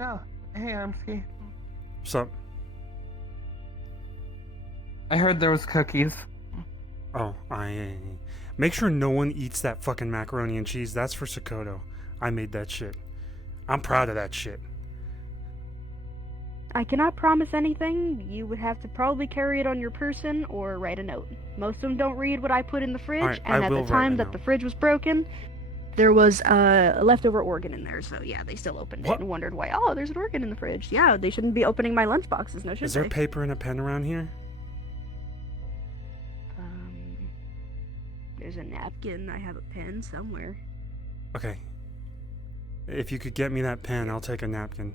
Oh, hey, Amsky. What's up? I heard there was cookies. Oh, make sure no one eats that fucking macaroni and cheese. That's for Sakoto. I made that shit. I'm proud of that shit. I cannot promise anything. You would have to probably carry it on your person or write a note. Most of them don't read what I put in the fridge, Alright, and I at the will write time a that note. the fridge was broken, there was a leftover organ in there, so yeah, they still opened What? it and wondered why, oh, there's an organ in the fridge. Yeah, they shouldn't be opening my lunch boxes, no should Is there they? paper and a pen around here? There's a napkin, I have a pen somewhere. Okay. If you could get me that pen, I'll take a napkin.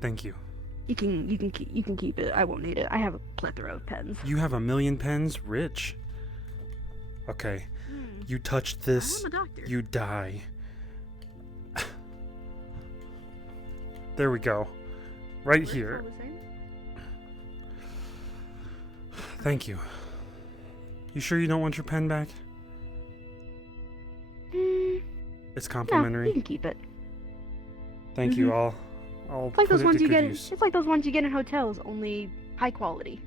Thank you. You can keep it, I won't need it. I have a plethora of pens. You have 1,000,000 pens? Rich. Okay. You touch this, I'm a doctor. you die. There we go. Right here. Thank you. You sure you don't want your pen back? It's No, complimentary. you can keep it. Thank you. I'll It's like put those it ones to you good get. use. It's like those ones you get in hotels, only high quality.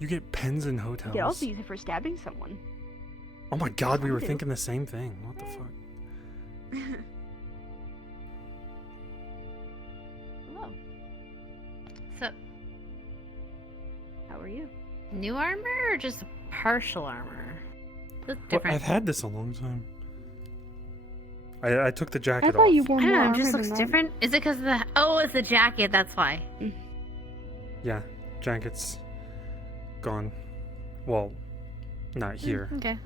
You get pens in You hotels? could also use it for stabbing someone. Oh my god, we were do. thinking the same thing. What the fuck? Hello. So, How are you? new armor or just partial armor? That's What, different. I've had this a long time. I took the jacket I thought off. you wore I don't more know, it armor just than looks that. different. Is it because of the... Oh, it's the jacket, that's why. Yeah, jacket's gone. Well, not here. Okay.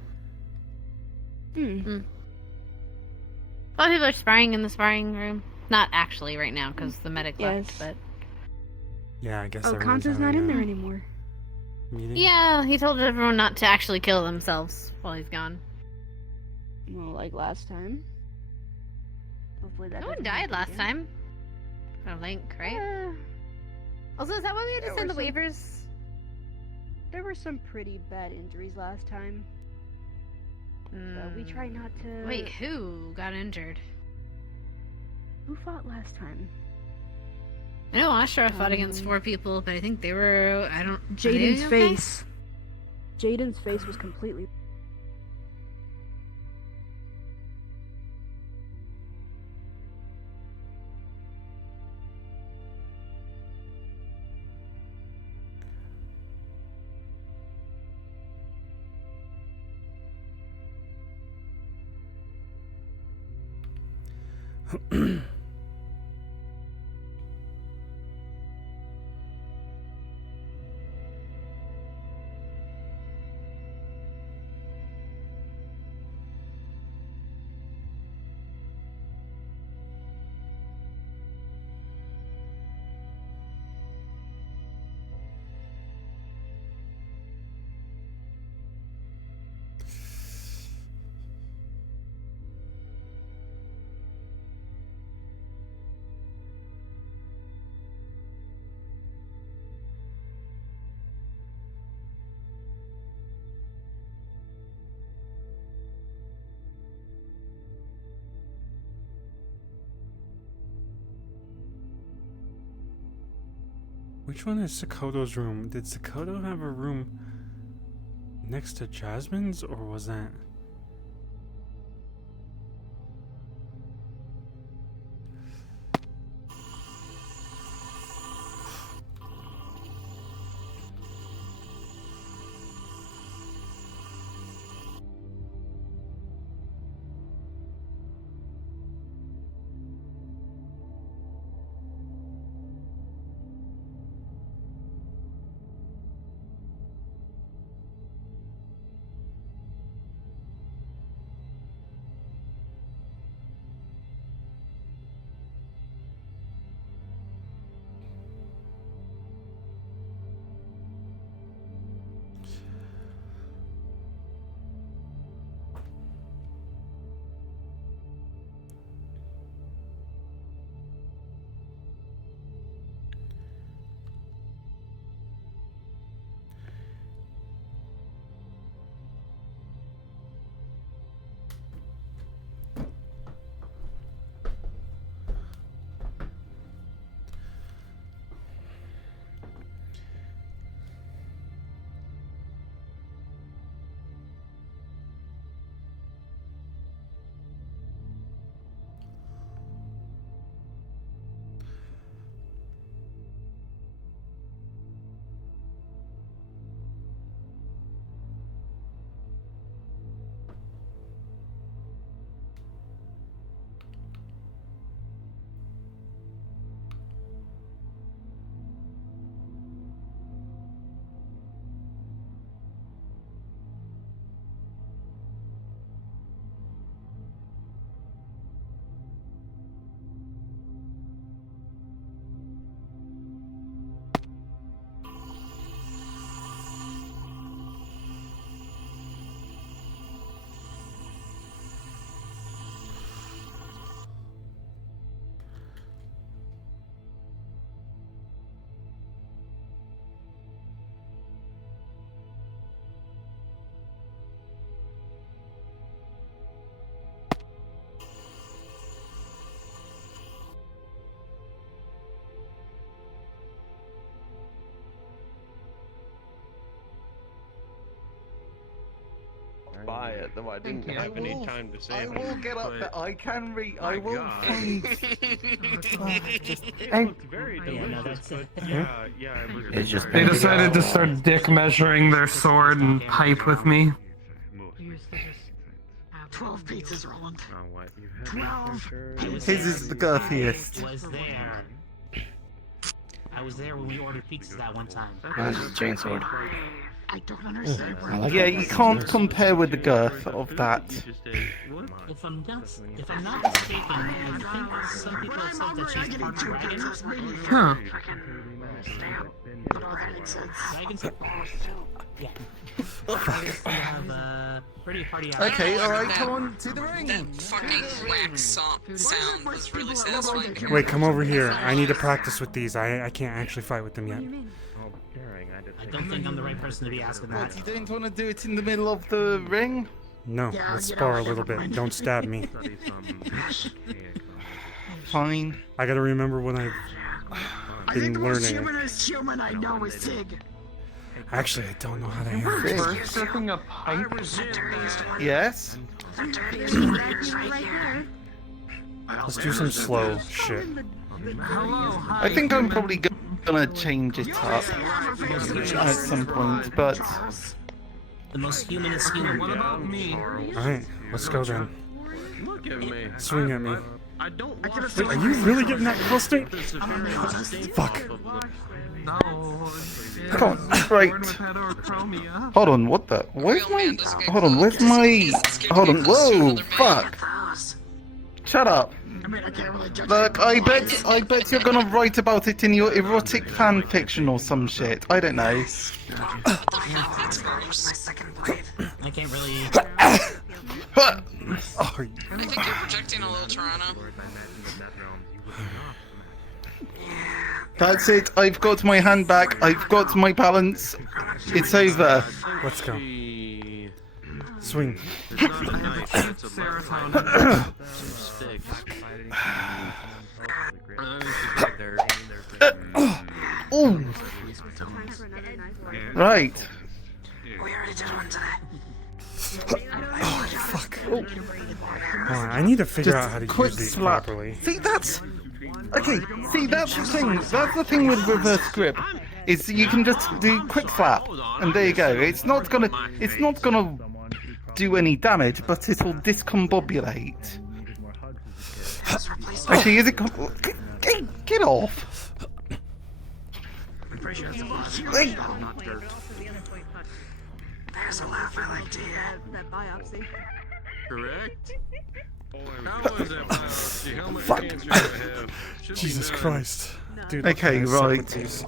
Hmm. A lot of people are sparring in the sparring room. Not actually right now, because the medic left, Yes. but... Yeah, I guess Oh, everyone's Kanta's not having in there a anymore. meeting. Yeah, he told everyone not to actually kill themselves while he's gone. Well, like last time. Hopefully that No one doesn't died happen last again. time. Or Link, right? Uh, Also, is that why we had to there send the were some- waivers? there were some pretty bad injuries last time, but we try not to. Wait, who got injured? Who fought last time? I know Ashra fought against 4 people, but I think they were... I don't... are they Jaden's okay? face. Jaden's face was completely. Which one is Sakoto's room? Did Sakoto have a room next to Jasmine's, or was that... buy it, though I didn't Thank you. have any time to save I will it, get up but- there. I can read. I My will God. find. It Hey. looked very Yeah, no, delicious, that's- but yeah, it was It's just They decided to start dick measuring their sword and pipe with me. 12 pizzas, Roland. 12 His is the girthiest. Was there. I was there when we ordered pizzas that one time. I don't understand where Yeah, you can't compare with the girth of that. If I'm not mistaken, I think some people have said that she's part dragon. Huh. Dragons. Yeah. Dragons have pretty hearty appetites. Okay, alright, come on to the ring. That fucking whack sound was really satisfying. Wait, come over here. I need to practice with these. I can't actually fight with them yet. I don't think I'm the right person to be asking What, that. you don't want to do it in the middle of the ring? No, let's spar a little bit. Don't stab me. Fine. I gotta remember when I've been learning. human I know is Sig. Actually, I don't know how to handle Sig. it. We're stripping a pipe. Yes? Let's do some slow shit. I think I'm probably gonna change it up at some point, but The most humanist human. What about me? Alright, let's go then. Look at me. Swing at me. I don't Wait, are you really getting that close to me? Fuck. No. come on, right. Hold on, what the? Where's my? Hold on, where's my? Hold on, whoa, fuck! Shut up. Look, I bet you're gonna write about it in your erotic fan fiction or some shit. I don't know. I can't really. Huh. Oh, I think you're projecting a little, Toronto. That's it. I've got my hand back. I've got my balance. It's over. let's go. Swing. Ooh. Right. Fuck. Hold on, I need to figure out how to Quick use these slap. properly. See, that's okay. See, that's the thing. That's the thing with reverse grip. Is you can just do quick slap, and there you go. It's not gonna do any damage, but it'll discombobulate. Actually, is it? Get off! Hey. There's a laugh I like to hear. That biopsy. Correct? How was that biopsy? How much Fuck. cancer do I have? Should be Jesus none. Christ. Dude, Okay, I suck with right. these.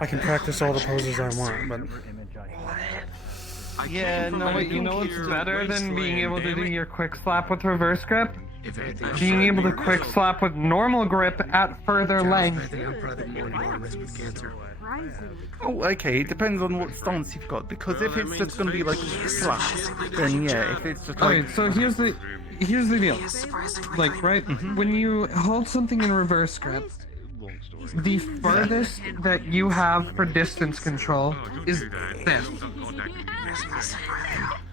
I can practice all the poses I want, but Yeah, no, But you know what's better than being able to do Damn it. your quick slap with reverse grip? Being able to quick slap with normal grip at further length. Oh, okay. It depends on what stance you've got. Because if it's just gonna be like slap, then yeah. If it's just like Okay, so here's the deal. Like, right, when you hold something in reverse grip, the furthest that you have for distance control is this.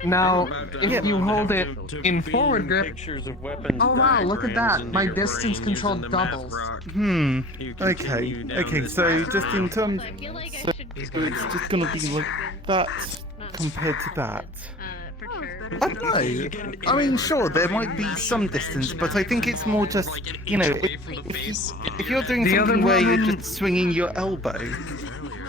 Now, if you hold it in forward grip, Pictures of weapons, oh wow, look at diagrams, that. and My your distance brain control using the math doubles. rock. hmm. You Okay. continue down Okay. this So path. just in terms, I feel like so I should it's just gonna be like that compared to that. for sure. I don't know. I mean, sure, there might be some distance, but I think it's more just, you know, if you're doing The other something where you're problem- just swinging your elbow.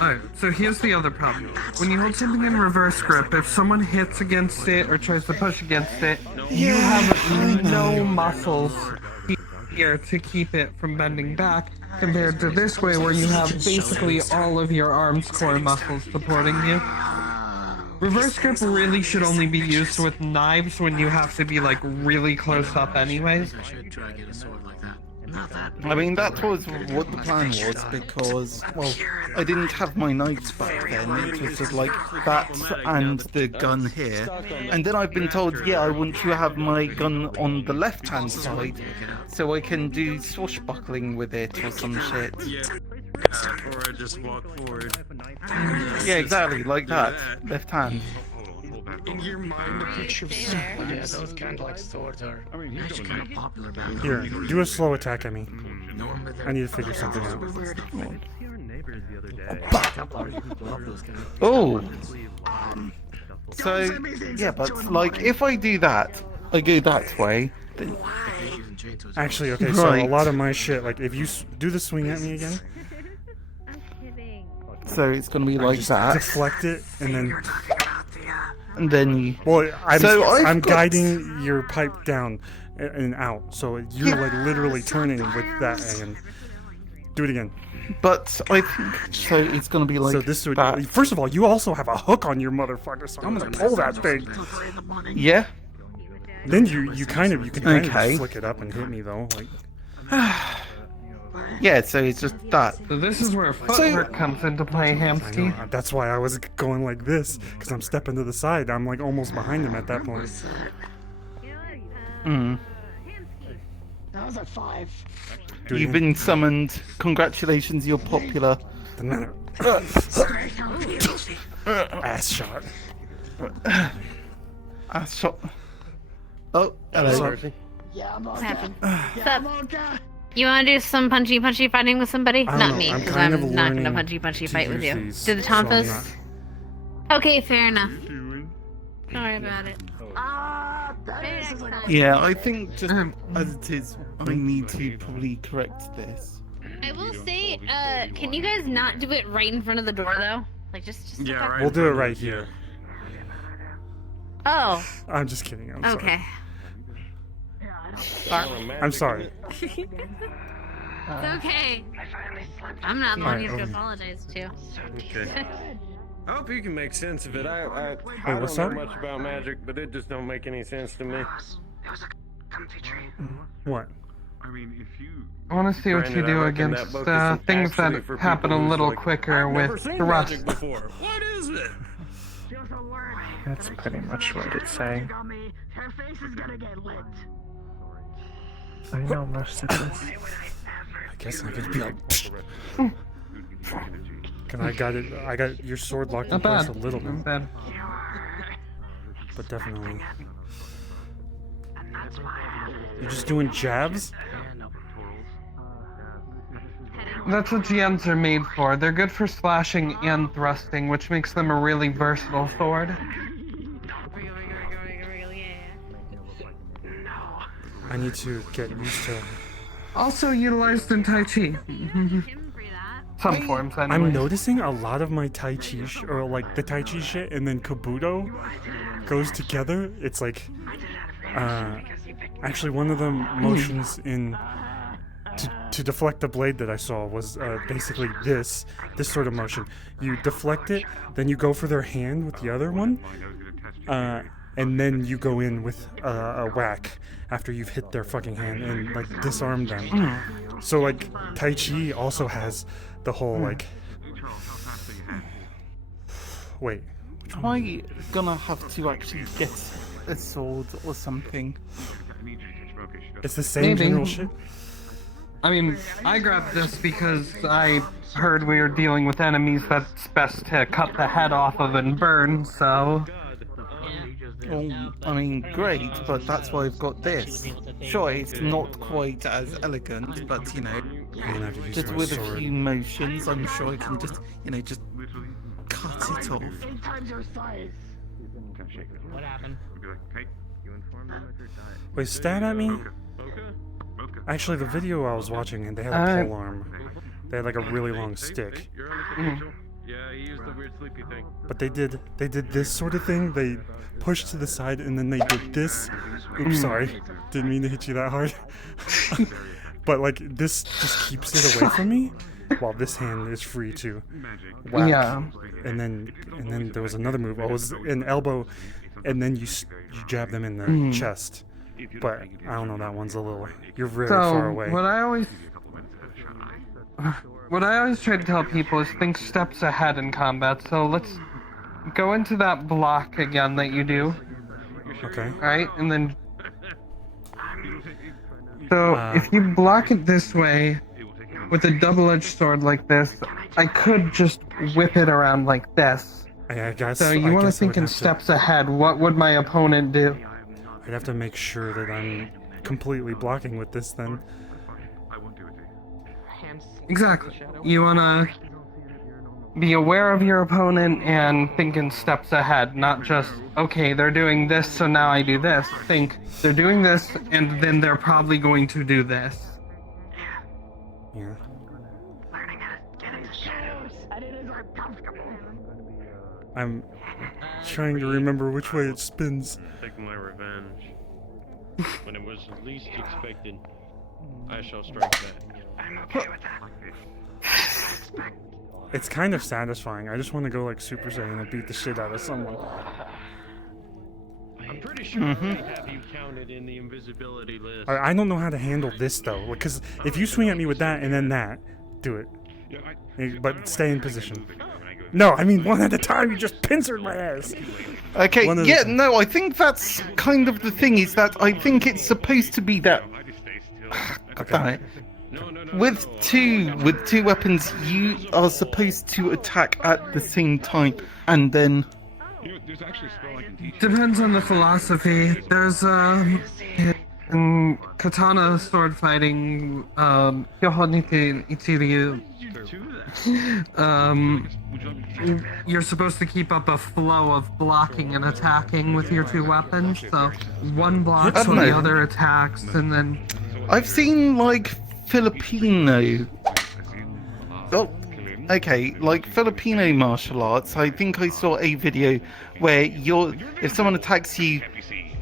Alright, so here's the other problem. When you hold something in reverse grip, if someone hits against it or tries to push against it, you have no muscles here to keep it from bending back, compared to this way where you have basically all of your arm's core muscles supporting you. Reverse grip really should only be used with knives when you have to be like really close up anyways. I mean, that was what the plan was because, well, I didn't have my knives back then. It was just like that and the gun here. And then I've been told, yeah, I want you to have my gun on the left-hand side so I can do swashbuckling with it or some shit. Yeah. Or I just walk forward. Yeah, exactly, like that. Left hand. in your mind a picture of someone. Yeah, those kind of like swords are actually kind of popular back then. Here, do a slow attack at me. I need to figure something out. Oh. So yeah, but like if I do that, I go that way. Then Actually, okay, so a Right. lot of my shit, like if you do the swing at me again, so it's gonna be like just that, deflect it, and then you. well, I've I'm got- guiding your pipe down and out, so you're like literally turning with that hand. Do it again. But I think so. It's gonna be like So this would. that. First of all, you also have a hook on your motherfucker, so I'm gonna pull that thing. Yeah. Then you can kind of Okay. just flick it up and hit me though, like. Yeah. So it's just that. So this is where footwork comes into play, I Hamsky. know. That's why I was going like this, because I'm stepping to the side. I'm like almost behind him at that point. Mm. That was a 5. Do it You've again. been summoned. Congratulations, you're popular. Doesn't matter. Ass shot. I shot. Oh, hello. Sorry. Yeah, I'm What okay. happened? Yeah, I'm okay. You want to do some punchy fighting with somebody? I don't Not know, me, I'm because kind I'm of not gonna learning punchy to fight with use you. these, Do the so I'm Tonfas? not- Okay, fair enough. Sorry about it. That is like Yeah, I think just as it is, I need to probably correct this. I will say, can you guys not do it right in front of the door though? Like just Yeah, about- right. We'll do it right here. Oh, I'm just kidding. I'm sorry. okay. I'm sorry. It's okay. I'm not the one Alright, who's to okay. apologize to. Okay. I hope you can make sense of it. I what's don't know up? much about magic, but it just don't make any sense to me. What? I mean, if you I want to see what you do against things that happen a little quicker with thrust. before. What is it? That's pretty much what it's saying. Her face is gonna get lit. I know most of this. I guess I could be like. Can I got it? I got your sword locked in Not place bad. a little Not bit, bad. but definitely. You're just doing jabs? That's what GNs are made for. They're good for slashing and thrusting, which makes them a really versatile sword. I need to get used to. Also utilized in Tai Chi. Some forms, anyway. I'm noticing a lot of my Tai Chi, or like the Tai Chi shit, and then Kabuto goes together. It's like, actually, one of the motions in to deflect the blade that I saw was basically this sort of motion. You deflect it, then you go for their hand with the other one, and then you go in with a whack after you've hit their fucking hand and like disarm them. So like Tai Chi also has the whole like. Wait. Am I gonna have to actually get a sword or something? It's the same Maybe. general shit. I mean, I grabbed this because I heard we were dealing with enemies that's best to cut the head off of and burn, so... Well, I mean, great, but that's why I've got this. Sure, it's not quite as elegant, but you know, I'm gonna have to use just my with a sword. few motions, I'm sure I can just, you know, just cut it off. 8 times your size. What happened? Wait, stab at me? Actually, the video I was watching, and they had a pole arm. They had like a really long stick. You're under control. Yeah, he used the weird sleepy thing. But they did this sort of thing. They pushed to the side, and then they did this. Oops, sorry. Didn't mean to hit you that hard. But like this just keeps it away from me, while this hand is free to whack. Yeah. And then there was another move. Oh, it was an elbow, and then you jab them in the chest. But I don't know. That one's a little. You're very far So, away. what I always try to tell people is think steps ahead in combat, so let's go into that block again that you do, Okay. right? And then... So, if you block it this way, with a double-edged sword like this, I could just whip it around like this, I guess. So you I want to guess I think would in have to- steps ahead. What would my opponent do? I'd have to make sure that I'm completely blocking with this then. Exactly. You want to be aware of your opponent and think in steps ahead, not just, okay, they're doing this, so now I do this. Think, they're doing this, and then they're probably going to do this. Yeah. Learning how to get in the shadows, and it is uncomfortable. I'm trying to remember which way it spins. Take my revenge. When it was least expected, I shall strike back. I'm okay with that. It's kind of satisfying. I just want to go like Super Saiyan and beat the shit out of someone. I'm pretty sure I already have you counted in the invisibility list. I don't know how to handle this though, because if you swing at me with that and then that, do it. But stay in position. No, I mean one at a time. You just pincered my ass. Okay, One at a yeah, time. no, I think that's kind of the thing, is that I think it's supposed to be that... God damn it. With two weapons, you are supposed to attack at the same time, and then... Depends on the philosophy. There's in katana sword fighting, you're supposed to keep up a flow of blocking and attacking with your two weapons. So one blocks I don't while the know. other attacks, and then I've seen, like, Filipino... Oh, okay, like Filipino martial arts, I think I saw a video where if someone attacks you,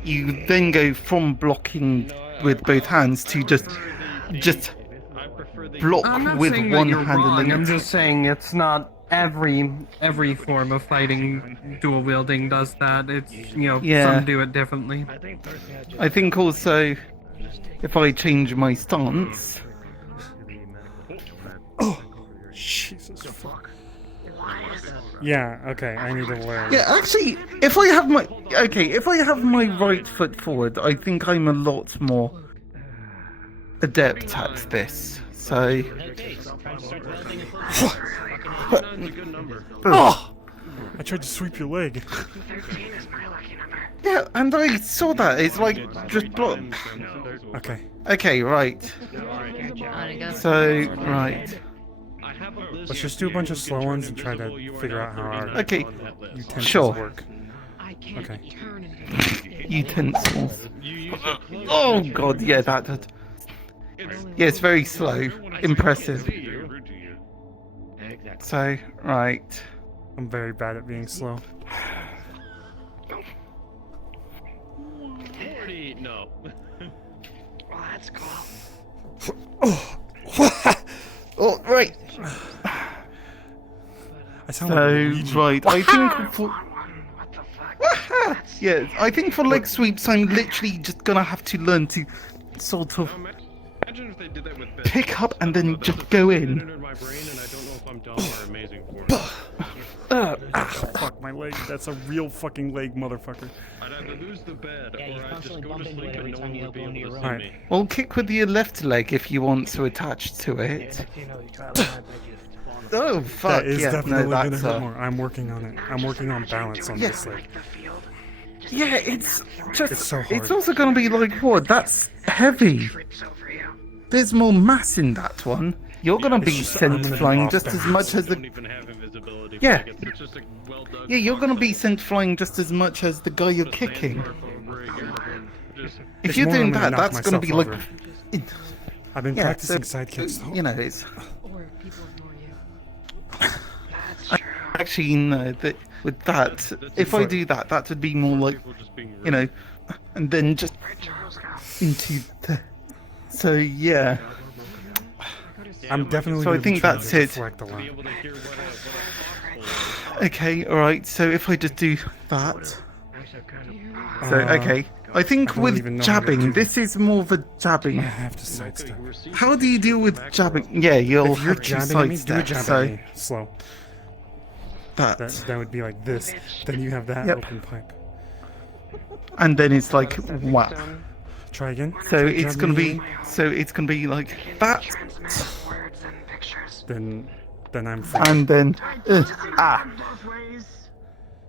you then go from blocking with both hands to just block I'm not with saying one that you're hand wrong. and then... I'm just saying it's not every form of fighting dual wielding does that. It's Yeah. some do it differently. I think also, if I change my stance... Jesus fuck. Yeah, okay, I need to learn. Yeah, actually, if I have my right foot forward, I think I'm a lot more adept at this. So... Okay, so try to start landing a close. That's a good number. Oh! I tried to sweep your leg. 13 is my lucky number. Yeah, and I saw that. It's like, just block. Okay. Okay, right. Wanna go? So, right. Let's just do a bunch of slow ones and try to figure out how our Okay, utensils sure. work. Okay. Utensils. Oh god, yeah, that. Yeah, it's very slow. Impressive. So, right. I'm very bad at being slow. 40, no. Let's go. Oh, right. I sound like Luigi. So, right, I think for... What the fuck? Yeah, I think for leg sweeps, I'm literally just gonna have to learn to sort of Imagine if they did that with pick up and then just go in. entered my brain, and I don't know if I'm dumb or amazing for it. Fuck my leg. That's a real fucking leg, motherfucker. I'd either lose the bed, Yeah, you or I'd just constantly go to bump into sleep it and every no time one you would be go able into to your see room. Alright. me. Well, kick with your left leg if you want to attach to it. Oh, fuck, That is yeah, definitely no, gonna that's... hurt more. I'm working on it. I'm working on balance on Yeah. this leg. Yeah, it's just... It's so hard. It's also gonna be like, what, that's heavy. There's more mass in that one. You're gonna be just- I'm sent gonna be flying off just as balance. much as Don't the... even have invisibility. Yeah. It's just a well-dug Yeah, you're gonna be sent flying just as much as the guy you're just stand kicking. there for a year and just- If It's you're more doing I'm gonna that, knock that's gonna be like... myself I've been Yeah, practicing so, side kicks. you know, it's... Or people ignore you. Actually, no, that, with that, if I do that, that would be more like, people just being you know, and then just into the... So, yeah. I'm definitely So I gonna be think trying that's to it. deflect a lot. able to hear what Okay, alright, so if I just do that... So, Uh, okay. I think I don't even with know how to do jabbing, this is more of a jabbing. I have to sidestep. How do you deal with jabbing? Yeah, you'll If you're have to jabbing at me, do a sidestep, jab so at me. Slow. that. That would be like this. Then you have that Yep. open pipe. And then it's like, wow. Try again. So Try it's jabbing gonna me. be like that, Words and pictures. Then I'm free. and then, ah. Both ways.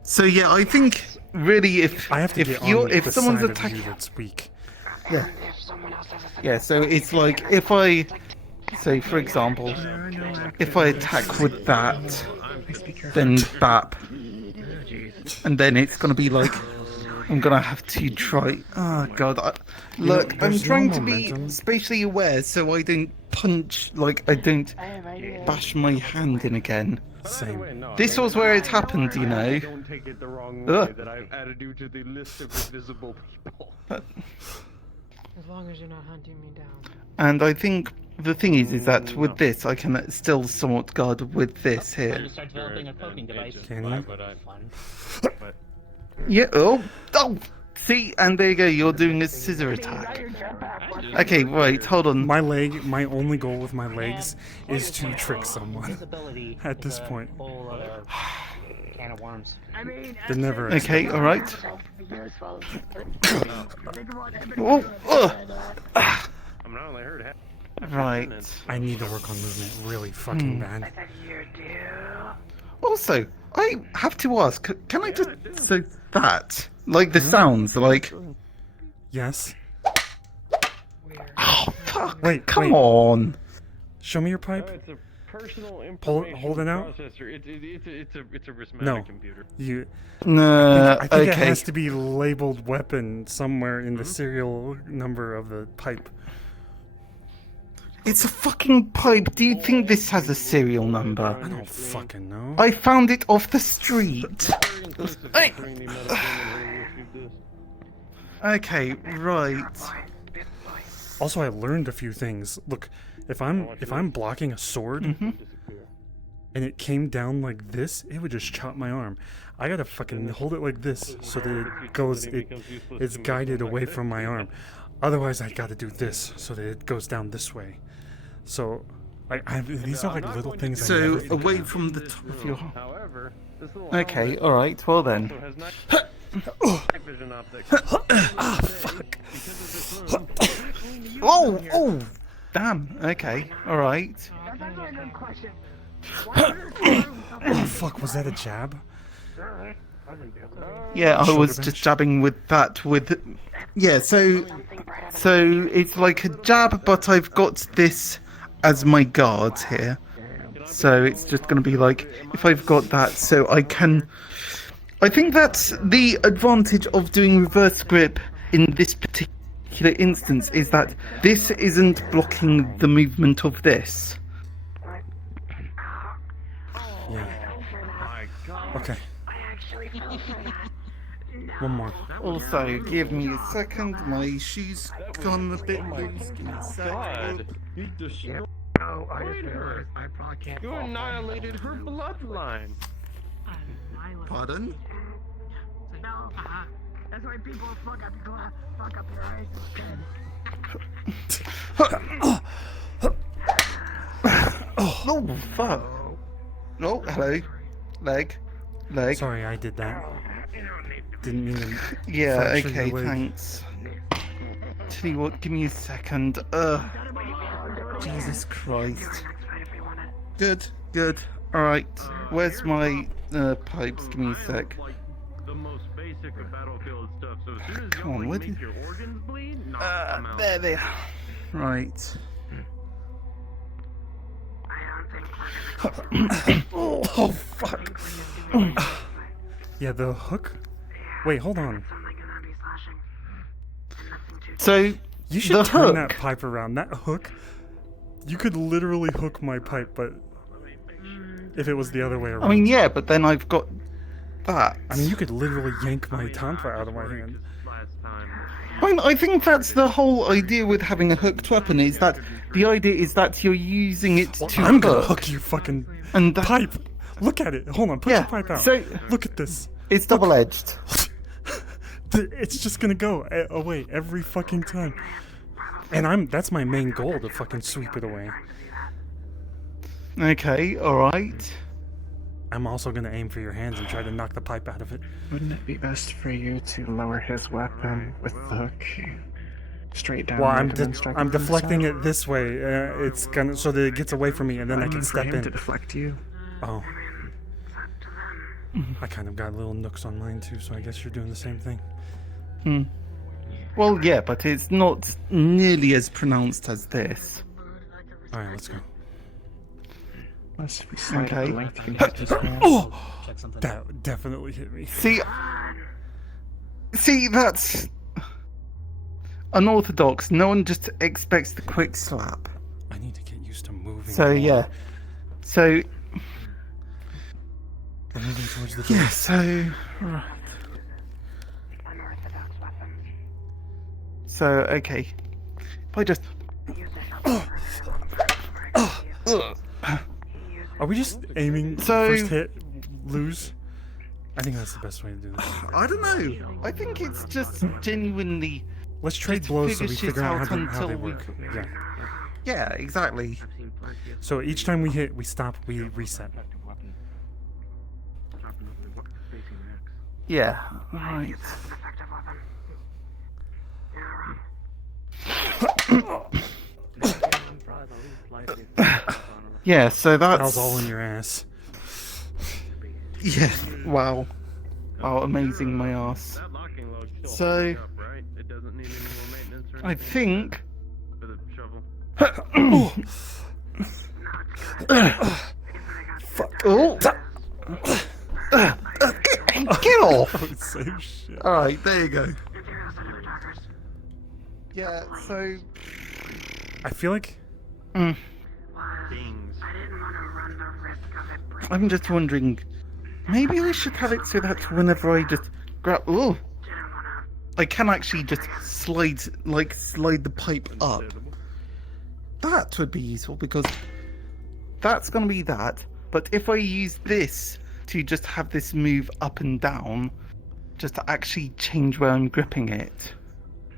So yeah, I think really if I have to if get you're on if the someone's side attacking, of you that's weak. yeah, yeah. So it's like if I say, for example, if I attack with that, then BAP, and then it's gonna be like I'm gonna have to try. Oh god, look, I'm there's trying no to be momentum. spatially aware so I don't punch, like I don't bash my hand in again. Same. This was where it happened, you know. Don't take it the wrong way Ugh. that I've added you to the list of invisible people. As long as you're not hunting me down. And I think the thing is that with this I can still somewhat guard with this Time here. to start developing a coping device. Can you? Fun. Yeah. Oh. See, and there you go. You're doing a scissor attack. Okay, wait. Hold on. My only goal with my legs is to trick someone. Visibility At is this a point. whole other can of worms. They're never. Okay. All right. Oh. I'm not only heard half. Right. I need to work on movement really fucking bad. Also, I have to ask. Can I just say that? Like the sounds, like. Yes. Oh fuck! Wait, Come wait. on. Show me your pipe. It's a personal Hold information it out. processor. It's a arithmetic No. computer. You. No. I think it Okay. has to be labeled weapon somewhere in the serial number of the pipe. It's a fucking pipe. Do you think this has a serial number? I don't fucking know. I found it off the street. Hey. Okay, right. Also, I learned a few things. Look, if I'm blocking a sword and it came down like this, it would just chop my arm. I gotta fucking hold it like this so that it's guided away from my arm. Otherwise, I gotta do this so that it goes down this way. So, these are like little things. I So never think away about. from the top of your. However, this little Okay, all right. Well then. also has night vision optics. Ah, fuck. Oh. Damn. Okay. All right. Oh fuck! Was that a jab? Yeah, I Shoulder was bench? just jabbing with that. Yeah. So it's like a jab, but I've got this as my guard here. So it's just going to be like if I've got that, so I can. I think that's the advantage of doing reverse grip in this particular instance is that this isn't blocking the movement of this. Yeah. Okay. One more. Also, give me a second. My shoes gone a bit loose. Give me a second. You destroyed No, I just heard. I probably can't. You annihilated her bloodline. Pardon? No, that's why people fuck up your eyes instead. Oh, fuck. Oh, hello. Leg. Sorry, I did that. Didn't mean to. Yeah, fracture okay, your leg. thanks. Tell you what, give me a second. Jesus Christ. Good. Alright, where's my pipes? Give me a sec. Like the most basic of battlefield stuff. So as soon as Come on, you where make do- your organs bleed, knock them out. There they are. Right. Oh, fuck. Yeah, the hook. Wait, hold on. So, You should the turn hook. that pipe around. That hook. You could literally hook my pipe, but if it was the other way around. I mean, yeah, but then I've got that. I mean, you could literally yank my tonfa out of my hand. I think that's the whole idea with having a hooked weapon is that the idea is that you're using it to I'm gonna hook you fucking and that, pipe. Look at it. Hold on, put Yeah, your pipe out. so- Look at this. it's double-edged. It's just gonna go away every fucking time. And that's my main goal, to fucking sweep it away. Okay, alright. I'm also gonna aim for your hands and try to knock the pipe out of it. Wouldn't it be best for you to lower his weapon with the hook straight down? Well, and then strike I'm it from the deflecting side? it this way. It's gonna so that it gets away from me, and then I can For step him to in. deflect you. Oh, I kind of got little nooks on mine too, so I guess you're doing the same thing. Well, yeah, but it's not nearly as pronounced as this. Alright, let's go. Must be slight Okay. length can hit this man. Oh! That definitely hit me. See, that's unorthodox. No one just expects the quick slap. I need to get used to moving. So, more. yeah. So, We're moving towards the door. yeah, so... Right. So, okay. If I just... Are we just aiming So- first hit, lose? I think that's the best way to do this. I don't know. I think it's just genuinely... Let's trade Just blows so figure we shit figure out out how until they we work. c- Yeah. Yeah, exactly. So each time we hit, we stop, we reset. Yeah, right. Yeah, so That that's... was all in your ass. Yeah, wow. Wow, amazing my ass. That locking log still So- holding up, right? It doesn't need any more maintenance or I anything think... with a shovel. Fuck. Oh! Get off! Same shit. Alright, there you go. Yeah, so... I feel like Things. I'm just wondering... Maybe I should have it so that whenever I just grab... Oh! I can actually just slide the pipe up. That would be useful because that's going to be that. But if I use this to just have this move up and down, just to actually change where I'm gripping it,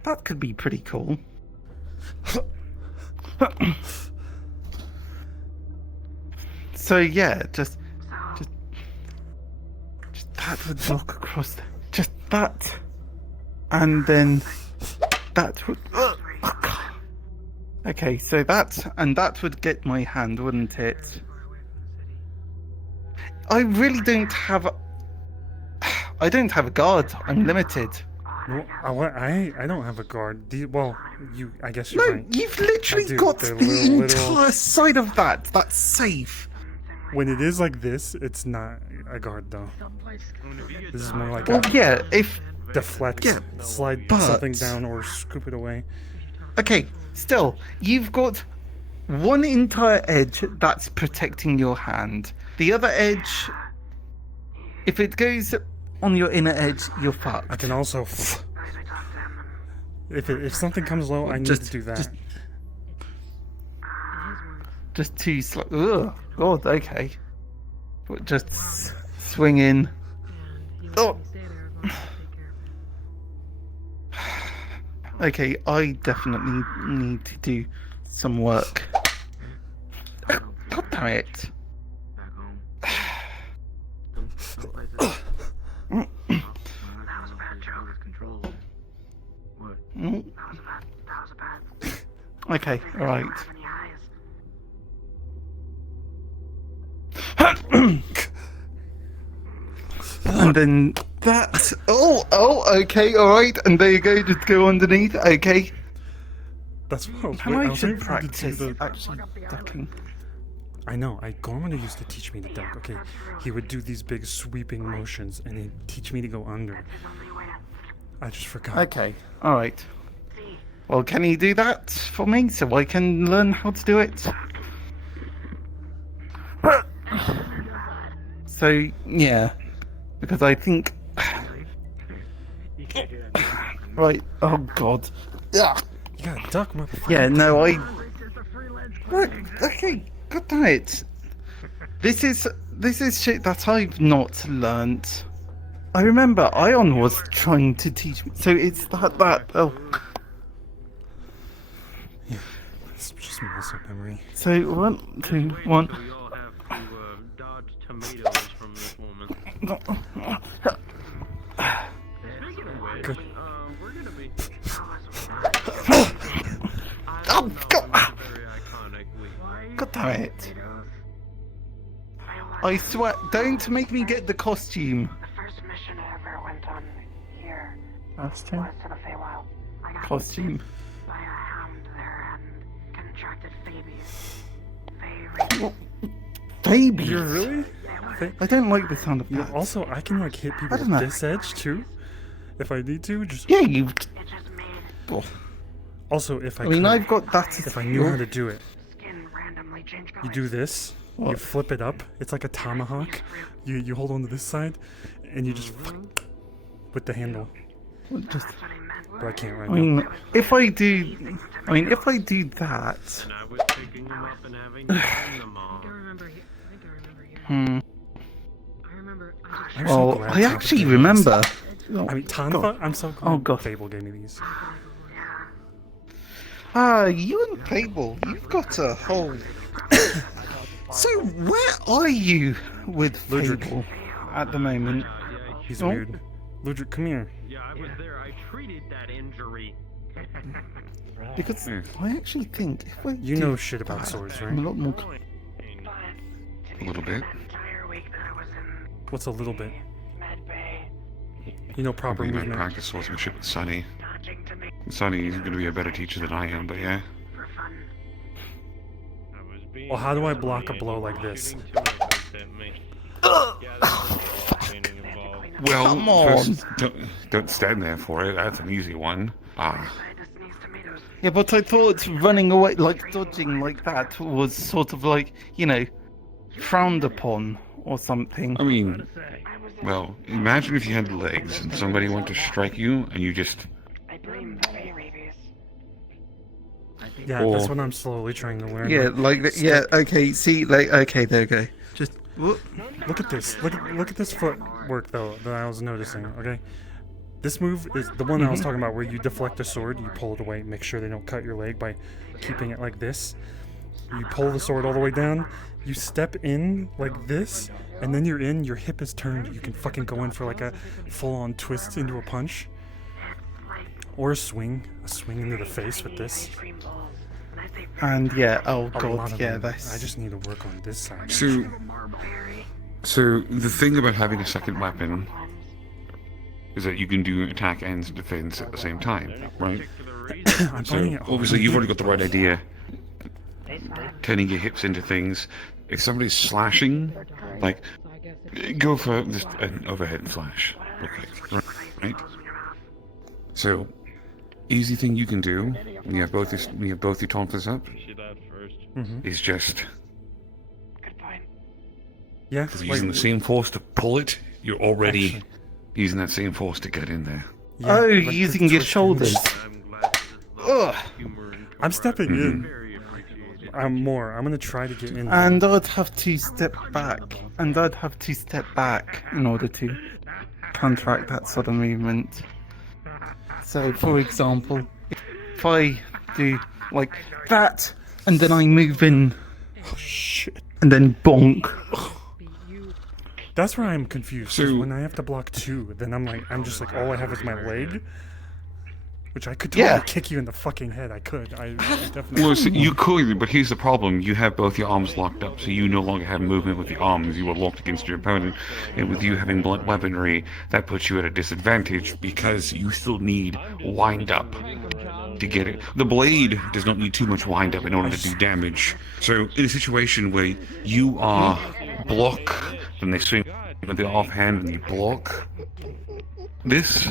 that could be pretty cool. So yeah, just that would walk across. Just that, and then that would. Okay, so that would get my hand, wouldn't it? I really don't have. I don't have a guard. I'm limited. no, I don't have a guard. Well, I guess you're No, right. you've literally I do. got They're the little- entire side of that. That's safe. When it is like this, it's not a guard though. This is more like Well, a yeah. If deflect, yeah, slide but- something down or scoop it away. okay, still, you've got one entire edge that's protecting your hand. The other edge, if it goes on your inner edge, you're fucked. I can also, if something comes low, I need to do that. Just too slow. Ugh, God, okay. But just swing in. Oh. Okay, I definitely need to do some work. God damn it. Okay, alright. And then that. Oh, okay, alright. And there you go, just go underneath. Okay. That's what I was How waiting. I was should waiting for you to do practice the- actually ducking. I know. Gorman used to teach me to duck. Okay, he would do these big sweeping motions, and he'd teach me to go under. I just forgot. Okay, alright. Well, can you do that for me so I can learn how to do it? So, yeah. Because I think. Right, oh god. Ugh. You gotta duck, motherfucker. Yeah, no, Right, okay, god damn it. This is shit that I've not learnt. I remember Ion was trying to teach me, so it's that, oh. Yeah, it's just muscle memory. So, 1, 2, 1. We all have to dodge tomatoes from this woman. Speaking of which, Good. we're gonna be. Oh, God. Very iconically. God damn it. I swear, don't make me get the costume. The first mission I ever went on here Costume? was to the Feywild. I got Costume. by a hound there and contracted babies. Babies? You're really? I don't like the sound of Yeah, that. also, I can like hit people I don't with know. this edge too, if I need to. Just Yeah, you. It just made Oh, also, if I I mean, could, I've got that. if I knew how to do it, skin randomly change colors. you do this. You What? flip it up. It's like a tomahawk. You hold on to this side, and you just with the handle. Just, But I can't right I now. mean, if I do that, And I was picking them up and having to send them all. I think I remember here. hmm. I remember. I'm so Well, glad I Tanfa actually gave me remember. these. I mean, Tanfa. I'm so glad Oh, God. Fable gave me these. You and Fable, you've got a whole. So where are you with Ludric. Fable at the moment? He's Oh. weird. Ludric, come here. Yeah, I was there. I treated that injury. Because I actually think if I You do know shit about that, swords, I'm a right? lot more. But A little bit. that entire week that I was in What's a little bit? med bay, You know I proper believe I movement. practice swordsmanship with Sonny. dodging to me Sonny is going to be a better teacher than I am, but yeah. for fun. I was being Well, how do I silly block a and blow he like was this? shooting tomatos at me. Yeah, there's a lot of training involved. Well, Come on. first, don't stand there for it. That's an easy one. I just sneeze tomatoes. Yeah, but I thought running away, like dodging like that, was sort of like, frowned upon or something. I mean, well, imagine if you had legs and somebody went to strike you and you just... I blame the Fey rabies. Yeah, that's Or- what I'm slowly trying to learn. Yeah, like, okay, see, okay, there you go. Just, whoop. Look at this. Look at this footwork though that I was noticing. Okay, this move is the one I was talking about, where you deflect a sword, you pull it away, make sure they don't cut your leg by keeping it like this. You pull the sword all the way down. You step in like this, and then you're in. Your hip is turned. You can fucking go in for like a full-on twist into a punch, or a swing into the face with this. And yeah, oh A lot god, of yeah, them. that's. I just need to work on this side. So the thing about having a second weapon is that you can do attack and defense at the same time, right? I'm So finding it hard. obviously you've already got the right idea. Turning your hips into things. If somebody's slashing, like, go for just an overhead slash, real quick, right? So, easy thing you can do when you have both your taunters up See that first. is just Yeah, because you're using the same force to pull it. You're already Actually. using that same force to get in there. yeah, Oh, like the using your twist shoulders. I'm glad this is Ugh. humor and I'm stepping in. very appreciated. I'm gonna try to get in. And I'd have to step back. In order to counteract that sort of movement. So, for example, if I do like that, and then I move in, Oh shit. and then bonk. That's where I'm confused. 'Cause So- when I have to block two, then I'm just like, all I have is my leg, which I could totally Yeah. kick you in the fucking head. I could. I definitely. Well, so you could, but here's the problem: you have both your arms locked up, so you no longer have movement with the arms. You are locked against your opponent, and with you having blunt weaponry, that puts you at a disadvantage because you still need wind up to get it. The blade does not need too much wind up in order to do damage. So in a situation where you are block, and they swing with the offhand and you block, this,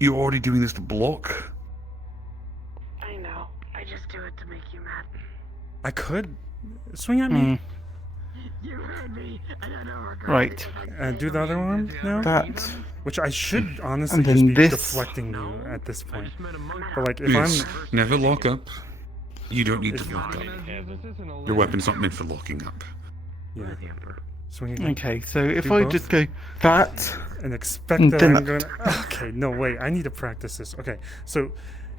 you're already doing this to block. I know. I just do it to make you mad. I could swing at me. You heard me, and I don't regret Right. Do the other arm now, That. which I should honestly And then just be this. deflecting you at this I point. just met a monkey. But like, if Yes, I'm never lock up. You don't need to If- lock up. Heaven. Your weapon's not meant for locking up. yeah, swing again Okay, so if Do I both? just go that. and expect and that then- I'm gonna. Okay, no wait. I need to practice this. Okay, so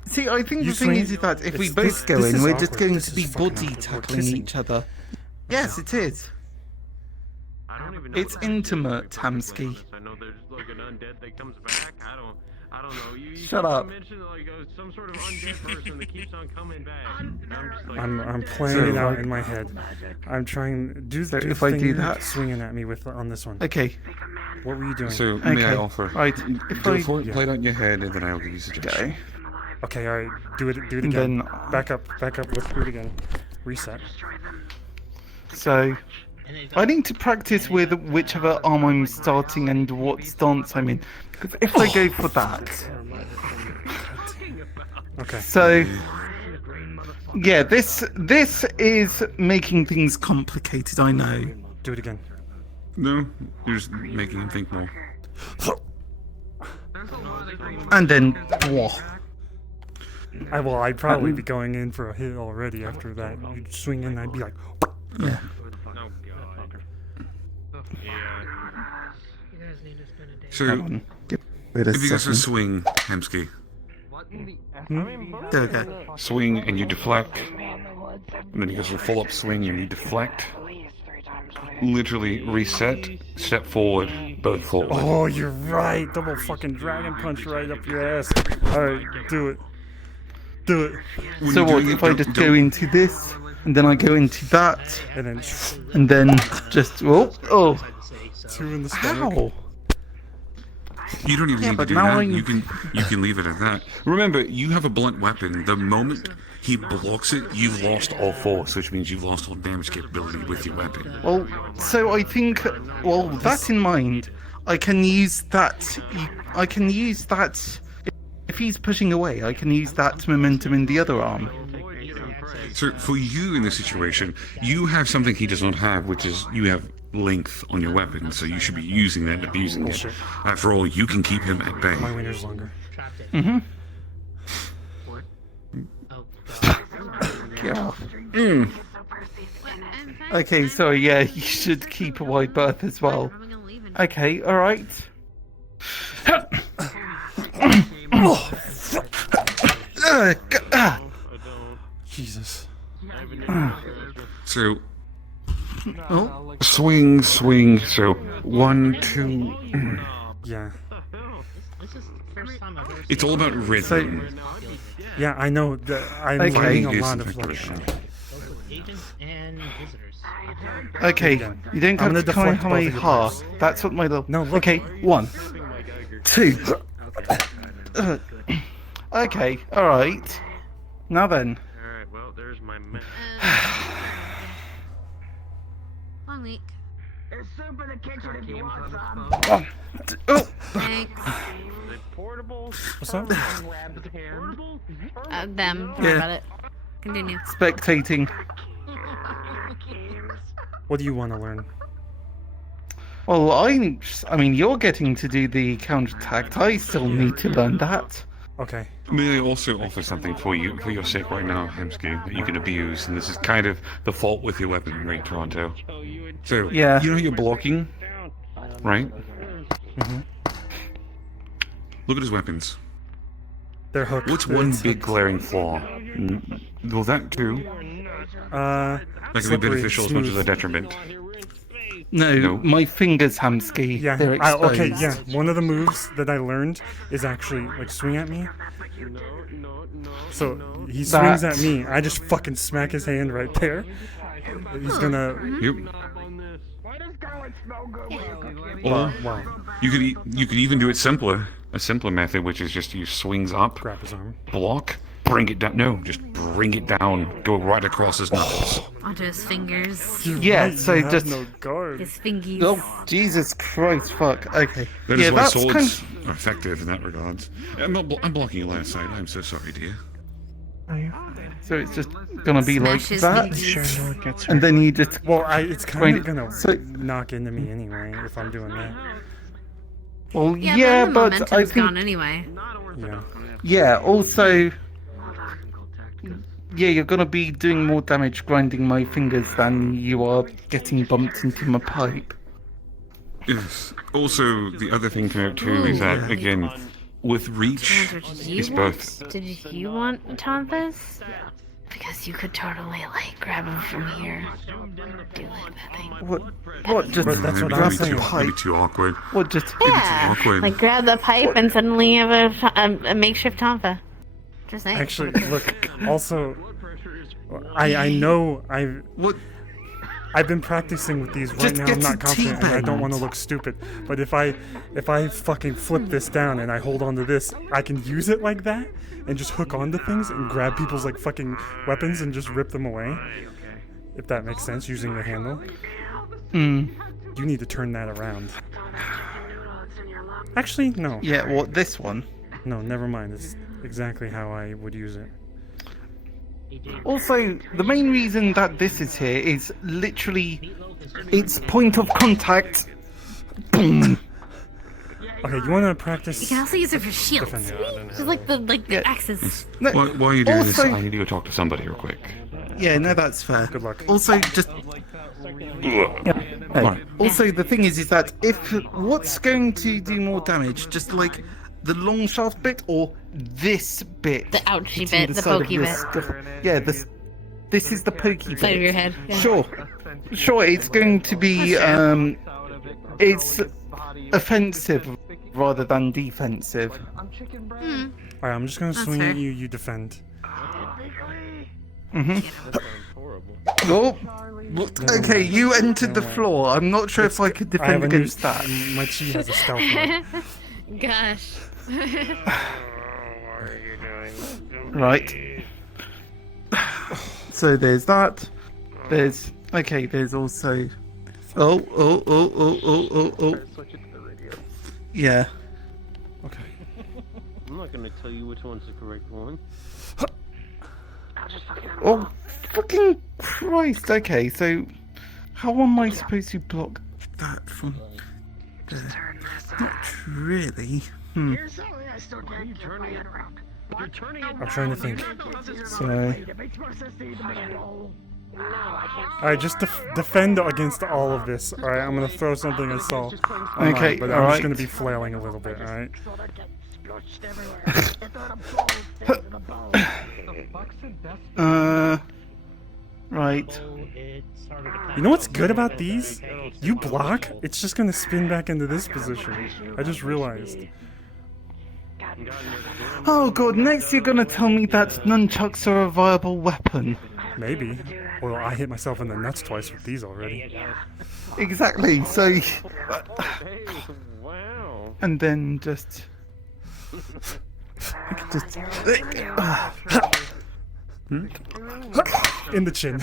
See, I think You the thing swing- is that if we it's- both this- go this in, is we're just awkward. going This to be is fucking body awkward. We're tackling kissing. each other. Yes, it is. I don't even know It's what that is, intimate, to be perfectly Tamsky. honest. I know there's, like, like an undead that comes back. I don't know. You Shut up. mentioned like some sort of undead person that keeps on coming back. And I'm just like, I'm playing it out in my head. I'm trying do So do if I thing do you're that- swinging at me with on this one. Okay. What were you doing? So, may I Okay. offer? Right. If Go I for it, play it out in your head, and then I'll give you suggestions. go. Okay, all right. Do it And again. then- Back up. Let's do it again. Reset. So, I need to practice with whichever arm I'm starting and what stance I'm in. Because if I go for that, Okay. so yeah, this is making things complicated. I know. Do it again. No, you're just making him think more. And then, whoa. I'd probably be going in for a hit already after that. You'd swing in, I'd be like, Yeah. You guys need to spend a day. So, Hang on. Wait a if you go for a second. swing, Hemsky, There we go. swing and you deflect, and then you go for a full-up swing and you deflect. Literally reset, step forward, both forward. oh, you're right. Double fucking dragon punch right up your ass. All right, do it. Do it. When So you're what doing if it, I don't- just don't- go into this, and then I go into that, And then just oh, two in the stomach. ow! You don't even Yeah, need to but do now that. I'm- You can leave it at that. Remember, you have a blunt weapon. The moment he blocks it, you've lost all force, which means you've lost all damage capability with your weapon. Well, so I think, well, that in mind, I can use that. I can use that. If he's pushing away, I can use that momentum in the other arm. So for you in this situation, you have something he does not have, which is you have length on your weapon, so you should be using that and abusing it. After all, you can keep him at bay. My winner's longer. Mm-hmm. Mm. Okay, so yeah, you should keep a wide berth as well. Okay, all right. Jesus. So Oh, swing. So 1, 2. Yeah. This is the first time I've ever seen It's all about rhythm. Yeah, I know that I'm Okay. learning a Is lot the of like. rhythm. both with agents and visitors. okay. You don't I'm have gonna to count deflect how both many of your ha. bullets. That's what my little. No, look. Okay, 1, 2. Okay, all right. Now then. alright, well, there's my map. Long week. There's soup in the kitchen if you want some. Oh, Thanks. Portable? What's up? Portable? Them. Don't worry Yeah. about it. Continue. spectating. What do you want to learn? Well, I mean, you're getting to do the counterattack. I still need to learn that. Okay. May I also offer something for you, for your sake right now, Hemsky, that you can abuse, and this is kind of the fault with your weaponry, Toronto. So, Yeah. you know you're blocking, right? Mm-hmm. Look at his weapons. They're hooked. What's They're one hooked. big glaring flaw? Well, that too. Uh, That can be slippery, beneficial as much as a smooth. detriment. No, No. my fingers, Hamsky. Yeah. They're exposed. Okay. Yeah. One of the moves that I learned is actually like swing at me. So he swings at me. I just fucking smack his hand right there. He's gonna. Yep. Why does garlic smell good when you cook it? Or Wow. you could even do it simpler. A simpler method, which is just you swings up, Grab his arm. block, bring it down. No, just bring it down. Go right across his knuckles. Onto his fingers. Yeah, Right, so you have just. no guard. His fingies. Oh, Jesus Christ, fuck. Okay. That is yeah, why that's swords kind are effective in that regard. I'm blocking your last side. I'm so sorry, dear. So it's just gonna be like Smash his that, fingies. Sure, no one gets and then you just. Well, it's kind Wait, of gonna so- knock into me anyway if I'm doing that. Well, Yeah, yeah, but the but momentum's I think. gone anyway. Yeah. Yeah, also. Yeah, you're gonna be doing more damage grinding my fingers than you are getting bumped into my pipe. Yes. Also, the other thing to note too is that again, with reach, Did it's you both. Did you want Tonfas? Because you could totally, like, grab him from here. Do like that thing. What? Just But that's what grab I'm the saying. pipe? Maybe too awkward. What? Just Yeah, like grab the pipe and suddenly you have a makeshift tonfa. Just saying. Actually, look. Also, I know I've been practicing with these right Just now. get I'm not to confident, and I don't teabag. want to look stupid. But if I fucking flip this down and I hold on to this, I can use it like that and just hook onto things and grab people's like fucking weapons and just rip them away. If that makes sense, using the handle. You need to turn that around. Actually, no. Yeah, what, this one? No, never mind. It's exactly how I would use it. Also, the main reason that this is here is literally its point of contact. Boom. Okay, you want to practice? You can also use it for shields. defending. Just like the axes. No, While you're doing this, also- I need to go talk to somebody real quick. Yeah, no, that's fair. Good luck. Also, just Right. also the thing is that if what's going to do more damage, just like the long shaft bit or this bit? The ouchie hitting bit, the side of pokey your bit. Yeah, this is the pokey bit. Side of your head. Yeah. Sure, it's going to be it's offensive rather than defensive. Alright, I'm just gonna swing fair. at you. You defend. Oh, okay, you entered the floor. I'm not sure if I could I have defend a new against that. My chi has a stealth mode. Gosh. Right. So there's that. There's also. Oh. Yeah. Okay. I'm not gonna tell you which one's the correct one. Oh, fucking Christ. Okay, so how am I supposed to block that from there? Not really. I'm trying to think. Sorry. Alright, just defend against all of this. Alright, I'm gonna throw something I saw online, Okay, but I'm alright. just gonna be flailing a little bit, alright? Right. You know what's good about these? You block, it's just gonna spin back into this position. I just realized. Oh god, next you're gonna tell me that nunchucks are a viable weapon. Maybe. Well, I hit myself in the nuts twice with these already. Exactly, so. Wow. And then just. In the chin.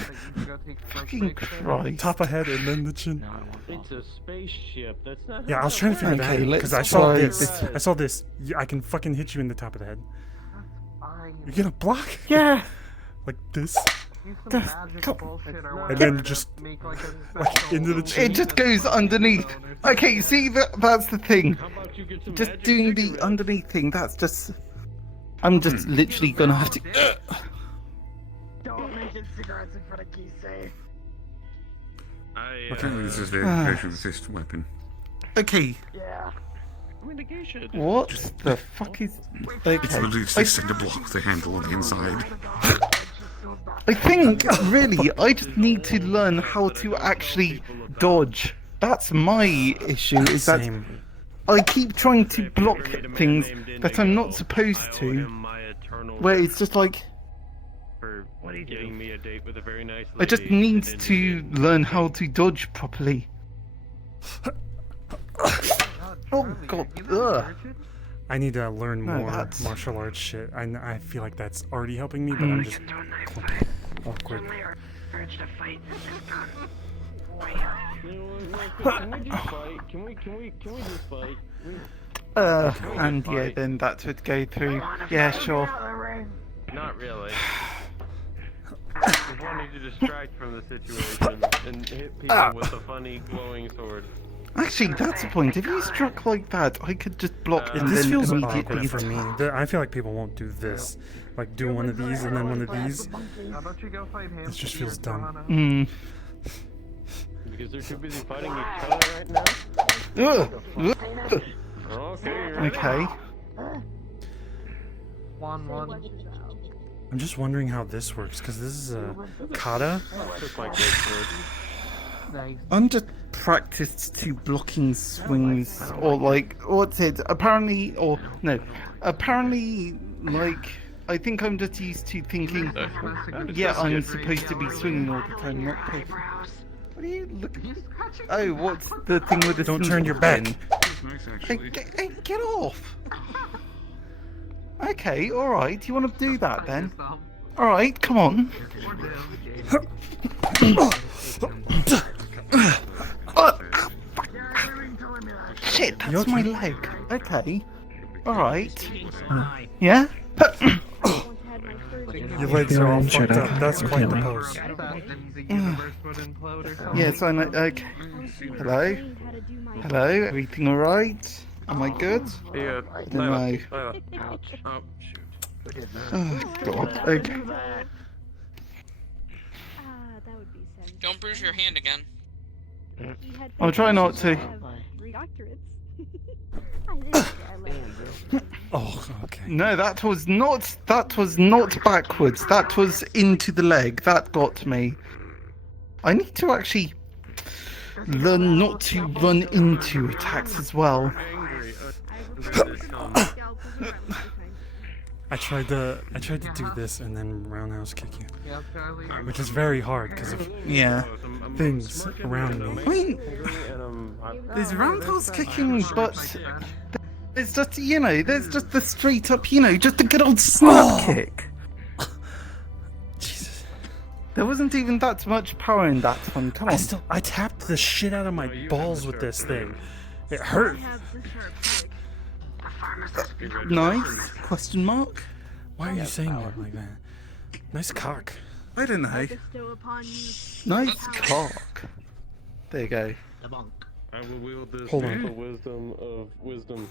Fucking Christ. Top of head and then the chin. It's a spaceship. That's not. Yeah, I was trying to figure Okay, that out let's because I saw try this. this. I saw this. I can fucking hit you in the top of the head. You're gonna block? Yeah. Like this, And and then just like into the chin. It just goes underneath. Okay, see, that's the thing. Just doing the underneath thing, that's just. I'm just literally gonna have to. Don't mention cigarettes in front of Kisei. I think this is the version of this weapon. Okay. Yeah. What the fuck is. It's Okay. literally just a cinder block with the handle on the inside. I think, really, I just need to learn how to actually dodge. That's my issue, is that Same. I keep trying to block things that I'm not supposed to. Where it's just like, For getting me a date with a very nice I just lady, need and to learn how to dodge properly. Oh god, ugh. I need to learn No, more that's- martial arts shit. I feel like that's already helping me, but I'm just awkward. Urge to fight. Can we just fight? Can we just fight? And yeah, then that would go through. Yeah, sure. Not really. Just wanted to distract from the situation and hit people with a funny glowing sword. Actually, that's the point. If you struck like that, I could just block and This then feels immediately. awkward for me. I feel like people won't do this. Like do one of these and then one of these. This just feels dumb. Because they're too busy fighting each other right now? Okay. Okay. 1-1. I'm just wondering how this works, because this is a kata. I'm just practiced to blocking swings, or like, what's it? Apparently, or no, apparently, like, I think I'm just used to thinking, yeah, I'm supposed to be swinging all the time, not poking. What are you looking? Oh, what's the thing with the? Don't turn your back. Hey, get off! Okay, all right. You want to do that then? All right, come on. Shit, that's my leg. Okay. All right. Yeah. Your legs are all fucked up. That's quite the pose. Yes, I know. Okay. Hello. Hello. Everything all right? Am I good? Yeah. I don't know. Oh, shoot. Oh God. Okay. Don't bruise your hand again. I'll try not to. Oh, okay. No, that was not backwards. That was into the leg. That got me. I need to actually learn not to run into attacks as well. I tried to do this and then roundhouse kick you, which is very hard because of things around me. I mean, there's roundhouse kicking, but it's just, you know, there's just the straight up, you know, just a good old snap kick. Jesus. There wasn't even that much power in that one. Come on. I tapped the shit out of my balls with this thing. It hurt. Nice? Question mark? Why are you saying that like that? Nice cock. I don't know. Nice cock. There you go. I will wield this Hold on. with the wisdom of wisdom.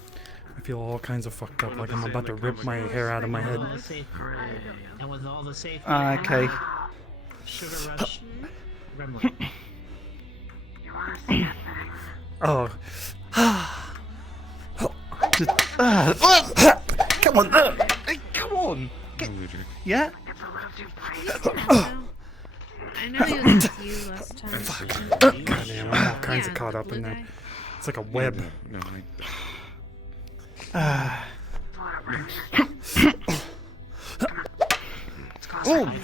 I feel all kinds of fucked up, like I'm about to rip my hair out of my head. And with all the safe Okay. Sugar Rush Gremlin. Oh. Just, come on. Hey, come on. Yeah? I know he was with you last time. Fuck. Goddamn, I'm all kinds of caught up in there. It's like a web. Oh! I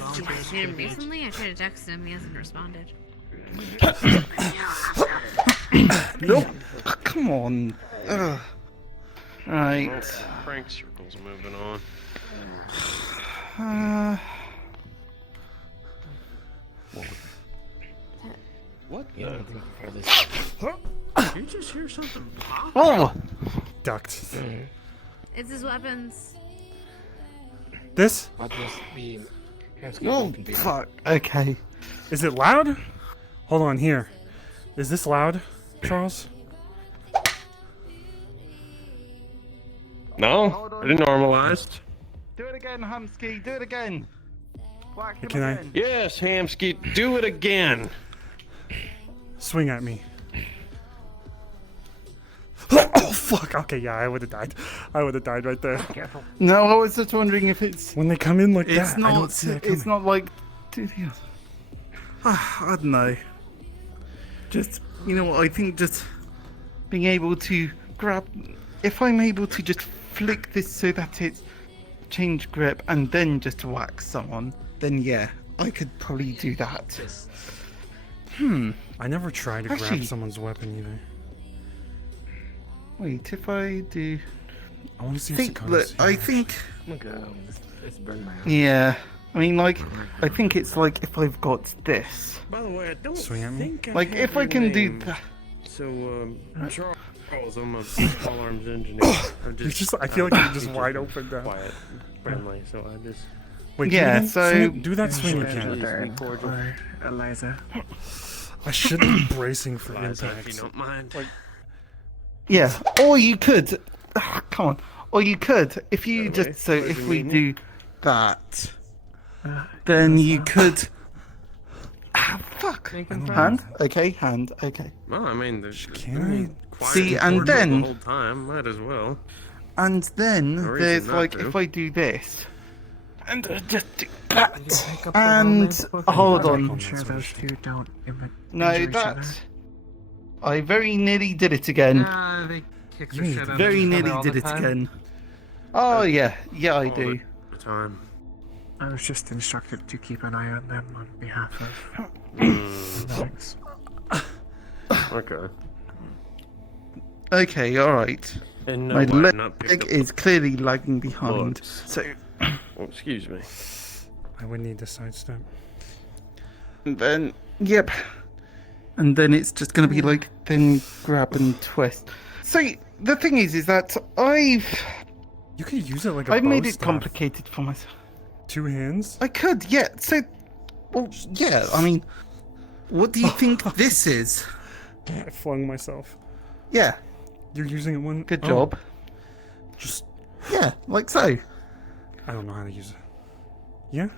hit him recently. I tried to text him. He hasn't responded. Nope. Come on. Right. Prank circles moving on. What? You just hear something pop? Oh! Ducked. It's his weapons. This? Oh, fuck. Okay. Is it loud? Hold on, here. Is this loud, Charles? No, it normalized. Do it again, Humsky. Do it again. Whack him Can I? again. Yes, Hamsky, do it again. Swing at me. Oh, fuck. Okay, yeah, I would have died. I would have died right there. No, I was just wondering if it's... When they come in like It's that, not, I don't see that it's coming. not like... I don't know. Just, you know what, I think just being able to grab... If I'm able to just flick this so that it's change grip and then just whack someone, then yeah, I could probably do that. I never tried to Actually- grab someone's weapon either. Wait, if I do... I want to see think, Sakata's look, I here. think... It's burned my Yeah. I mean, like, I think it's like if I've got this. By the way, I don't Swing at me? think Like, have if I your can do name. that... So, Charles, I'm a small arms engineer. I'm You're just, I feel like you're just wide open now. quiet, friendly, so I just... Wait, Yeah, do it again? so- do that swing again. or Eliza. I should be bracing for Liza, if impact. you don't mind. Yeah, or you could... come on. Or you could, if you By the way, just... So, what if do you we mean? do that, then you could... Fuck. Hand? Okay, hand. Okay. Well, I mean, there's Can quiet See, and cordial then- the whole time, might as well. And then No reason there's not like, to. if I do this, And just do You that. pick up the And romance book and hold you on. Making sure those two don't No, injure each other. that. I very nearly did it again. Nah, they kick the shit out of Very each other nearly all did the it time. again. Oh yeah, yeah I All do. the time. I was just instructed to keep an eye on them on behalf of Alex. Okay. Okay, alright. And no, My I've leg not picked up is clearly lagging behind. books. So, Oh, excuse me. I would need to sidestep. and then, yep. And then it's just gonna be like, then grab and twist. So, the thing is that You could use it like a I've made bow it staff. complicated for myself. 2 hands? I could, yeah. So, well, yeah. I mean, what do you think this is? I flung myself. Yeah. You're using it one. Good oh, job. Just. Yeah, like so. I don't know how to use it. Yeah?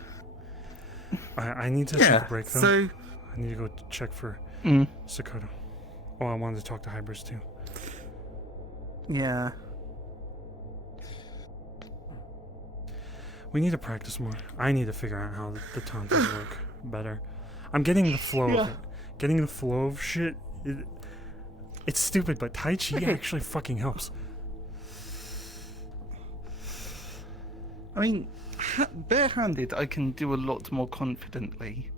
I need to take Yeah. a break though. So, I need to go check for Sakota. Oh, I wanted to talk to Hybrids too. yeah. We need to practice more. I need to figure out how the taunters work better. I'm getting the flow of it. Getting the flow of shit. It's stupid, but Tai Chi actually fucking helps. I mean, barehanded, I can do a lot more confidently.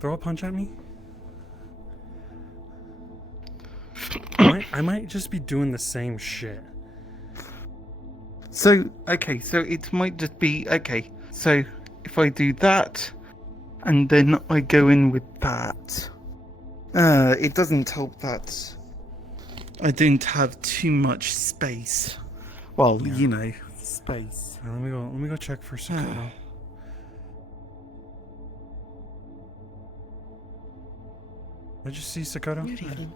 Throw a punch at me? I might just be doing the same shit. So, okay, so it might just be, okay, so if I do that, and then I go in with that, it doesn't help that I don't have too much space. Well, you know, space. Let me go check for Sakota. Did you see Sakota? Good evening.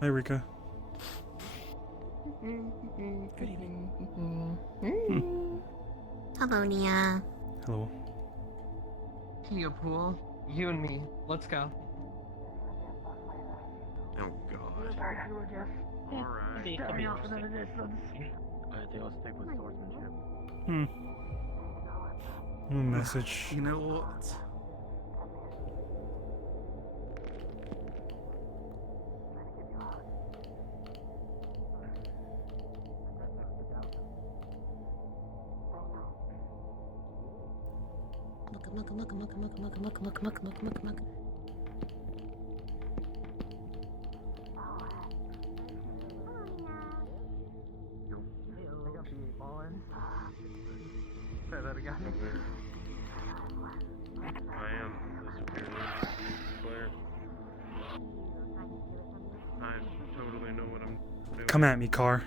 Hi, Rika. Good evening. Hello, Nia. Hello. Kia Pool, you and me, let's go. Oh god. Alright. They could be interesting. They all stick with swordsmanship. Message. You know what? Muck. Say that again. I am. Claire. I totally know what I'm doing. Come at me, car.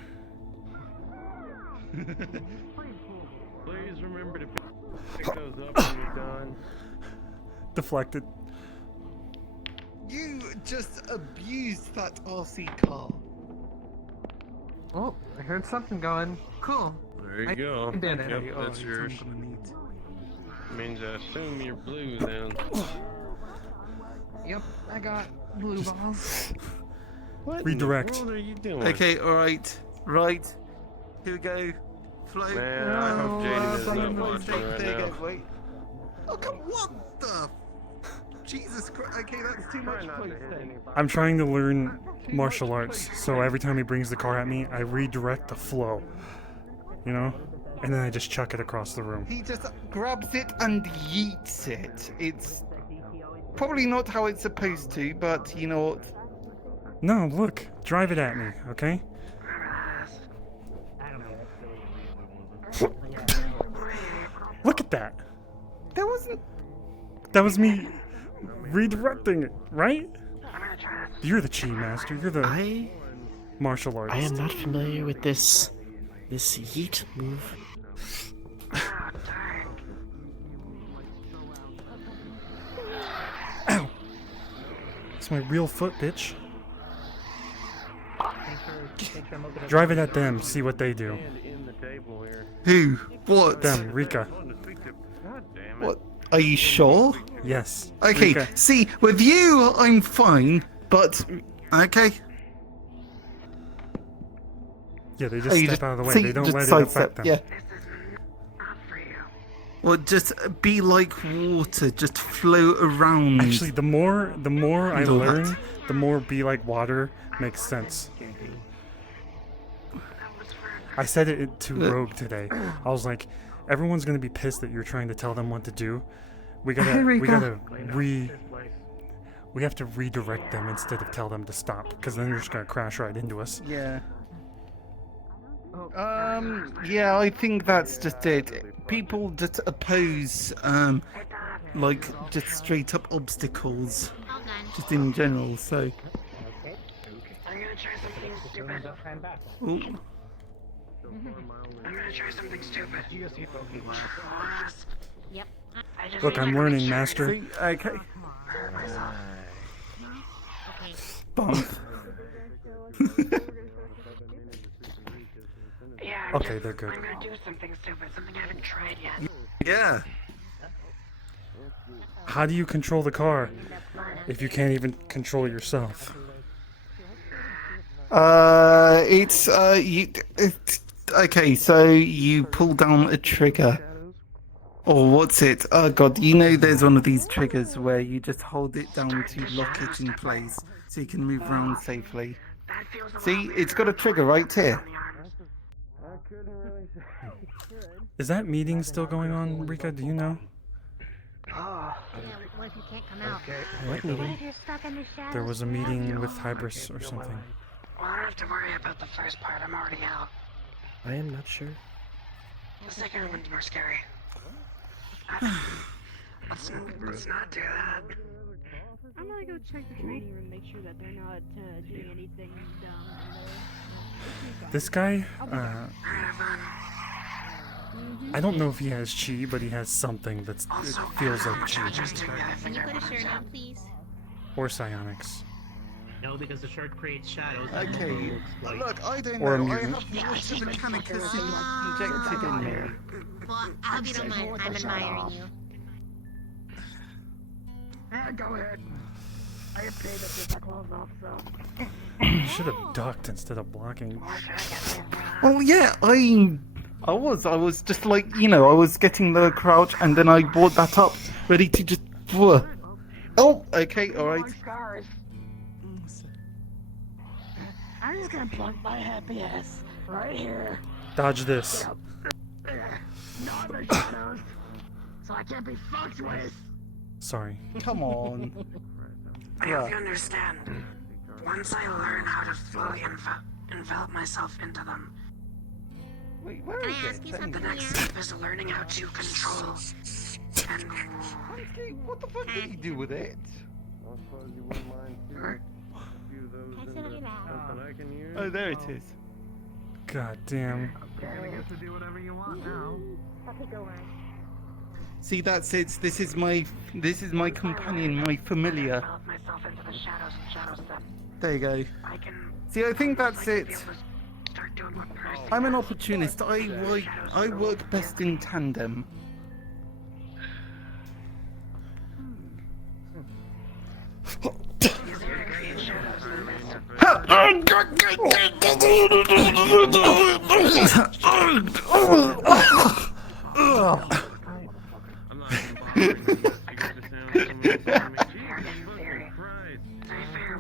Please remember to pick those up when you're done. Deflected. You just abused that RC car. Oh, I heard something going. Cool. There you I go. did it. Yep, that's yours. Means I assume you're blue then. Yep, I got blue balls. What Redirect. in the world are you doing? Okay, alright. Right. Here we go. Float. Man, I hope Jaden is not There watching right you now. go, wait. Oh, come what the? Jesus Christ. Okay, that's too much posting. I'm trying to learn martial arts, so every time he brings the car at me, I redirect the flow. You know? And then I just chuck it across the room. He just grabs it and yeets it. It's probably not how it's supposed to, but you know what? No, look. Drive it at me, okay? Look at that. That wasn't. That was me redirecting it, right? You're the chi master. You're the martial artist. I am not familiar with this yeet move. Ow! It's my real foot, bitch. Drive it at them. See what they do. Who? What? Them, Rika. What? Are you sure? Yes. Okay, Rika. see, with you, I'm fine, but. Okay. Yeah, they just you step out of the way. see, They don't just let it sidestep, affect them. Yeah. Well, just be like water, just float around. Actually, the more I Do that. learn, the more be like water makes sense. I said it to Rogue today. I was like, everyone's gonna be pissed that you're trying to tell them what to do. We have to redirect them instead of tell them to stop, because then they're just gonna crash right into us. Yeah. Yeah, I think that's just it. People just oppose, like, just straight up obstacles, just in general, so. I'm gonna try something stupid. Ooh. I'm gonna try something stupid. Yep. Look, I'm learning, Master. See, okay. Bump. Yeah, Okay, they're good. I'm gonna do something stupid, something I haven't tried yet. Yeah. How do you control the car if you can't even control yourself? Okay, so you pull down a trigger. Or what's it? Oh god, you know there's one of these triggers where you just hold it down to lock it in place so you can move around safely. See, it's got a trigger right here. Is that meeting still going on, Rika? Do you know? What if you can't come out? What meeting? There was a meeting with Hybris or something. Well, I don't have to worry about the first part, I'm already out. I am not sure. The second one's more scary. Let's not do that. I'm gonna go check the training room, make sure that they're not doing anything dumb in there. This guy, I don't know if he has chi, but he has something that feels like chi. Can you put a shirt on, please? Or psionics. No, because the shirt creates shadows. Okay, look, I don't Or a know, I mutant. have water mechanicus injected in me. Well, I hope you don't mind. I'm admiring you. Go ahead. I have paid to take my clothes off, so. You should have ducked instead of blocking. Well, yeah, I was just like, you know, I was getting the crouch and then I brought that up, ready to just. Oh, okay, alright. I'm just gonna plug my happy ass right here. Dodge this. Not in the shadows, so I can't be fucked with. Sorry. Come on. I hope you understand. Once I learn how to fully envelop myself into them, Wait, where Can is I ask it? you the something, next Leanne? step is learning how to control and Okay, what the fuck did you do with it? Oh, there it is. God damn. See, that's it. This is my companion, my familiar. envelop myself into the shadows and shadow step. There you go. I can See, I think that's it. start doing what Percy I'm an opportunist. I work best in tandem.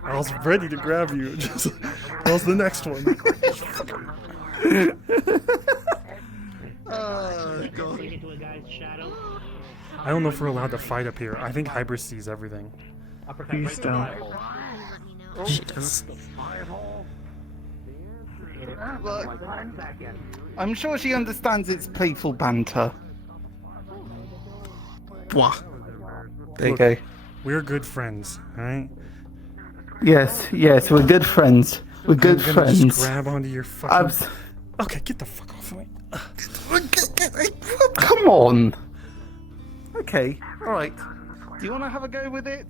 I was ready to grab you. Just, that was the next one. Oh, God. Into a guy's shadow. I don't know if we're allowed to fight up here. I think Hybris sees everything. Please don't. Look, I'm sure she understands it's playful banter. Blah. There you go. We're good friends, alright? Yes, we're good friends. We're good I'm gonna friends. just grab onto your fucking... Abs- Okay, get the fuck off of me. Come on. Okay, alright. Do you want to have a go with it?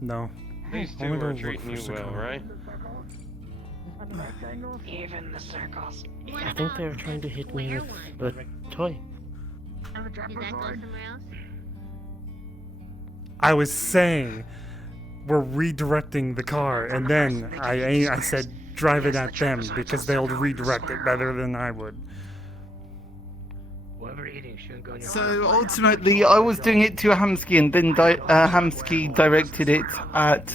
No. These I'm two gonna are go treating you look for well, Sakura. right? even the circles. I think they were trying to hit me with a toy. Did that go somewhere else? I was saying we're redirecting the car, and then I said drive it at them because they'll redirect it better than I would. So ultimately, I was doing it to Hamsky, and then Hamsky directed it at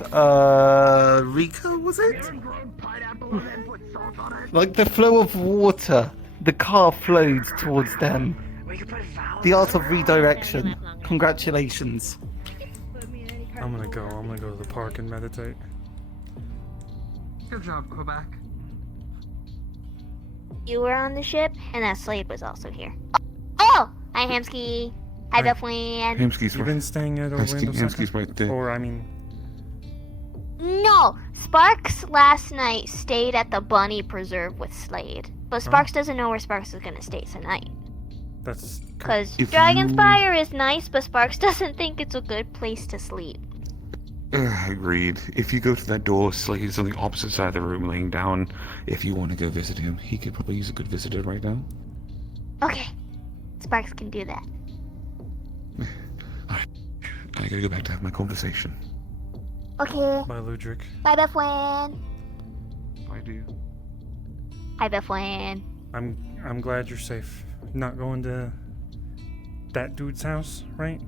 Rico, was it? Like the flow of water, the car flowed towards them. The art of redirection. Congratulations. I'm gonna go to the park and meditate. Good job, Quebec. You were on the ship, and that Slade was also here. Oh! Hi, Hamsky. Hi, Bethlehem. Hamsky's You've been staying at Orlando Hamsky's right there. Or, I mean... No! Sparks last night stayed at the Bunny Preserve with Slade. But Sparks doesn't know where Sparks is gonna stay tonight. That's... Because Dragonspire is nice, but Sparks doesn't think it's a good place to sleep. Agreed. If you go to that door, Slade's on the opposite side of the room laying down. If you want to go visit him, he could probably use a good visitor right now. Okay. Sparks can do that. Alright. I gotta go back to have my conversation. Okay. Bye, Ludric. Bye, Bethlehem. Bye, dude. Hi, Bethlehem. I'm glad you're safe. Not going to that dude's house, right?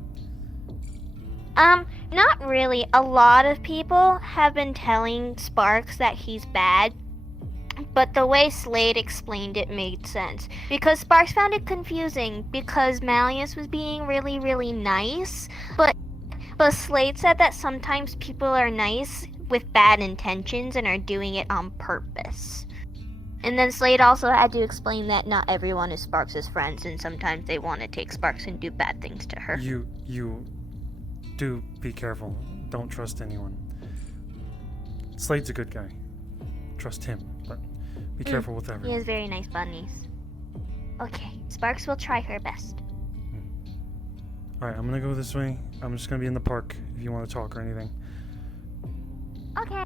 Not really. A lot of people have been telling Sparks that he's bad, but the way Slade explained it made sense. Because Sparks found it confusing, because Malleus was being really, really nice, but Slade said that sometimes people are nice with bad intentions and are doing it on purpose. And then Slade also had to explain that not everyone is Sparks' friends, and sometimes they want to take Sparks and do bad things to her. You do be careful. Don't trust anyone. Slade's a good guy. Trust him, but be careful with everyone. He has very nice bunnies. Okay, Sparks will try her best. Alright, I'm gonna go this way. I'm just gonna be in the park if you want to talk or anything. Okay.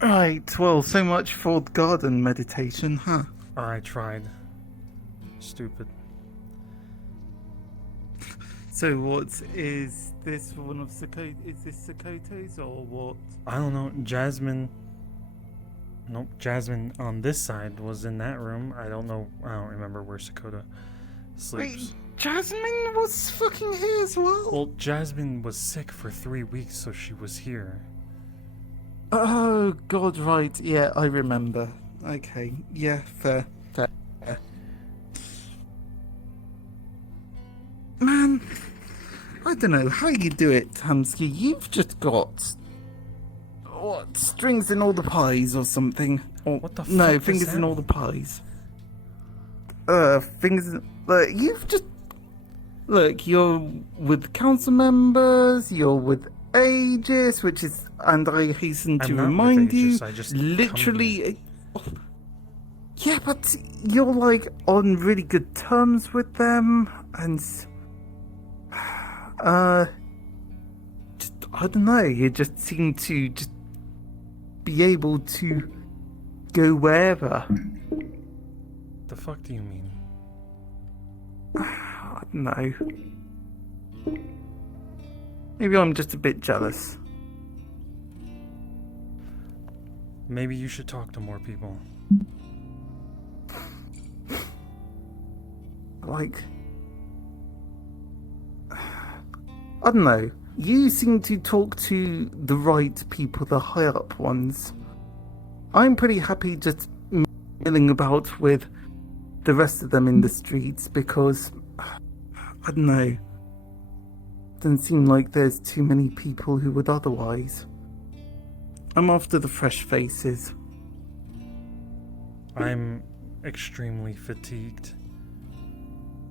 Right, well, so much for the garden meditation, huh? I tried. Stupid. So what is this one of is this Sakoto's or what? I don't know. Jasmine. Nope, Jasmine on this side was in that room. I don't know. I don't remember where Sakota sleeps. Wait, Jasmine was fucking here as well? Well, Jasmine was sick for 3 weeks, so she was here. Oh, God, right. Yeah, I remember. Okay, yeah, fair. Man, I don't know how you do it, Tamsky. You've just got... What, strings in all the pies or something? Or, what the fuck no, is fingers that? in all the pies. Fingers in... Look, you've just... Look, you're with council members, you're with Aegis, which is... And I hasten to I'm not remind with Aegis, you, I just literally... Yeah, but you're, like, on really good terms with them, and... just, I don't know, you just seem to just be able to go wherever. The fuck do you mean? I don't know. Maybe I'm just a bit jealous. Maybe you should talk to more people. Like... I don't know. You seem to talk to the right people, the high up ones. I'm pretty happy just milling about with the rest of them in the streets because, I don't know, doesn't seem like there's too many people who would otherwise. I'm after the fresh faces. I'm extremely fatigued.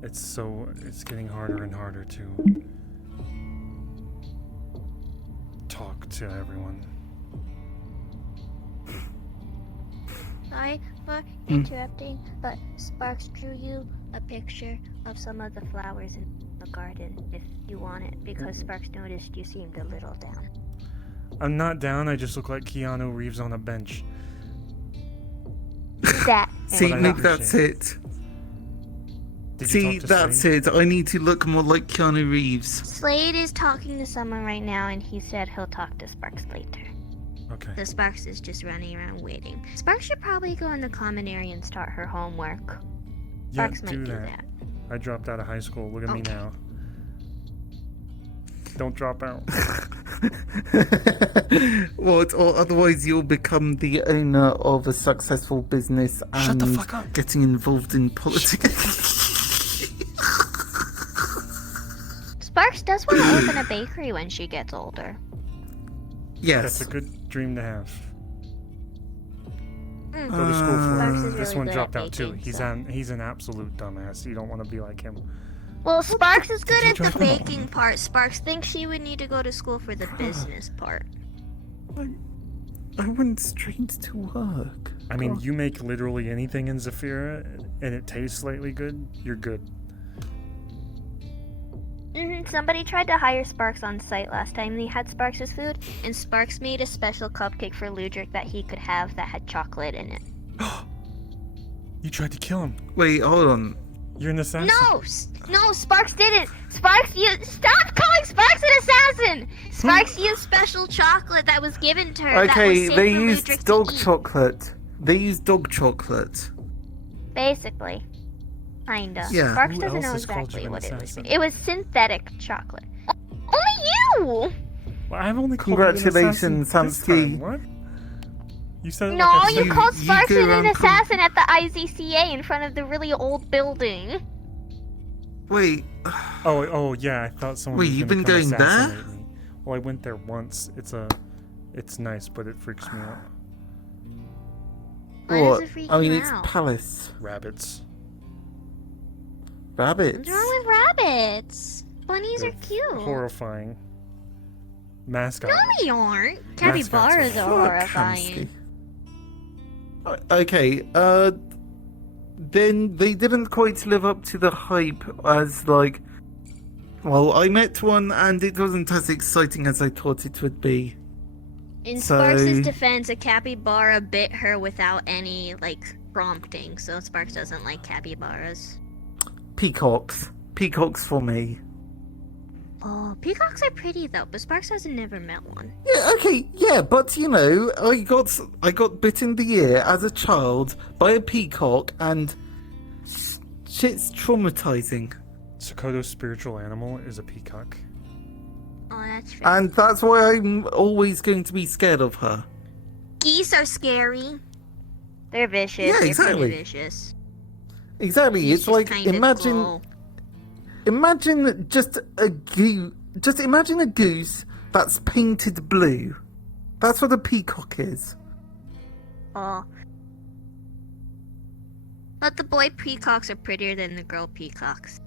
It's getting harder and harder to talk to everyone. Sorry for interrupting, but Sparks drew you a picture of some of the flowers in the garden if you want it, because Sparks noticed you seemed a little down. I'm not down, I just look like Keanu Reeves on a bench. That. See, But I Nick, that's appreciate it. Did you See, talk to that's Slade? it. I need to look more like Keanu Reeves. Slade is talking to someone right now, and he said he'll talk to Sparks later. Okay. So Sparks is just running around waiting. Sparks should probably go in the common area and start her homework. Yeah, Sparks might do that. I dropped out of high school. Look at me now. Don't drop out. What? Or otherwise you'll become the owner of a successful business and Shut the fuck up. getting involved in politics. Sparks does want to open a bakery when she gets older. Yes. That's a good dream to have. Mm. Go to school for Sparks it. is This really one good dropped at out too. baking, He's an absolute dumbass. You don't want to be like him. Well, Sparks is good you at the drop out? baking part. Sparks thinks she would need to go to school for the business part. I went straight to work. I mean, you make literally anything in Zafira and it tastes slightly good, you're good. Somebody tried to hire Sparks on site last time they had Sparks' food, and Sparks made a special cupcake for Ludric that he could have that had chocolate in it. You tried to kill him. Wait, hold on. You're an assassin. No, Sparks didn't. Stop calling Sparks an assassin. Sparks used special chocolate that was given to her. Okay, that was they safe for used Ludric dog to eat. chocolate. They used dog chocolate. Basically. Kinda. Yeah. Sparks Who doesn't else know has called exactly you an what it was. assassin? It was synthetic chocolate. Only you! Well, I've only called you an assassin Congratulations, this time. Samsky. What? You said it No, like I you said- called you Sparks go an around assassin at the IZCA in front of the really old building. Wait, Oh, yeah, I thought someone Wait, was you've gonna been come going there? assassinate me. Well, I went there once. It's nice, but it freaks me out. Why does what? it freak I mean, you it's out? palace. Rabbits. Rabbits. What's wrong with rabbits? Bunnies They're are cute. Horrifying. Mascot. No, they aren't. Mascots Capybaras are are Fuck, horrifying. Hamsky. Okay, then they didn't quite live up to the hype as, like, Well, I met one and it wasn't as exciting as I thought it would be. In So- Sparks' defense, a capybara bit her without any, prompting, so Sparks doesn't like capybaras. Peacocks. Peacocks for me. Oh, peacocks are pretty though, but Sparks has never met one. Yeah, okay, yeah, but I got bit in the ear as a child by a peacock and shit's traumatizing. Sokoto's spiritual animal is a peacock. Oh, that's fair. And that's why I'm always going to be scared of her. Geese are scary. They're vicious. Yeah, They're exactly. pretty vicious. Exactly, Geese it's just like kinda glow. imagine imagine a goose that's painted blue. That's what a peacock is. Oh. But the boy peacocks are prettier than the girl peacocks.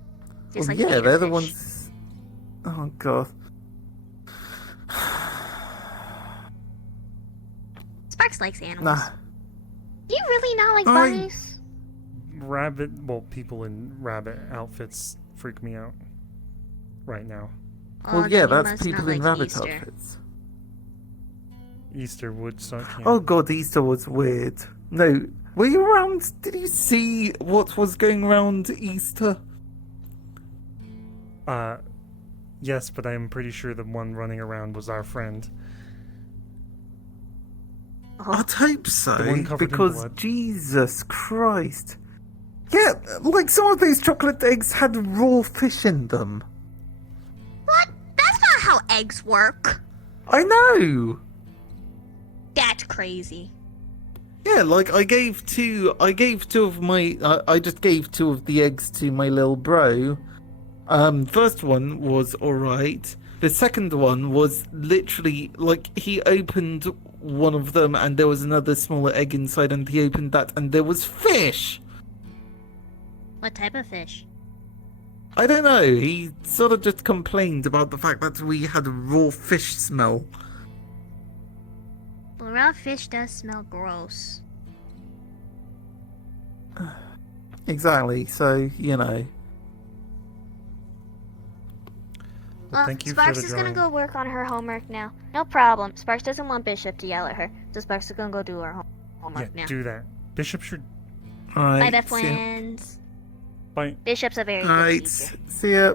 Just Well, like yeah, they're the gatorfish. ones. Oh god. Sparks likes animals. Nah. Do you really not like I- bunnies? People in rabbit outfits freak me out right now. Well, then yeah, you that's must people not in like rabbit Easter. outfits. Easter would suck. Yeah. Oh god, Easter was weird. No, were you around? Did you see what was going around Easter? Yes, but I'm pretty sure the one running around was our friend. I'd hope The so, one covered in because blood. Jesus Christ. Yeah, like some of those chocolate eggs had raw fish in them. What? That's not how eggs work. I know! That's crazy. Yeah, like I gave two of my, I just gave two of the eggs to my little bro. First one was alright. The second one was literally, like, he opened one of them and there was another smaller egg inside and he opened that and there was fish! What type of fish? I don't know, he sort of just complained about the fact that we had a raw fish smell. Well, raw fish does smell gross. Exactly, so, Well, thank you Sparks for the is gonna drawing. go work on her homework now. No problem. Sparks doesn't want Bishop to yell at her, so Sparks is gonna go do her homework Yeah, now. do that. Bishop should. Alright. Bye, Beth Wins. Bye. Bishop's a very good Alright, teacher. see ya.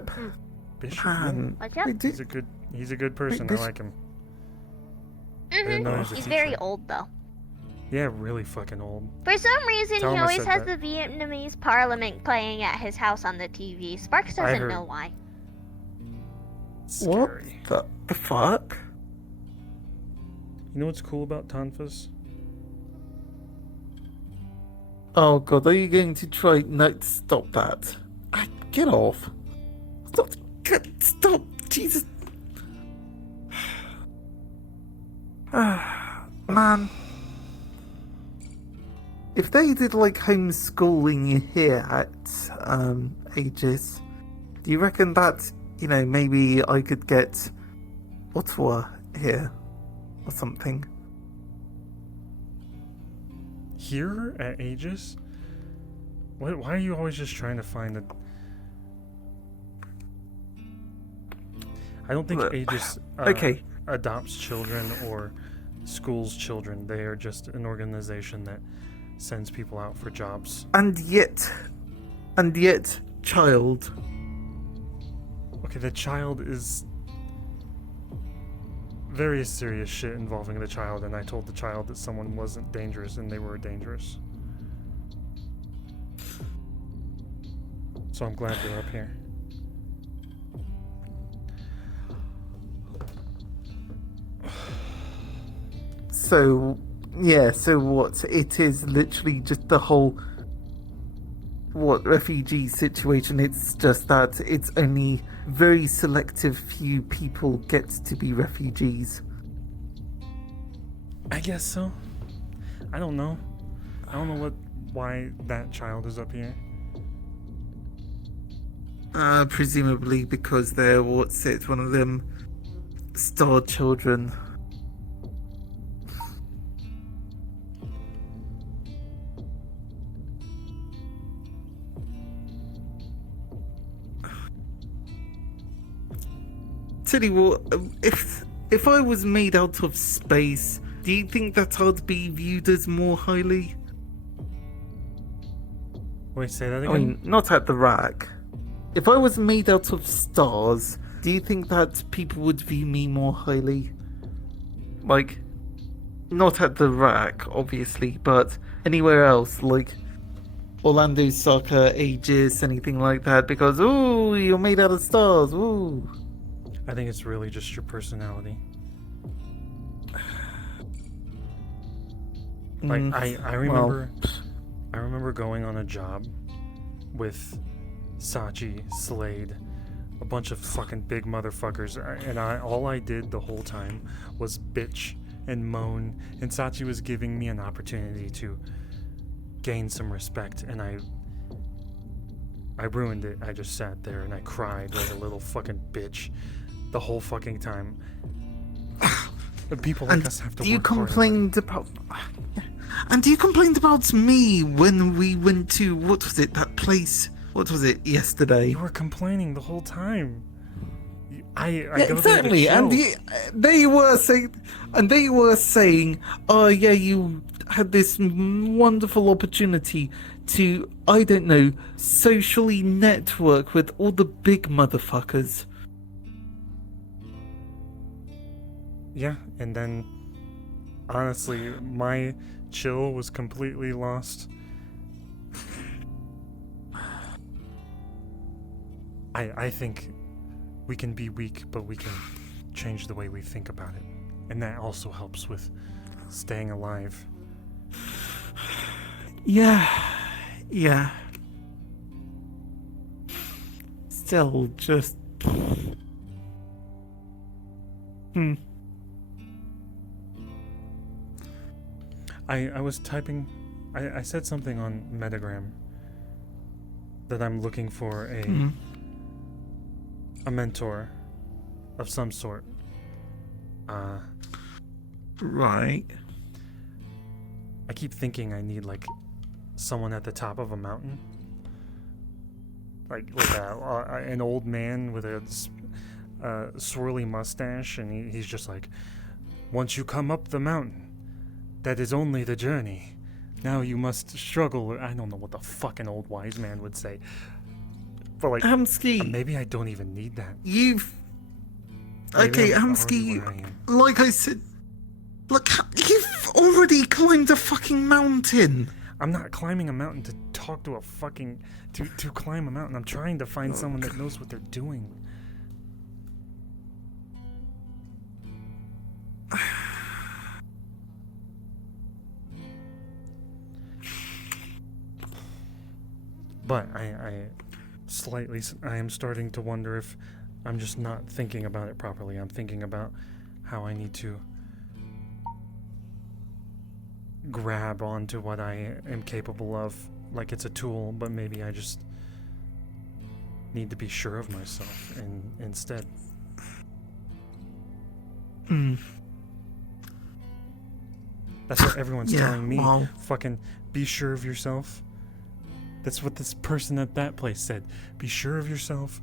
Bishop. Man, Watch out. wait, did- He's a good person. I Bishop- like him. didn't know he was a He's teacher. very old though. Yeah, really fucking old. For some reason, Tell he him I always said has that. the Vietnamese parliament playing at his house on the TV. Sparks I doesn't heard. know why. What Scary. the fuck? You know what's cool about Tonfas? Oh god, are you going to try? No, stop that. Get off. Stop. Jesus. Man. If they did like homeschooling here at Aegis, do you reckon that, maybe I could get Ottawa here or something? Here at Aegis? Why are you always just trying to find a... I don't think Look, Aegis okay. adopts children or schools children. They are just an organization that sends people out for jobs. And yet, child. Okay, the child is very serious shit involving the child, and I told the child that someone wasn't dangerous and they were dangerous. So I'm glad they're up here. So what? It is literally just the whole refugee situation. It's just that it's only very selective few people get to be refugees. I guess so. I don't know. I don't know why that child is up here. Presumably because they're one of them star children. tell you what, if I was made out of space, do you think that I'd be viewed as more highly? Wait, say that again? I mean, not at the rack. If I was made out of stars, do you think that people would view me more highly? Like, not at the rack, obviously, but anywhere else, like Orlando Soccer, Aegis, anything like that, because, ooh, you're made out of stars, ooh. I think it's really just your personality. Like, I remember... I remember going on a job with Sachi, Slade, a bunch of fucking big motherfuckers, and all I did the whole time was bitch and moan, and Sachi was giving me an opportunity to gain some respect, and I ruined it. I just sat there and I cried like a little fucking bitch the whole fucking time. People like us have to work you complained about... And you complained about me when we went to, what was it, that place? What was it, yesterday? You were complaining the whole time. I yeah, exactly, and they were saying, oh yeah, you had this wonderful opportunity to, I don't know, socially network with all the big motherfuckers. Yeah, and then, honestly, my chill was completely lost. I think we can be weak, but we can change the way we think about it. And that also helps with staying alive. Yeah. Still, just... I was typing... I said something on Metagram that I'm looking for a mentor of some sort. Right. I keep thinking I need, like, someone at the top of a mountain. Like an old man with a swirly mustache, and he's just like, once you come up the mountain, that is only the journey. Now you must struggle. I don't know what the fucking old wise man would say. But like, Hamsky, maybe I don't even need that. Okay, Hamsky, like I said, look, you've already climbed a fucking mountain. I'm not climbing a mountain to talk to a fucking... To climb a mountain. I'm trying to find someone that knows what they're doing. But I am starting to wonder if I'm just not thinking about it properly. I'm thinking about how I need to grab onto what I am capable of like it's a tool, but maybe I just need to be sure of myself instead. That's what everyone's telling me. Well. Fucking be sure of yourself. That's what this person at that place said. Be sure of yourself.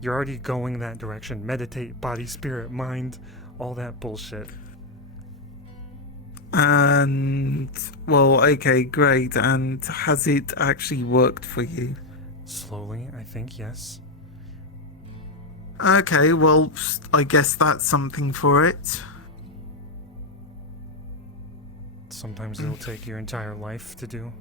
You're already going that direction. Meditate, body, spirit, mind, all that bullshit. And, well, okay, great. And has it actually worked for you? Slowly, I think, yes. Okay, well, I guess that's something for it. Sometimes it'll take your entire life to do.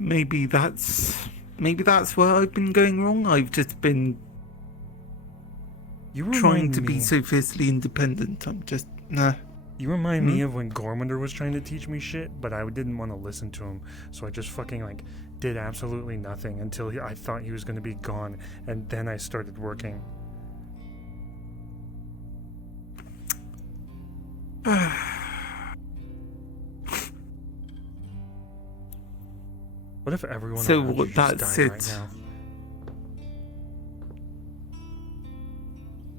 Maybe that's where I've been going wrong. I've just been trying to be so fiercely independent. I'm just nah. You remind me of when Gormander was trying to teach me shit, but I didn't want to listen to him, so I just fucking like did absolutely nothing until I thought he was going to be gone, and then I started working. What if everyone around you just died right now?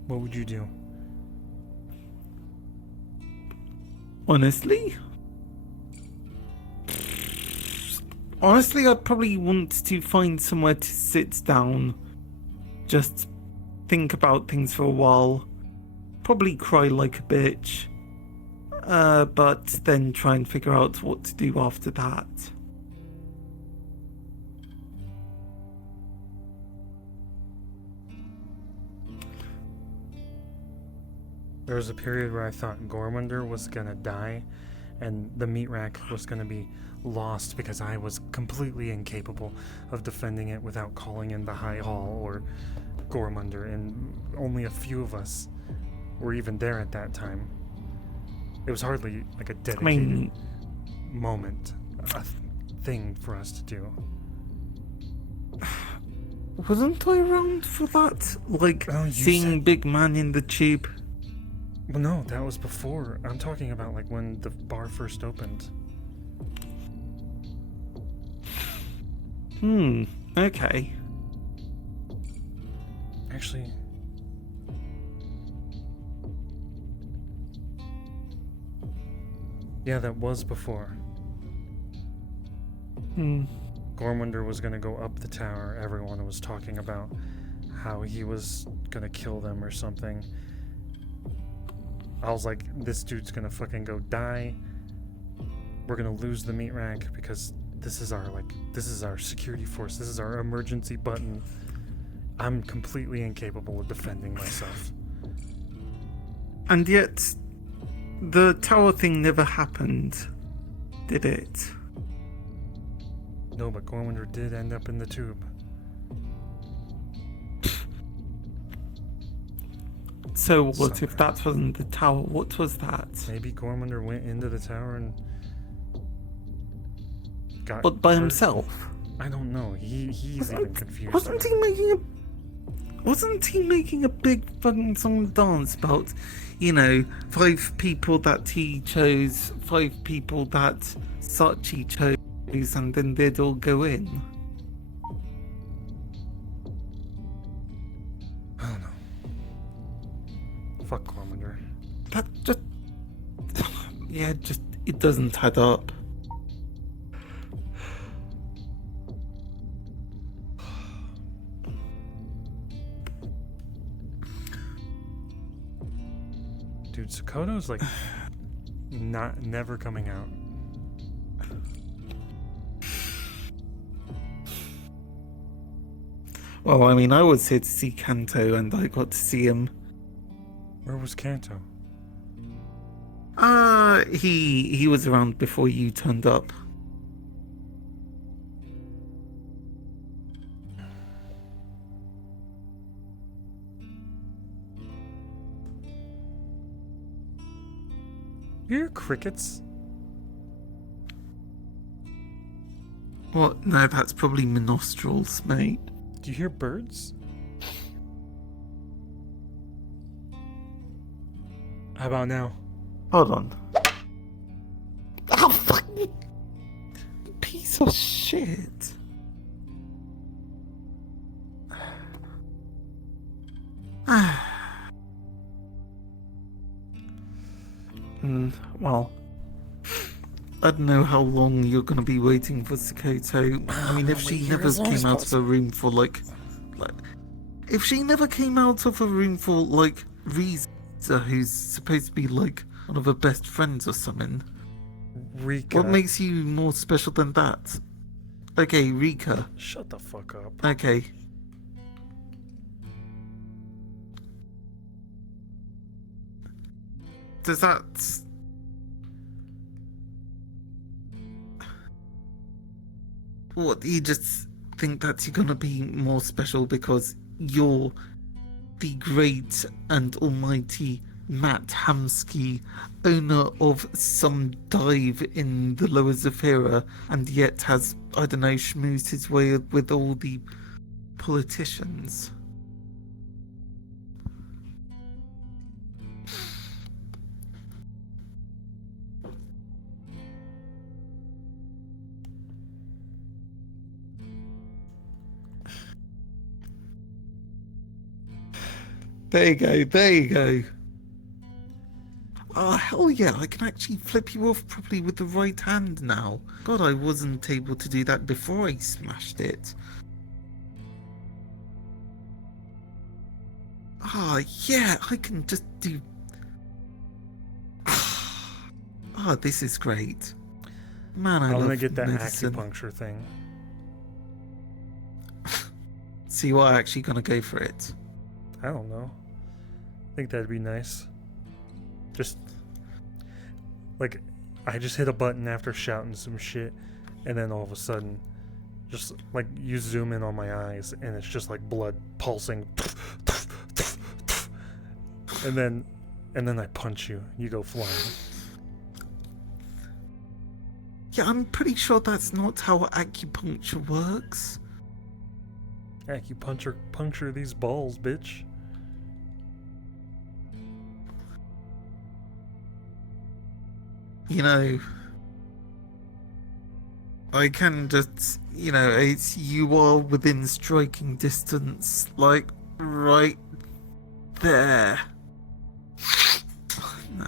What would you do? Honestly? Honestly, I'd probably want to find somewhere to sit down. Just think about things for a while. Probably cry like a bitch. But then try and figure out what to do after that. There was a period where I thought Gormunder was gonna die, and the meat rack was gonna be lost because I was completely incapable of defending it without calling in the High Hall or Gormunder, and only a few of us were even there at that time. It was hardly like a dedicated moment, a thing for us to do. Wasn't I around for that? Like, seeing Big Man in the tube? Well, no, that was before. I'm talking about like when the bar first opened. Okay. Actually, yeah, that was before. Gormunder was gonna go up the tower. Everyone was talking about how he was gonna kill them or something. I was like, this dude's gonna fucking go die. We're gonna lose the meat rack because this is our security force. This is our emergency button. I'm completely incapable of defending myself. And yet, the tower thing never happened, did it? No, but Gormunder did end up in the tube. So what if that wasn't the tower? What was that? Maybe Gormunder went into the tower and got But by hurt. himself? I don't know. He's even confused. Wasn't he making a big fucking song and dance about, 5 people that he chose, 5 people that Sachi chose, and then they'd all go in? I don't know. Fuck Gormunder. That just... it doesn't add up. Dude, Sokoto's like never coming out. Well, I mean, I was here to see Kanto, and I got to see him. Where was Kanto? He was around before you turned up. You hear crickets? What? No, that's probably my nostrils, mate. Do you hear birds? How about now? Hold on. Oh, fucking piece of shit. Well, I don't know how long you're gonna be waiting for Sakoto. I mean, if she never came out of her room for if she never came out of her room for Risa, who's supposed to be one of her best friends or something. Rika. What makes you more special than that? Okay, Rika. Shut the fuck up. Okay. Does that... What, you just think that you're gonna be more special because you're the great and almighty Matt Hamsky, owner of some dive in the Lower Zafira, and yet has, I don't know, schmoozed his way with all the politicians? There you go, there you go. Oh, hell yeah, I can actually flip you off properly with the right hand now. God, I wasn't able to do that before I smashed it. Ah, yeah, I can just do... Ah, this is great. Man, I I'm love gonna get that medicine. acupuncture thing. So you are actually gonna go for it? I don't know. I think that'd be nice. Just like I just hit a button after shouting some shit, and then all of a sudden, just like you zoom in on my eyes, and it's just like blood pulsing, and then I punch you. You go flying. Yeah, I'm pretty sure that's not how acupuncture works. Puncture these balls, bitch. You know, I can just, you know, it's you are within striking distance, like right there. Nah.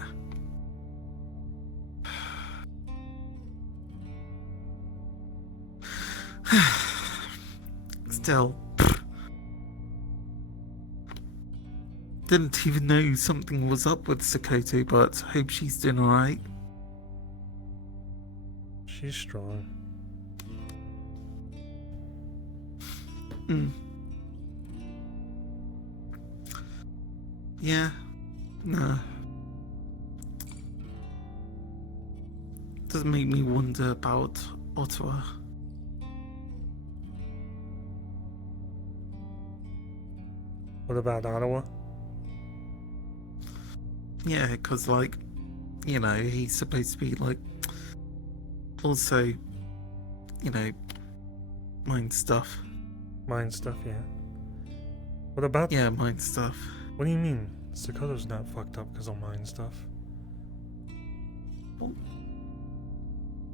Still, didn't even know something was up with Sakoto, but hope she's doing alright. She's strong. Yeah. No. Does make me wonder about Ottawa. What about Ottawa? Yeah, because, like, you know, he's supposed to be, like, also, you know, mind stuff. Mind stuff, yeah. What about... Yeah, mind stuff. What do you mean? Sakoto's not fucked up because of mind stuff. Well,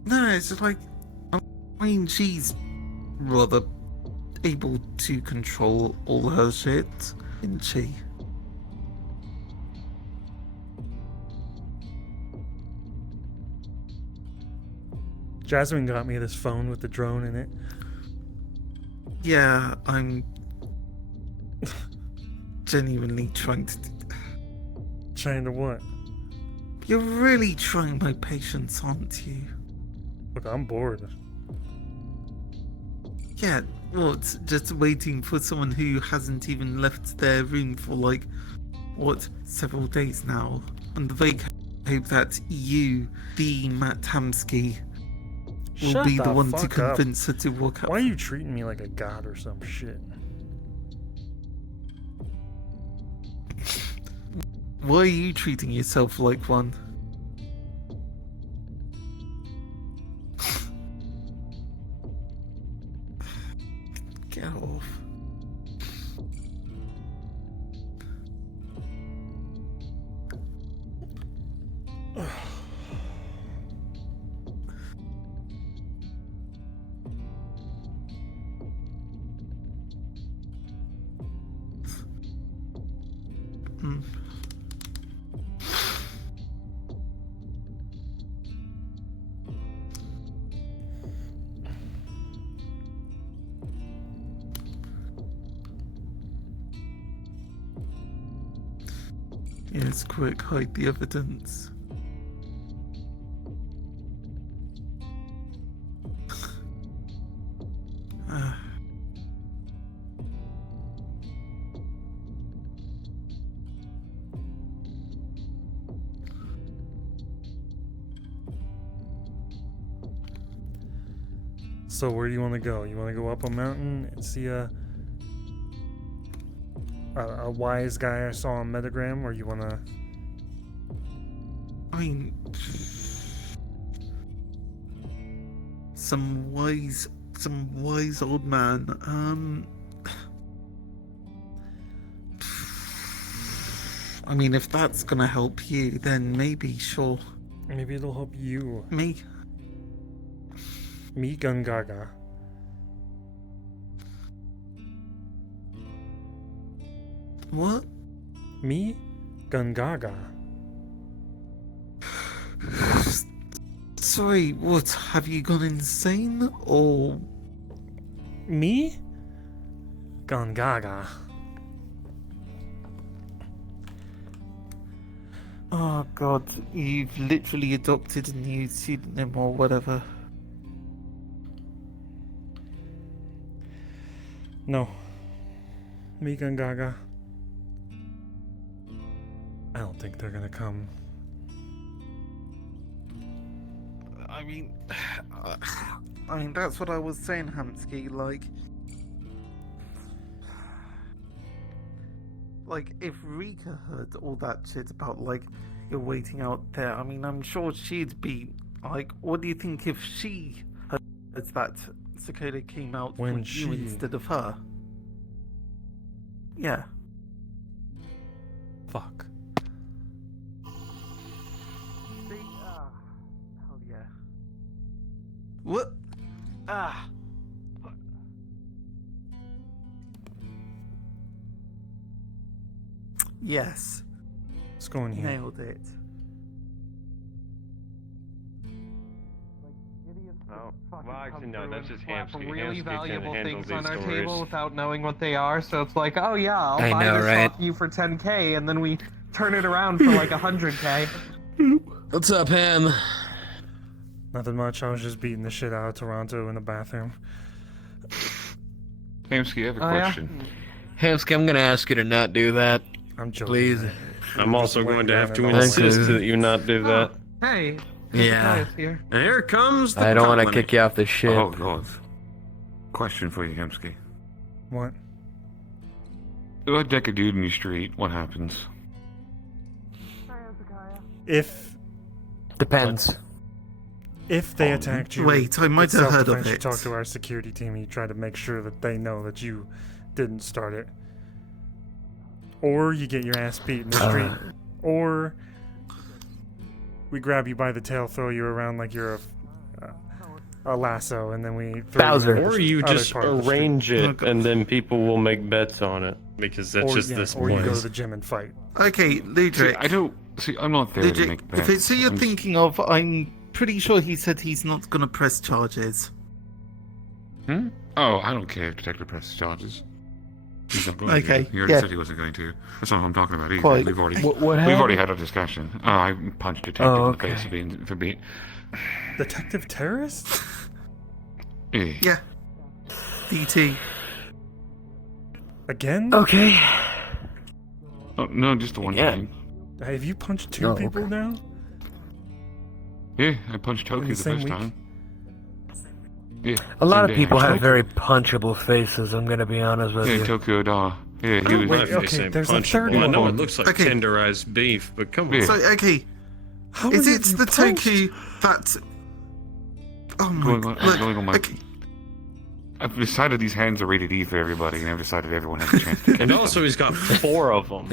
no, it's just like, I mean, she's rather able to control all her shit, isn't she? Jasmine got me this phone with the drone in it. Yeah, I'm genuinely trying to... Trying to what? You're really trying my patience, aren't you? Look, I'm bored. Yeah, well, it's just waiting for someone who hasn't even left their room for, like, what, several days now. And the vague hope that you, the Matt Hamsky, will Shut be the one to fuck convince her up. to walk out. Why are you treating me like a god or some shit? Why are you treating yourself like one? Get off. Yes, quick, hide the evidence. So where do you want to go? You want to go up a mountain and see a wise guy I saw on Metagram, or you want to... I mean, some wise old man. I mean, if that's gonna help you, then maybe, sure. Maybe it'll help you. Me, Gungaga. what? Me? Gungaga. Sorry, what? Have you gone insane, or...? Me? Gone gaga. Oh god, you've literally adopted a new pseudonym or whatever. No. Me gone gaga. I don't think they're gonna come. I mean, that's what I was saying, Hamsky, like, if Rika heard all that shit about, like, you're waiting out there, I mean, I'm sure she'd be, like, what do you think if she heard that Sakota came out When for you she- instead of her? Yeah. Fuck. Hell yeah. What? Ah. Yes. What's going here? Nailed it. Oh, well, actually, no, that's just Slap Hamsky. really Hamsky valuable can handle things on these our stories. table without knowing what they are. So it's like, oh yeah, I'll I buy know, this right? off you for 10K, and then we turn it around for like 100K. What's up, Ham? Nothing much. I was just beating the shit out of Toronto in the bathroom. Hamsky, I have a Oh, yeah? question. Hamsky, I'm gonna ask you to not do that. I'm joking. Please. I'm also going to have to Thanks, insist dude. that you not do that. Hey. Yeah. Here. And here comes the I don't want to colony. kick you off the ship. Oh, God. Question for you, Hamsky. What? If I deck a dude in the street, what happens? If Depends. they attacked you, Wait, I might it's have heard of self-defense. You it. talk to our security team and you try to make sure that they know that you didn't start it. Or you get your ass beat in the street. Or we grab you by the tail, throw you around like you're a lasso, and then we throw Bowser. you into Or the you other just part of the street. arrange it, and then people will make bets on it. Because that's just this or you go to place. the gym and fight. Okay, See, Ludwig. I'm not there to Ludwig, make if bets. it's who you're I'm thinking of, I'm pretty sure he said he's not gonna press charges. Hmm? Oh, I don't care if Detective presses charges. He's not going Okay, to. He already yeah. said he wasn't going to. That's not what I'm talking about either. Quite. We've already What we've happened? already had a discussion. I punched Detective in the face for being. Detective terrorist? Yeah. Yeah. DT. Again? Okay. Oh, no, just the one Again. time. Have you punched two Oh, people okay. now? Yeah, I punched Toki the the same first week? time. Yeah. A lot same of day, people have actually. very punchable faces, I'm gonna be honest with Yeah, you. Tokyo Da. Yeah, he was. My Wait, face okay, ain't there's a punchable. third I one. know it looks like Okay. tenderized beef, but come Yeah. on. So, okay, How is many it have you the punched? Toku that... Oh my Going god. on, going on my. Okay. I've decided these hands are rated E for everybody, and I've decided everyone has a chance to And also, he's got 4 of them.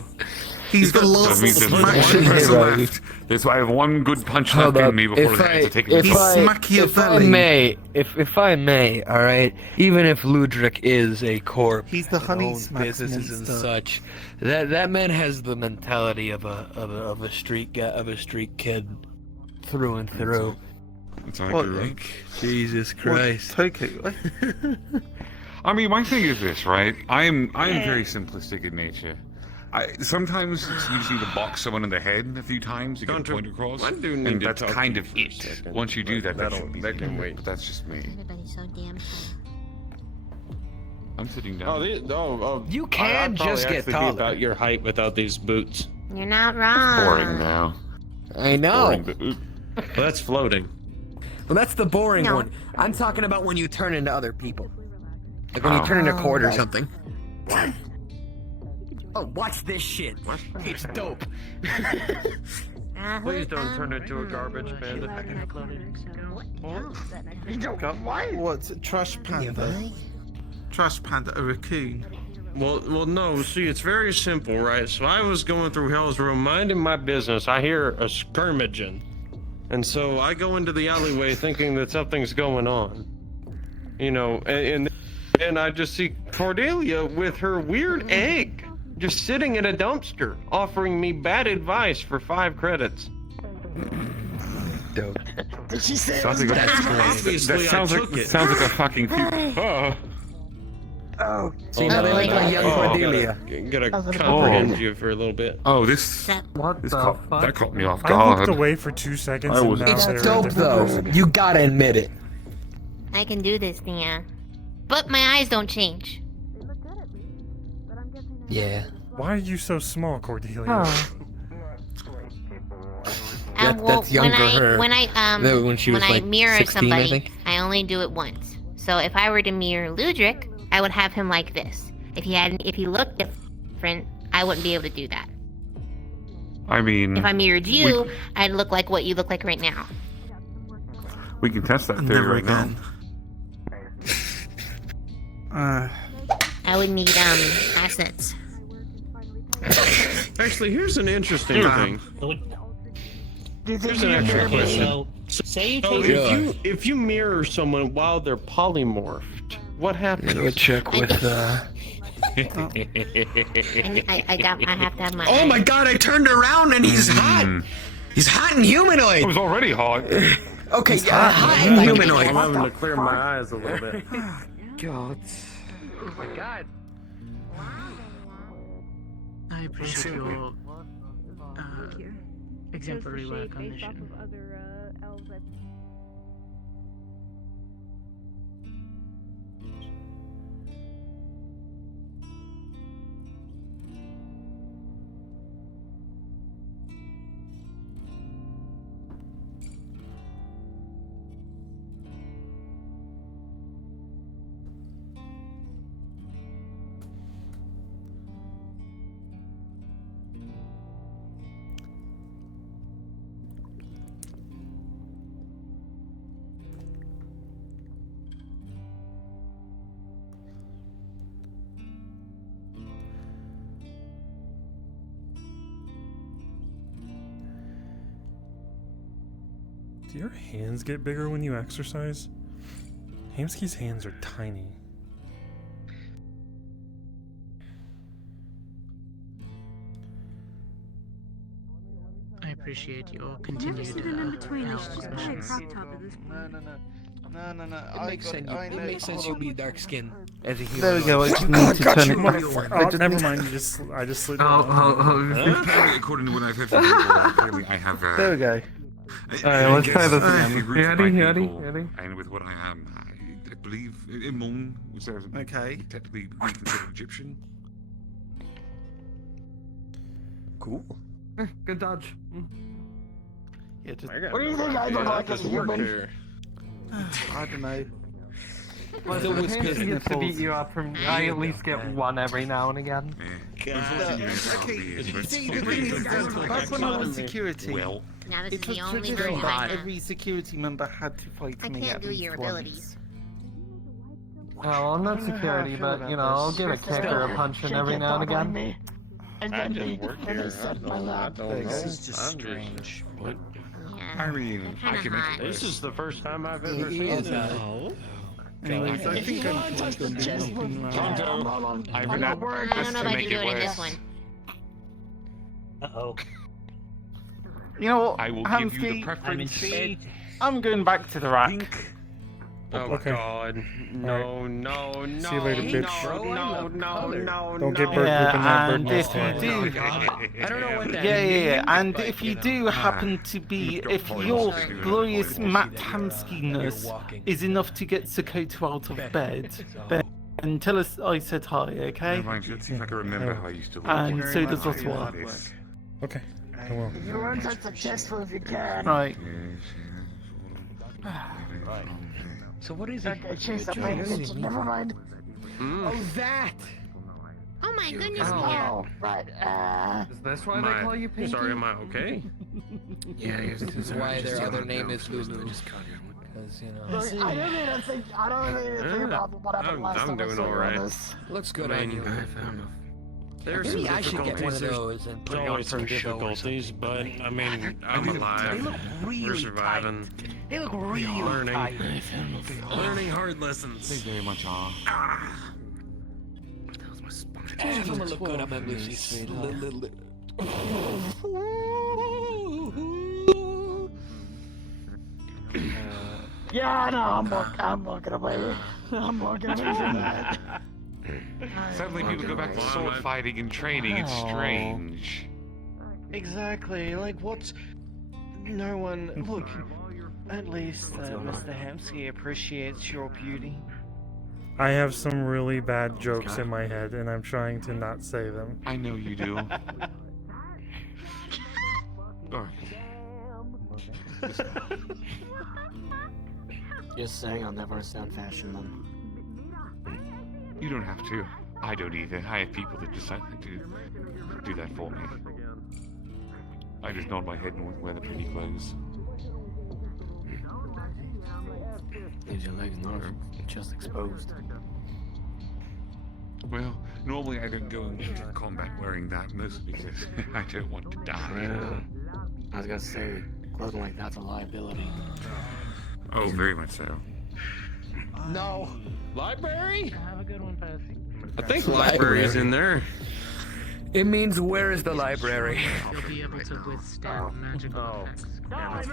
He's the That last means there's smack one Actually, person right. left. That's why I have one good punch Hold left up. in me before If the hands I, are taken. if He's I, Machiavelli. if I may, all right. Even if Ludwig is a corpse, He's the and honey owns smack businesses and monster. such. That man has the mentality of a street guy, of a street kid, through and through. It's What? accurate. Jesus Christ. Toku. I mean, my thing is this, right? I'm very simplistic in nature. Sometimes you just need to box someone in the head a few times to get a Contra- point across, I do need and to that's talk to kind you of for a it. second. Once you do that, that That'll- should be that can easy. wait. But that's just me. Everybody's so damn I'm sitting Oh, down. You I'd can probably just get actually be taller. about your height without these boots. You're not wrong. Boring now. I know. Boring, but, Well, that's floating. Well, that's the boring No. one. I'm talking about when you turn into other people. Like when you turn into Cord or something. Oh, watch this shit. It's dope. Please don't turn into a garbage bandit. What? Trash panda? Trash panda, a raccoon. Well, no. See, it's very simple, right? So I was going through Hell's Room, minding my business. I hear a skirmaging, and so I go into the alleyway thinking that something's going on. You know, and I just see Cordelia with her weird egg, just sitting in a dumpster, offering me bad advice for 5 credits. Dope. did she say? Sounds like Obviously, sounds I like took it. sounds like a fucking. Oh. See, now they look like young Cordelia. Gotta comprehend you for a little bit. Oh, this. What This the caught, fuck? that caught me off I guard. looked away for 2 seconds. I And was- now It's they're a dope different though. person. You gotta admit it. I can do this, Thea. But my eyes don't change. Yeah. Why are you so small, Cordelia? Oh. That's younger her. When When she was I like mirror 16, somebody, I think. I only do it once. So if I were to mirror Ludric, I would have him like this. If he looked different, I wouldn't be able to do that. I mean, If I mirrored you, I'd look like what you look like right now. we can test that theory Never right now. again. I would need assets. Actually, here's an interesting thing. Here's an extra question. Say you So take if you mirror someone while they're polymorphed, what happens? Go check with I have to have my. Oh my god, I turned around and he's hot! He's hot and humanoid! It was already hot. Okay, hot and humanoid. I'm having to clear my eyes a little bit. God. Oh my god. I appreciate your exemplary work on this show. Do your hands get bigger when you exercise? Hamsky's hands are tiny. I appreciate your continued in between. They should just buy a crop top at this point. No. It makes sense. It makes sense you'll be dark skinned as a human. There we go. I just need to turn it. Oh, never mind. I just slid. According to what I've heard from people, clearly I have. There we go. Alright, let's try this again. Ready? And with what I am, I believe Imon was there. Okay. Technically considered Egyptian. Cool. Good dodge. Yeah, just. What do you think I look like as a human? I don't know. Listen, if Hansi gets to beat you up from, I at least get one every now and again. Okay, see, the thing is, back when I was security, Now this it is was the only traditional version I that have. every security member had to fight I me can't at do least your once. abilities. Oh, I'm not security, but, you know, I'll give a kick or a punch in every now and again. I just work here. I don't know. This is just strange. What? I mean, I can make it. This is the first time I've ever He seen is, this. Anyways, I think I'm just gonna do something like that. I've been I don't know if I can do it in this one. Uh-oh. You know what, I will give you the Hamsky, preference. I'm going back to the rack. Oh Okay. God. No. See you later, bitch. No. Don't get bird poop in that bird And nest. if you do, I don't know what that yeah, and if you do happen to be, if your glorious Matt Hamskiness is enough to get Sakoto out of bed, then tell us I said hi, okay? Never mind, it seems like I remember how I used to look. And so does Oswald. This. Okay. I will. You run such a chestful if you can. Right. So what is Okay, chase up my attention. Never mind. Oh, that! Oh my goodness, Oh. yeah. Oh, right. Is this why they call you Pinky? Sorry, am I okay? Yeah, this is why their other name is Lulu. Because, you know. Look, I don't even think about what happened last I'm time I doing saw you alright. on this. Looks good I on mean, you. There's some Maybe I should get one of difficulties. those and put There's it on always for some a show or difficulties, something. but I mean, I'm They alive. look really We're surviving. They look really Learning. tight. Learning hard lessons. They very much are. If I'm gonna look good, I'm gonna lose these feet. Yeah, no, I'm walking away. I'm walking away from that. Suddenly people go back to sword fighting and training. It's strange. Exactly. Like, what's... No one... Look, at least Mr. Hemsky appreciates your beauty. I have some really bad jokes in my head, and I'm trying to not say them. I know you do. Just saying, I'll never sound fashion then. You don't have to. I don't either. I have people that decide to do that for me. I just nod my head and wear the pretty clothes. Leaves your legs not just exposed. Well, normally I don't go into combat wearing that, mostly because I don't want to die. Yeah. I was gonna say, clothing like that's a liability. Oh, very much so. No. Library? Have a good one, Pez. I think library's in there. It means where is the library? You'll be able to withstand magical attacks.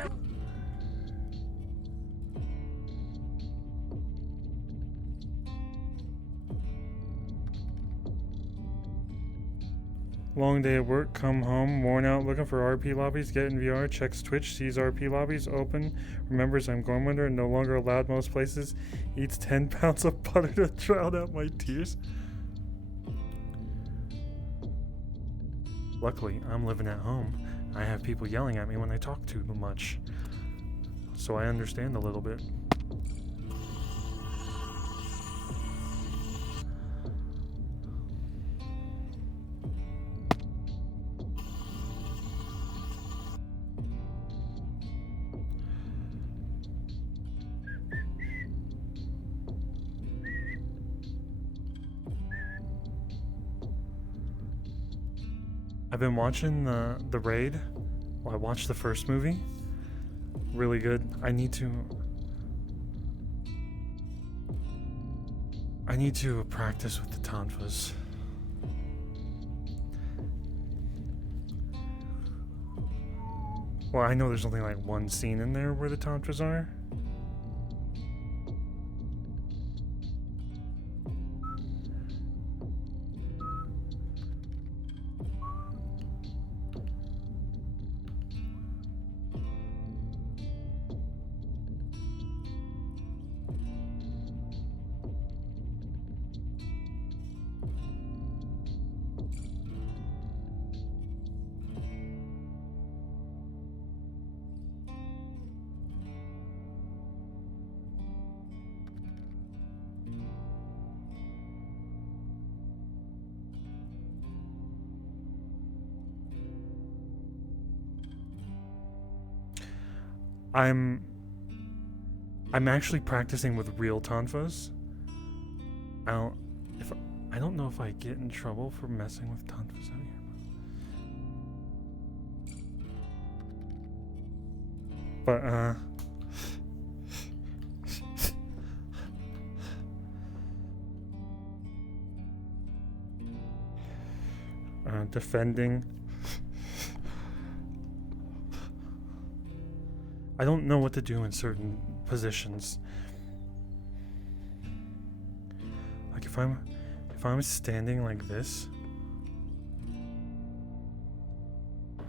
Long day at work, come home, worn out, looking for RP lobbies, get in VR, checks Twitch, sees RP lobbies, open, remembers I'm Gormander and no longer allowed most places, eats 10 pounds of butter to drown out my tears. Luckily, I'm living at home. I have people yelling at me when I talk too much. So I understand a little bit. I've been watching the Raid. Well, I watched the first movie. Really good. I need to practice with the tonfas. Well, I know there's only like one scene in there where the tonfas are. I'm actually practicing with real tonfas. I don't know if I get in trouble for messing with tonfas out here. But defending. I don't know what to do in certain positions. Like if I'm standing like this,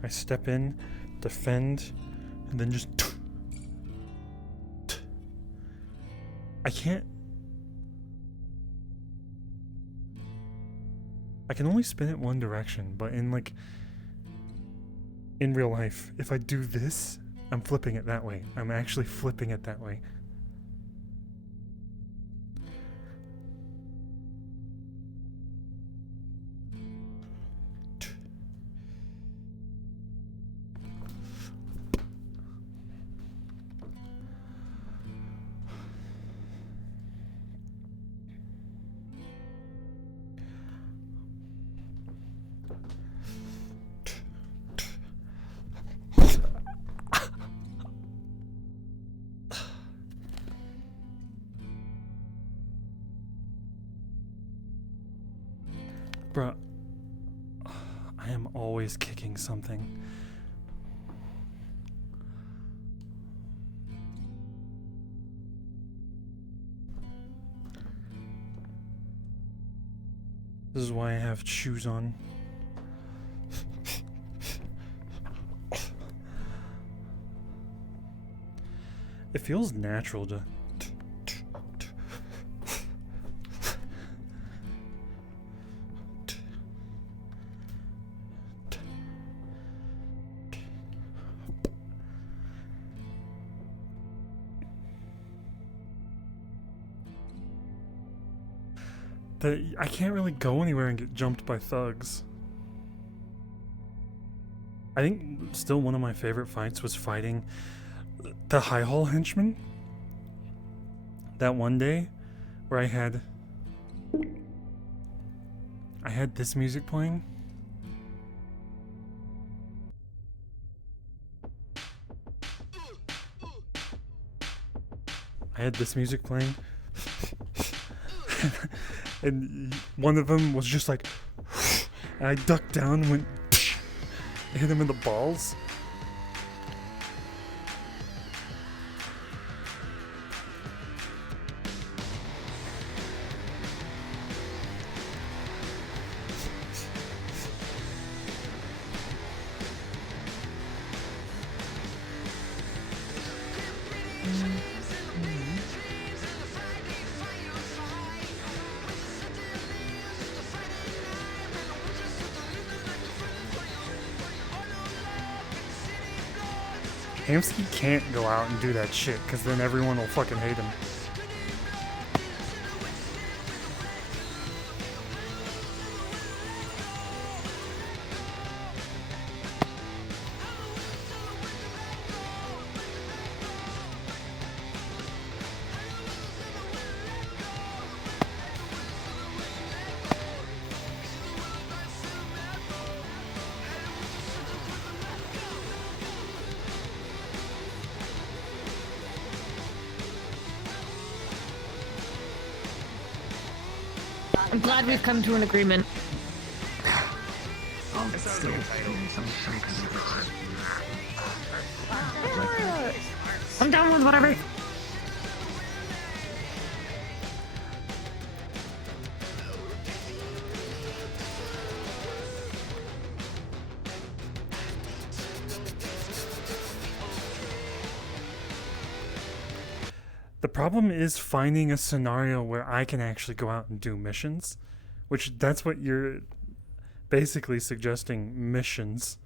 I step in, defend, and then just I can only spin it one direction, but in real life, if I do this, I'm flipping it that way. I'm actually flipping it that way. Bruh, I am always kicking something. This is why I have shoes on. It feels natural to... I can't really go anywhere and get jumped by thugs. I think still one of my favorite fights was fighting the High Hall henchman. That one day where I had this music playing. And one of them was just like, and I ducked down and went, hit him in the balls. Hamsky can't go out and do that shit, because then everyone will fucking hate him. I'm glad we've come to an agreement. I'm down with whatever. The problem is finding a scenario where I can actually go out and do missions, which that's what you're basically suggesting, missions,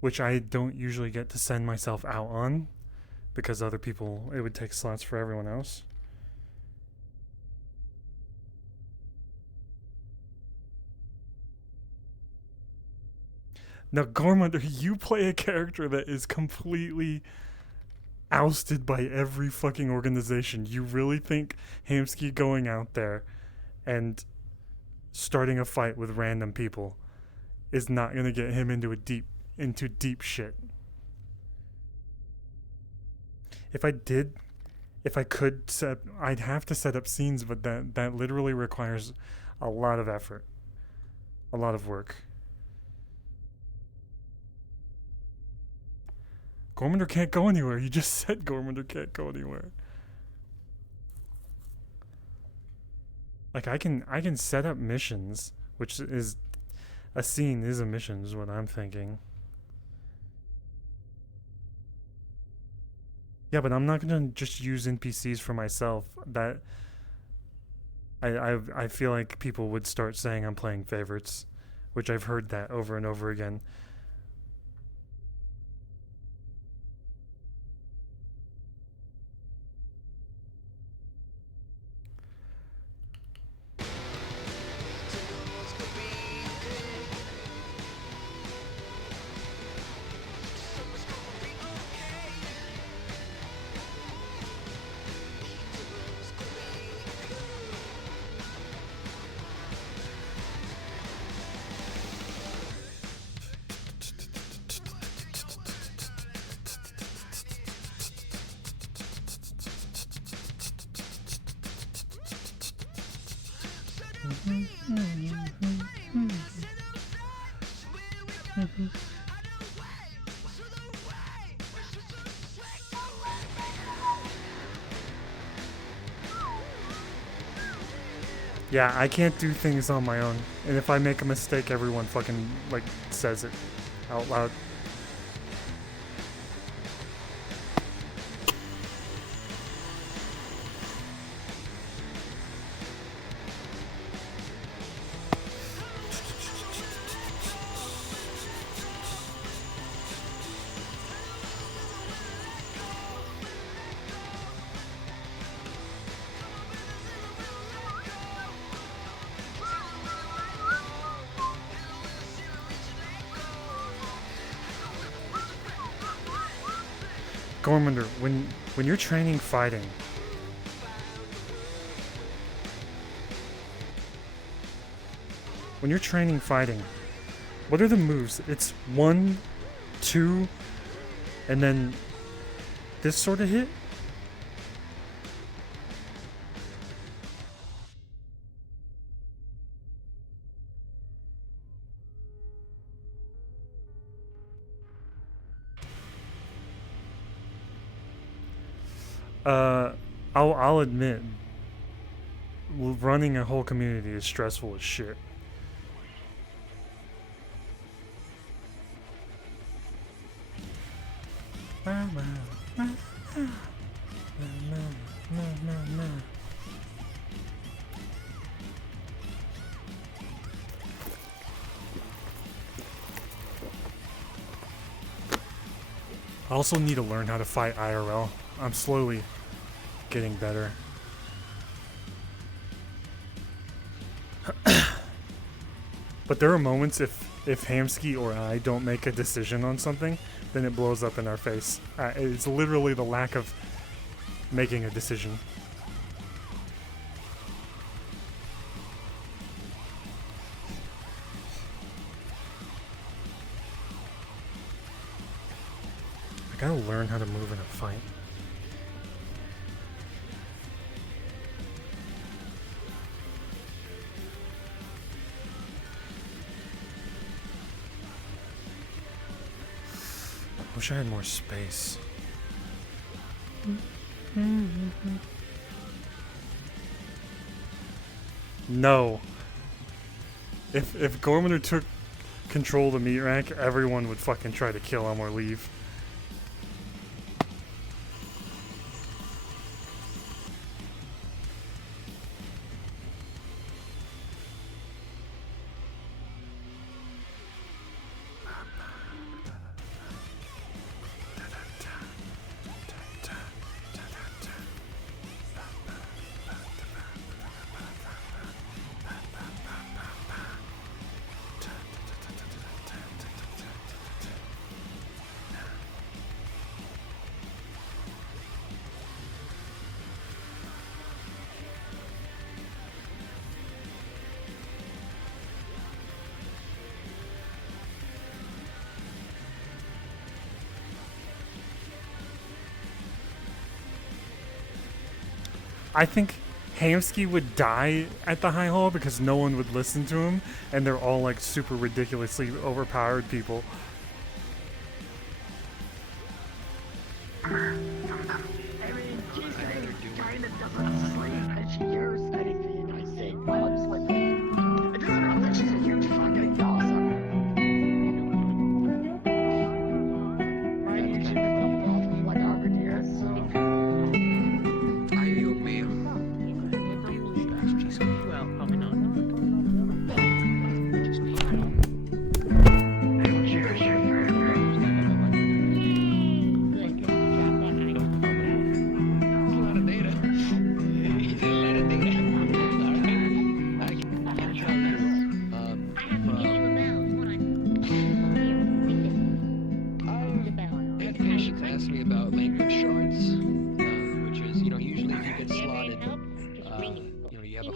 which I don't usually get to send myself out on because other people, it would take slots for everyone else. Now, Gormunder, you play a character that is completely ousted by every fucking organization. You really think Hamsky going out there and starting a fight with random people is not going to get him into deep shit? If I could I'd have to set up scenes, but that literally requires a lot of effort, a lot of work. Gormunder can't go anywhere. You just said Gormunder can't go anywhere. Like I can set up missions, which is a scene is a mission is what I'm thinking. Yeah, but I'm not gonna just use NPCs for myself. That I feel like people would start saying I'm playing favorites, which I've heard that over and over again. Yeah, I can't do things on my own. And if I make a mistake, everyone fucking, like, says it out loud. Gormander, when you're training fighting, what are the moves? It's 1, 2, and then this sort of hit? I'll admit, running a whole community is stressful as shit. I also need to learn how to fight IRL. I'm slowly getting better. But there are moments if Hamsky or I don't make a decision on something, then it blows up in our face. It's literally the lack of making a decision. I gotta learn how to move in a fight. I wish I had more space. No. If Gormander took control of the meat rack, everyone would fucking try to kill him or leave. I think Hamsky would die at the High Hall because no one would listen to him, and they're all like super ridiculously overpowered people.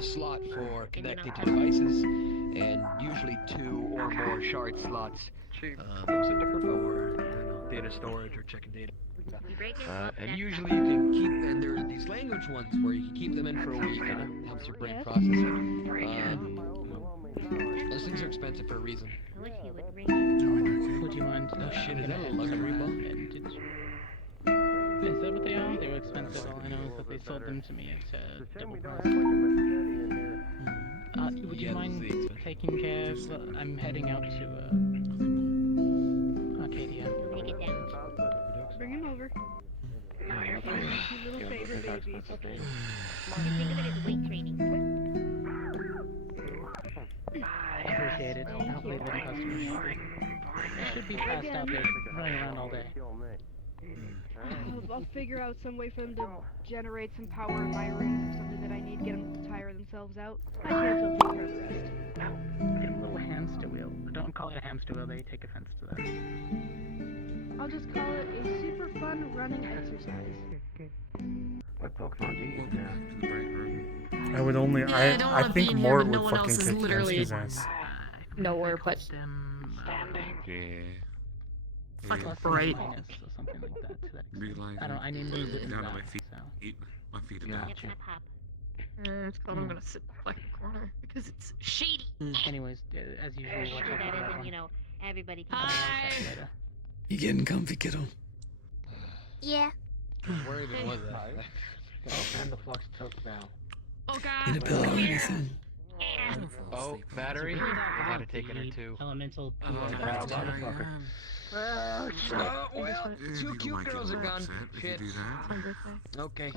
Slot for connecting to devices, and usually 2 or more shard slots for data storage or checking data. And usually you can keep, and there are these language ones where you can keep them in for a week, and it helps your brain process it. Those things are expensive for a reason. Would you mind? Oh shit, is that a luxury book? Is that what they are? They were expensive. All I know is that they sold them to me at double price. Would you mind taking care of? I'm heading out to Arcadia. Take it down. Bring him over. Oh, you're Cute little favor, baby. Okay. Think of it as weight training. Appreciate it. Hopefully it wouldn't cost too much. I should be passed out there running around all day. I'll figure out some way for them to generate some power in my room, something that I need, get them to tire themselves out. I can't take care of the rest. Get a little hamster wheel. Don't call it a hamster wheel, they take offense to that. I'll just call it a super fun running exercise. What Pokemon do you use? I would only. I think Mort would one fucking else is kick literally- his ass. Nowhere but Yeah. fucking bright. Or something like that. To that Realize I don't. I need to move it down to back, my feet. so. My feet are Yeah. down. It's gonna pop. It's called I'm gonna sit in the fucking corner because it's shady. Anyways, as usual, Sure, watch out that for that isn't, one. you know, everybody can Later. You getting comfy, kiddo? Yeah. Where even was that? And the flux took now. Oh god. Need a pillow or anything? Oh, battery? I might have taken her too. Elemental. Well, two cute girls are gone. Shit. Okay.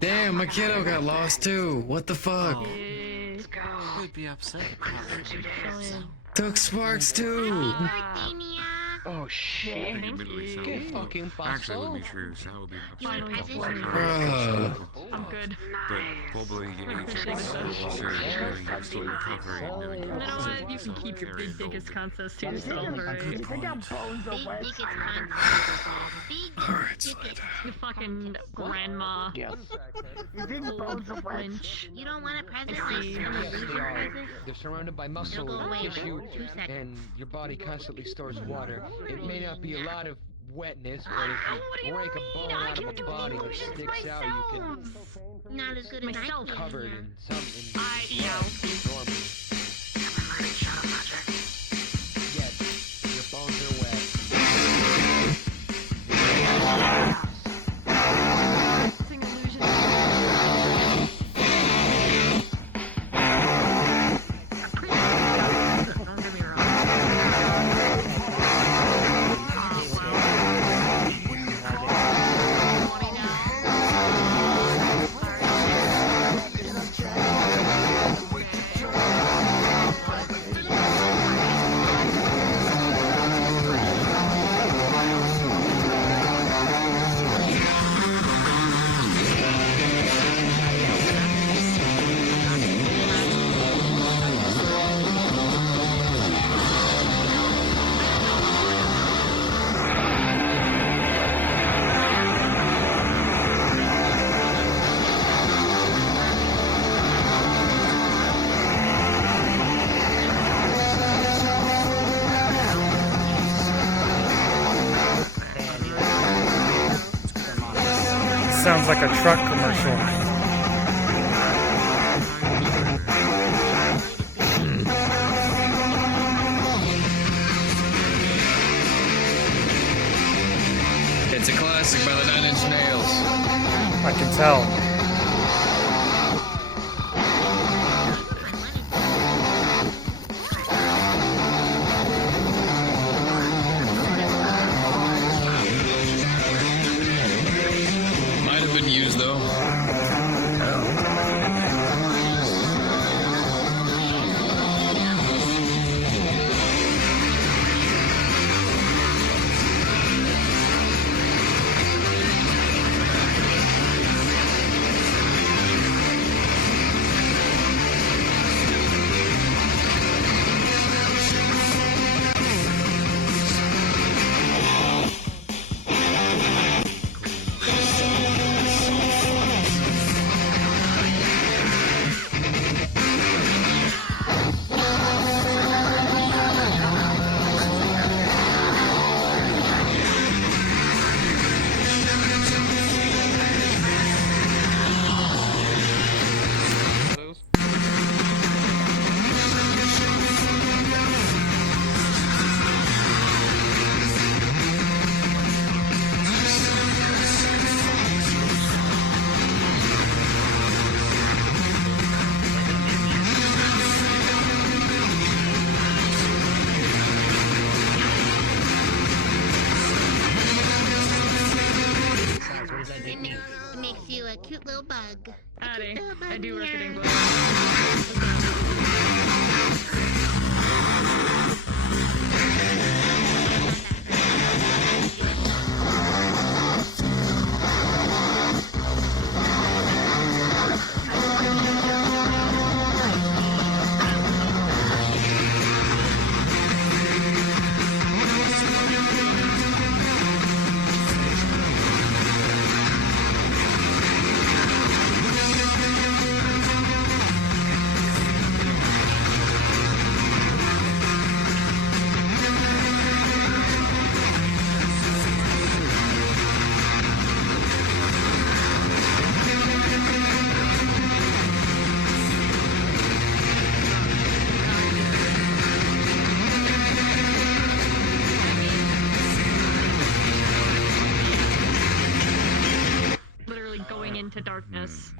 Damn, my kiddo got lost too. What the fuck? Let's go. Would be upset. Took Sparks too. Oh shit. Admittedly, Get fucking actually, fossil. would be true. Sal would be Bruh. I'm good. But probably your agent still doing still recovering. You know what? You can keep your big dickest concepts to yourself, alright? Big dick is fun. Alright, You fucking grandma. Yes. Lynch. You don't want a present like a present? They're surrounded by muscle Go away and tissue, in 2 seconds. and your body constantly stores water. It may not be a lot of wetness, but if you break a bone out of a body that sticks out, you can Not as good as I can. covered in some in Yeah. normally. Yes, your bones are wet. Sing illusion. Don't get me wrong. Sounds like a truck commercial. It's a classic by the 9 Inch Nails. I can tell. Might have been used though. that hate me. It makes you a cute little bug. Howdy. I do work at England. Literally going into darkness.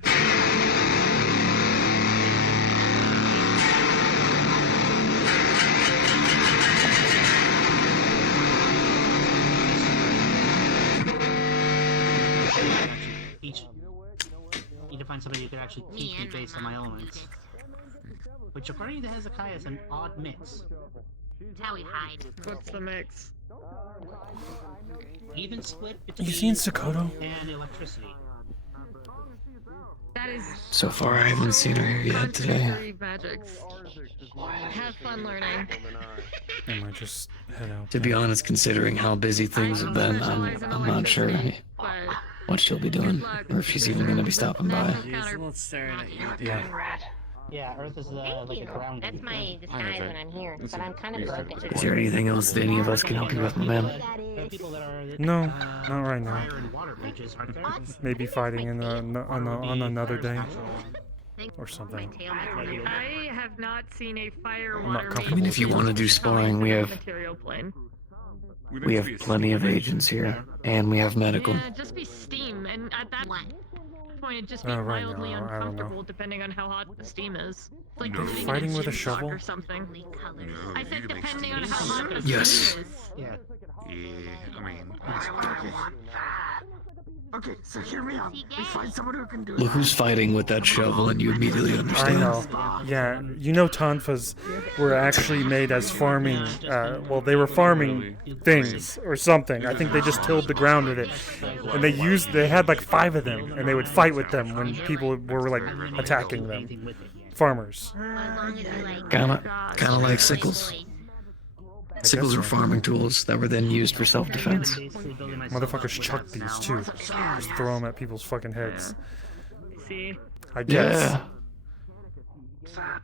Need to find somebody who could actually keep me based on my elements. Which, according to Hezekiah, is an odd mix. That's how we hide. What's the mix? Even split between You seen Sokoto? and electricity. That is So far, I haven't seen her yet today. contradictory magics. Have fun learning. I might just head out. To be honest, considering how busy things have been, I'm not sure what she'll be doing, or if she's even gonna be stopping by. Yeah. Yeah, Earth is like a ground. That's my disguise when I'm here, but I'm kind of broken. Is there anything else that any of us can help you with, my man? There are people that are No, not right now. fire and water mages, aren't there? Maybe fighting in on another day or something. I have not seen a fire I'm not water comfortable I mean, if you want to do sparring, we have plenty of agents here, and we have medical. Yeah, just be steam, and at that point, it'd just be Right mildly now, I don't know. uncomfortable depending on how hot the steam is. It's like They're sitting in fighting with a gym sock shovel? or something. I said depending on how hot the Yes. steam is. Yeah. Yeah, I mean, Okay, so hear me out. We find someone who can do it. Look who's fighting with that shovel, and you immediately I understand. know. Yeah, you know Tonfas were actually made as farming, well, they were farming things or something. I think they just tilled the ground with it. And they had like 5 of them, and they would fight with them when people were like attacking them. Farmers. Kinda like sickles. Sickles were farming tools that were then used for self-defense. Motherfuckers chuck these too. Just throw them at people's fucking heads. See? I guess. Yeah.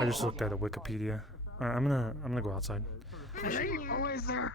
I just looked at a Wikipedia. Alright, I'm gonna go outside. Always there.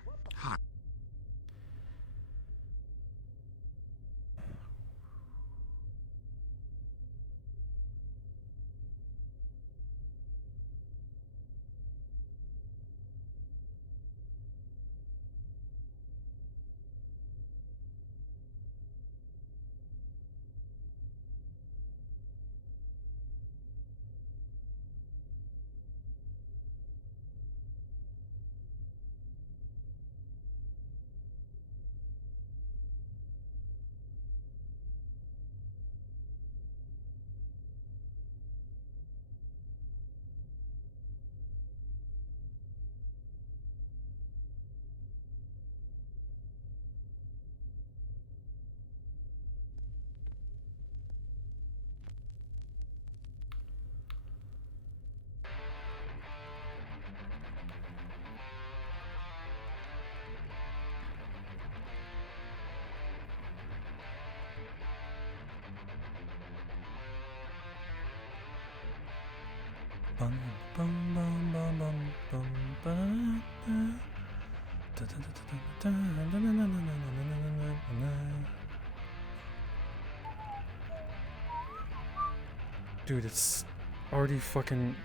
Dude, it's already fucking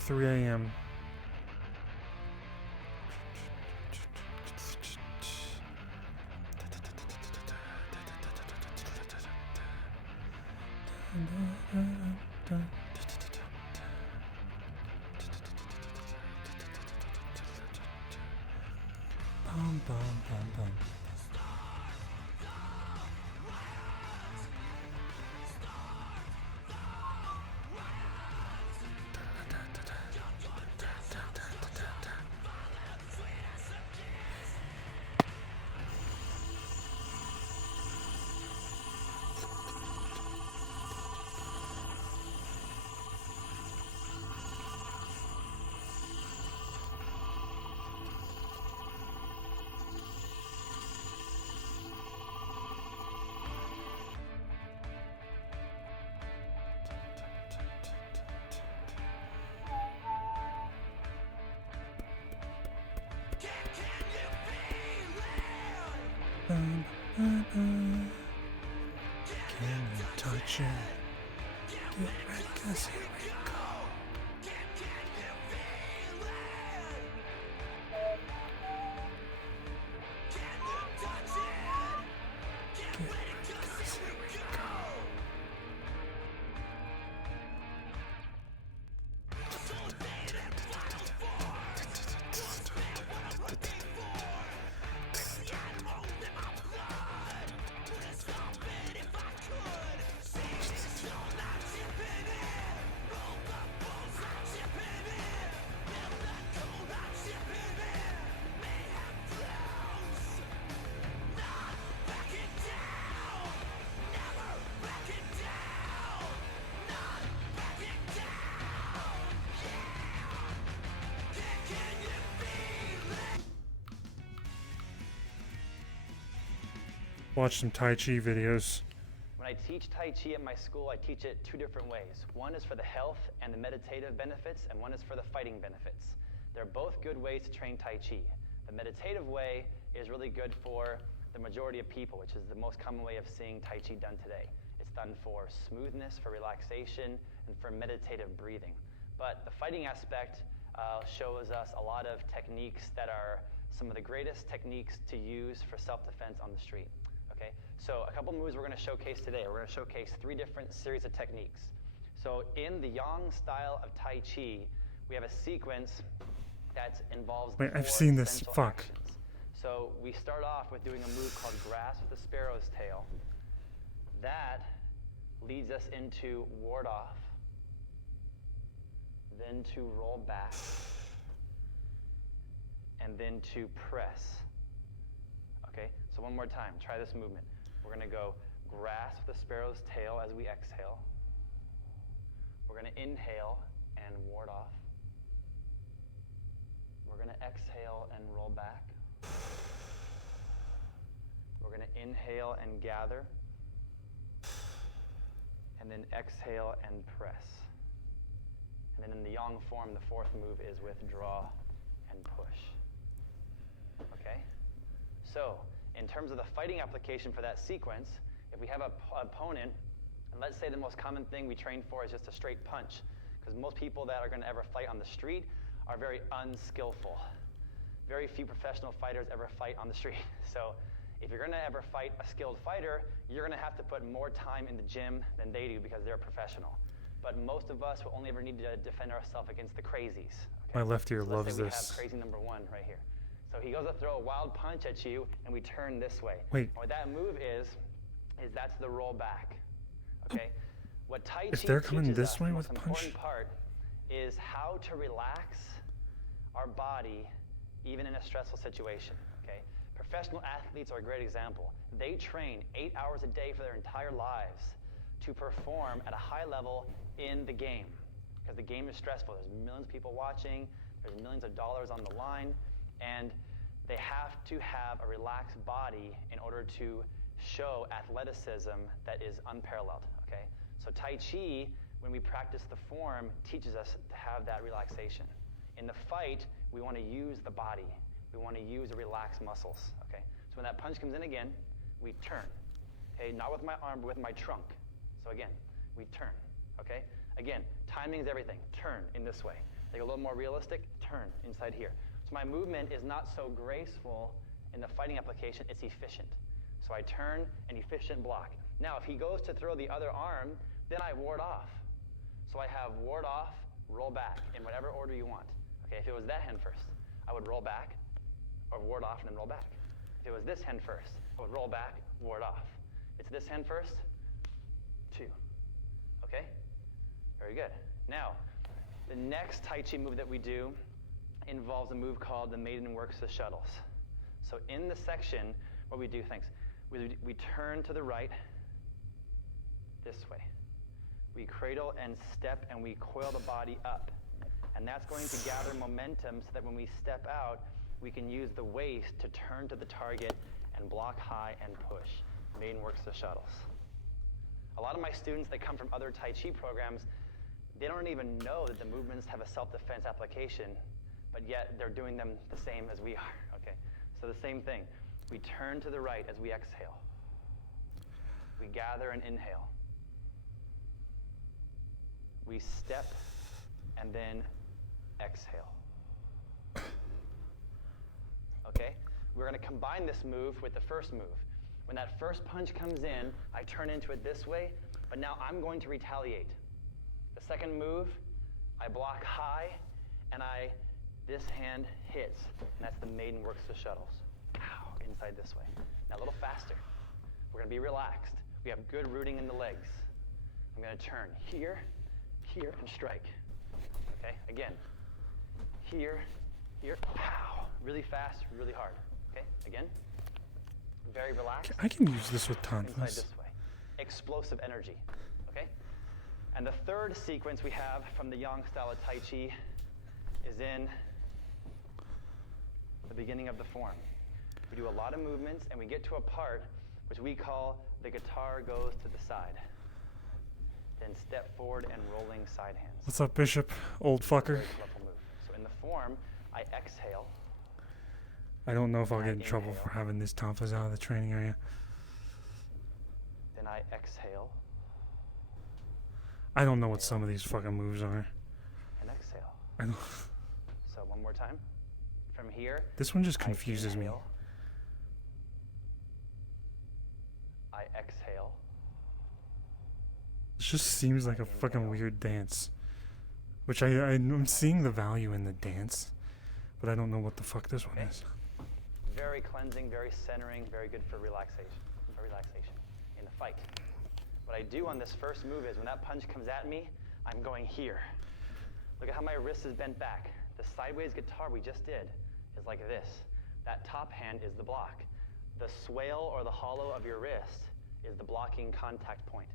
3 a.m. Can you touch it? Get ready, 'cause here we go. Watch some Tai Chi videos. When I teach Tai Chi at my school, I teach it two different ways. One is for the health and the meditative benefits, and one is for the fighting benefits. They're both good ways to train Tai Chi. The meditative way is really good for the majority of people, which is the most common way of seeing Tai Chi done today. It's done for smoothness, for relaxation, and for meditative breathing. But the fighting aspect shows us a lot of techniques that are some of the greatest techniques to use for self-defense on the street. Okay, so a couple moves we're going to showcase today. We're going to showcase 3 different series of techniques. So in the Yang style of Tai Chi, we have a sequence that involves Wait, 4 I've seen this. essential Fuck. actions. So we start off with doing a move called grasp with the sparrow's tail. That leads us into ward off, then to roll back, and then to press. Okay, so one more time, try this movement. We're gonna go grasp the sparrow's tail as we exhale. We're gonna inhale and ward off. We're gonna exhale and roll back. We're gonna inhale and gather. And then exhale and press. And then in the Yang form, the 4th move is withdraw and push. Okay? So, in terms of the fighting application for that sequence, if we have an opponent, and let's say the most common thing we train for is just a straight punch, because most people that are going to ever fight on the street are very unskillful. Very few professional fighters ever fight on the street. So, if you're going to ever fight a skilled fighter, you're going to have to put more time in the gym than they do because they're a professional. But most of us will only ever need to defend ourselves against the crazies. Okay? My left ear So loves let's say we this. have crazy number 1 right here. So he goes to throw a wild punch at you, and we turn this way. Wait. And what that move is that's the roll back. Okay? What Tai Chi If they're coming teaches this us, way the with most a punch? important part is how to relax our body even in a stressful situation. Okay? Professional athletes are a great example. They train 8 hours a day for their entire lives to perform at a high level in the game. Because the game is stressful. There's millions of people watching. There's millions of dollars on the line. And they have to have a relaxed body in order to show athleticism that is unparalleled. Okay? So Tai Chi, when we practice the form, teaches us to have that relaxation. In the fight, we want to use the body. We want to use the relaxed muscles. Okay? So when that punch comes in again, we turn. Okay? Not with my arm, but with my trunk. So again, we turn. Okay? Again, timing is everything. Turn in this way. Make it a little more realistic. Turn inside here. So my movement is not so graceful in the fighting application, it's efficient. So I turn and efficient block. Now, if he goes to throw the other arm, then I ward off. So I have ward off, roll back, in whatever order you want. Okay, if it was that hand first, I would roll back, or ward off and then roll back. If it was this hand first, I would roll back, ward off. It's this hand first, 2. Okay? Very good. Now, the next Tai Chi move that we do involves a move called the maiden works the shuttles. So in the section, what we do, we turn to the right this way. We cradle and step and we coil the body up. And that's going to gather momentum so that when we step out, we can use the waist to turn to the target and block high and push. Maiden works the shuttles. A lot of my students that come from other Tai Chi programs, they don't even know that the movements have a self-defense application, but yet they're doing them the same as we are, okay? So the same thing. We turn to the right as we exhale. We gather and inhale. We step and then exhale. Okay? We're going to combine this move with the first move. When that first punch comes in, I turn into it this way, but now I'm going to retaliate. The second move, I block high, and this hand hits, and that's the maiden works the shuttles. Pow, inside this way. Now a little faster. We're going to be relaxed. We have good rooting in the legs. I'm going to turn here, here, and strike. Okay, again. Here, here, pow. Really fast, really hard. Okay, again. Very relaxed. I can use this with Inside tonfas. this way. Explosive energy. Okay? And the third sequence we have from the Yang style of Tai Chi is in the beginning of the form. We do a lot of movements, and we get to a part which we call the guitar goes to the side. Then step forward and rolling side hands. What's up, Bishop? Old fucker. Very colorful move. So in the form, I exhale. I don't know if I'll get in trouble for having these tonfas out of the training area. Then I exhale I don't know what some of these fucking moves are. and exhale. I don't. So one more time. From here. This one just confuses me. I exhale. It just seems like a fucking weird dance. Which I'm seeing the value in the dance, but I don't know what the fuck this one is. Very cleansing, very centering, very good for relaxation. In the fight. What I do on this first move is when that punch comes at me, I'm going here. Look at how my wrist is bent back. The sideways guitar we just did is like this. That top hand is the block. The swale or the hollow of your wrist is the blocking contact point.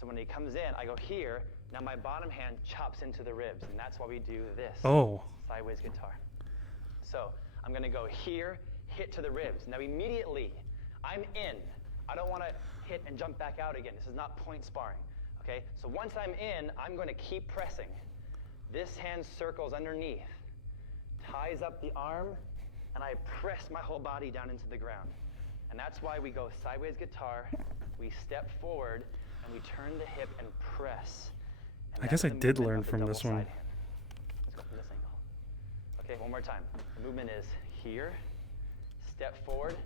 So when he comes in, I go here. Now my bottom hand chops into the ribs, and that's why we do this. Oh. Sideways guitar. So I'm gonna go here, hit to the ribs. Now immediately, I'm in. I don't wanna hit and jump back out again. This is not point sparring, okay? So once I'm in, I'm gonna keep pressing. This hand circles underneath, ties up the arm, and I press my whole body down into the ground. And that's why we go sideways guitar, we step forward, and we turn the hip and press. And I guess I that's the did movement learn of the from double this one. side hand. Let's go from this angle. Okay, one more time. The movement is here, step forward,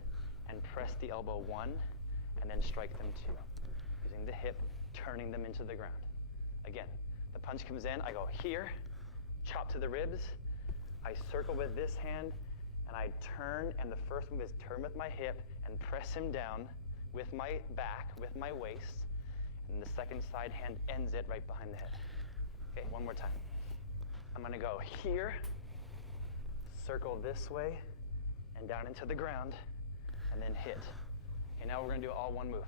and press the elbow one, and then strike them two. Using the hip, turning them into the ground. Again, the punch comes in, I go here, chop to the ribs, I circle with this hand, and I turn, and the first move is turn with my hip and press him down with my back, with my waist, and the second side hand ends it right behind the head. Okay, one more time. I'm gonna go here, circle this way, and down into the ground, and then hit. Okay, now we're gonna do all one move.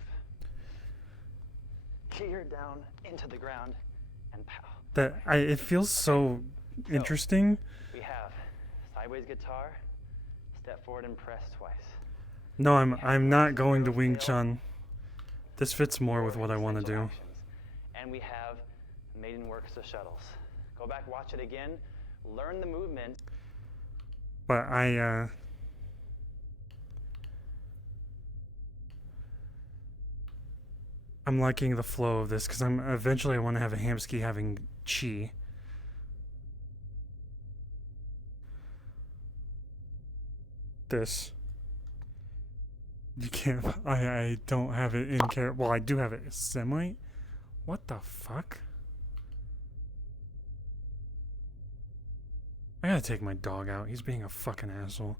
Here, down, into the ground, and pow. It feels so interesting. We have sideways guitar, step forward and press twice. No, I'm not going to Wing Chun. This fits more with what I want to do. And we have maiden works the shuttles. Go back, watch it again, learn the movement. But I'm liking the flow of this because eventually I want to have a Hamsky having chi. This. You can't. I don't have it in character. Well, I do have it semi. What the fuck? I gotta take my dog out. He's being a fucking asshole.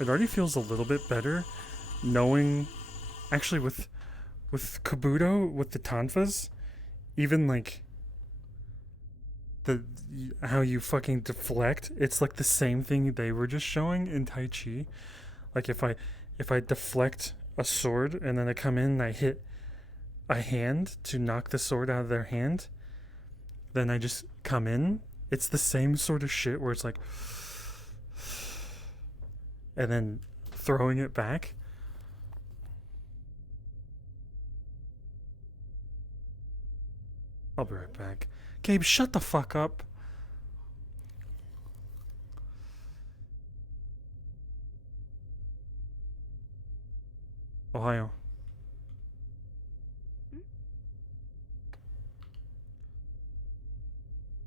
It already feels a little bit better knowing, actually with Kabuto, with the tonfas, even like how you fucking deflect, it's like the same thing they were just showing in Tai Chi. Like if I deflect a sword and then I come in and I hit a hand to knock the sword out of their hand, then I just come in. It's the same sort of shit where it's like and then throwing it back. I'll be right back. Gabe, shut the fuck up. Ohio.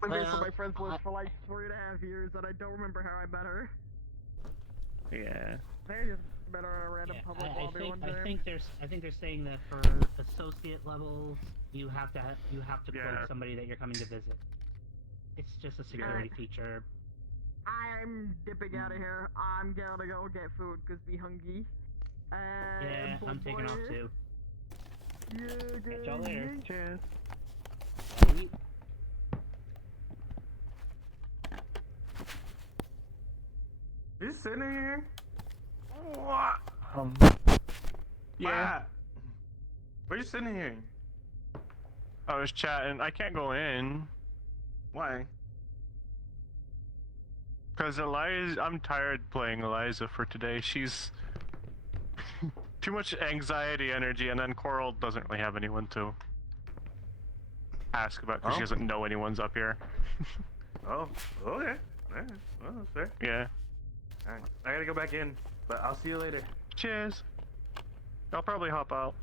I've been for Well, my friend's list for like 3.5 years, and I don't remember how I met her. Yeah. I just met her at a random public lobby one day. I think they're saying that for associate levels, you have to quote somebody that you're coming to visit. It's just a security feature. I'm dipping out of here. I'm gonna go get food because we hungry. Yeah, I'm taking off too. Yeah, Catch y'all later. Cheers. Bye. You sitting here? What? Yeah. Where you sitting here? I was chatting. I can't go in. Why? Because Eliza, I'm tired playing Eliza for today. She's too much anxiety energy, and then Coral doesn't really have anyone to ask about because she doesn't know anyone's up here. Oh, okay. Alright, well, that's fair. Yeah. Alright, I gotta go back in, but I'll see you later. Cheers. I'll probably hop out.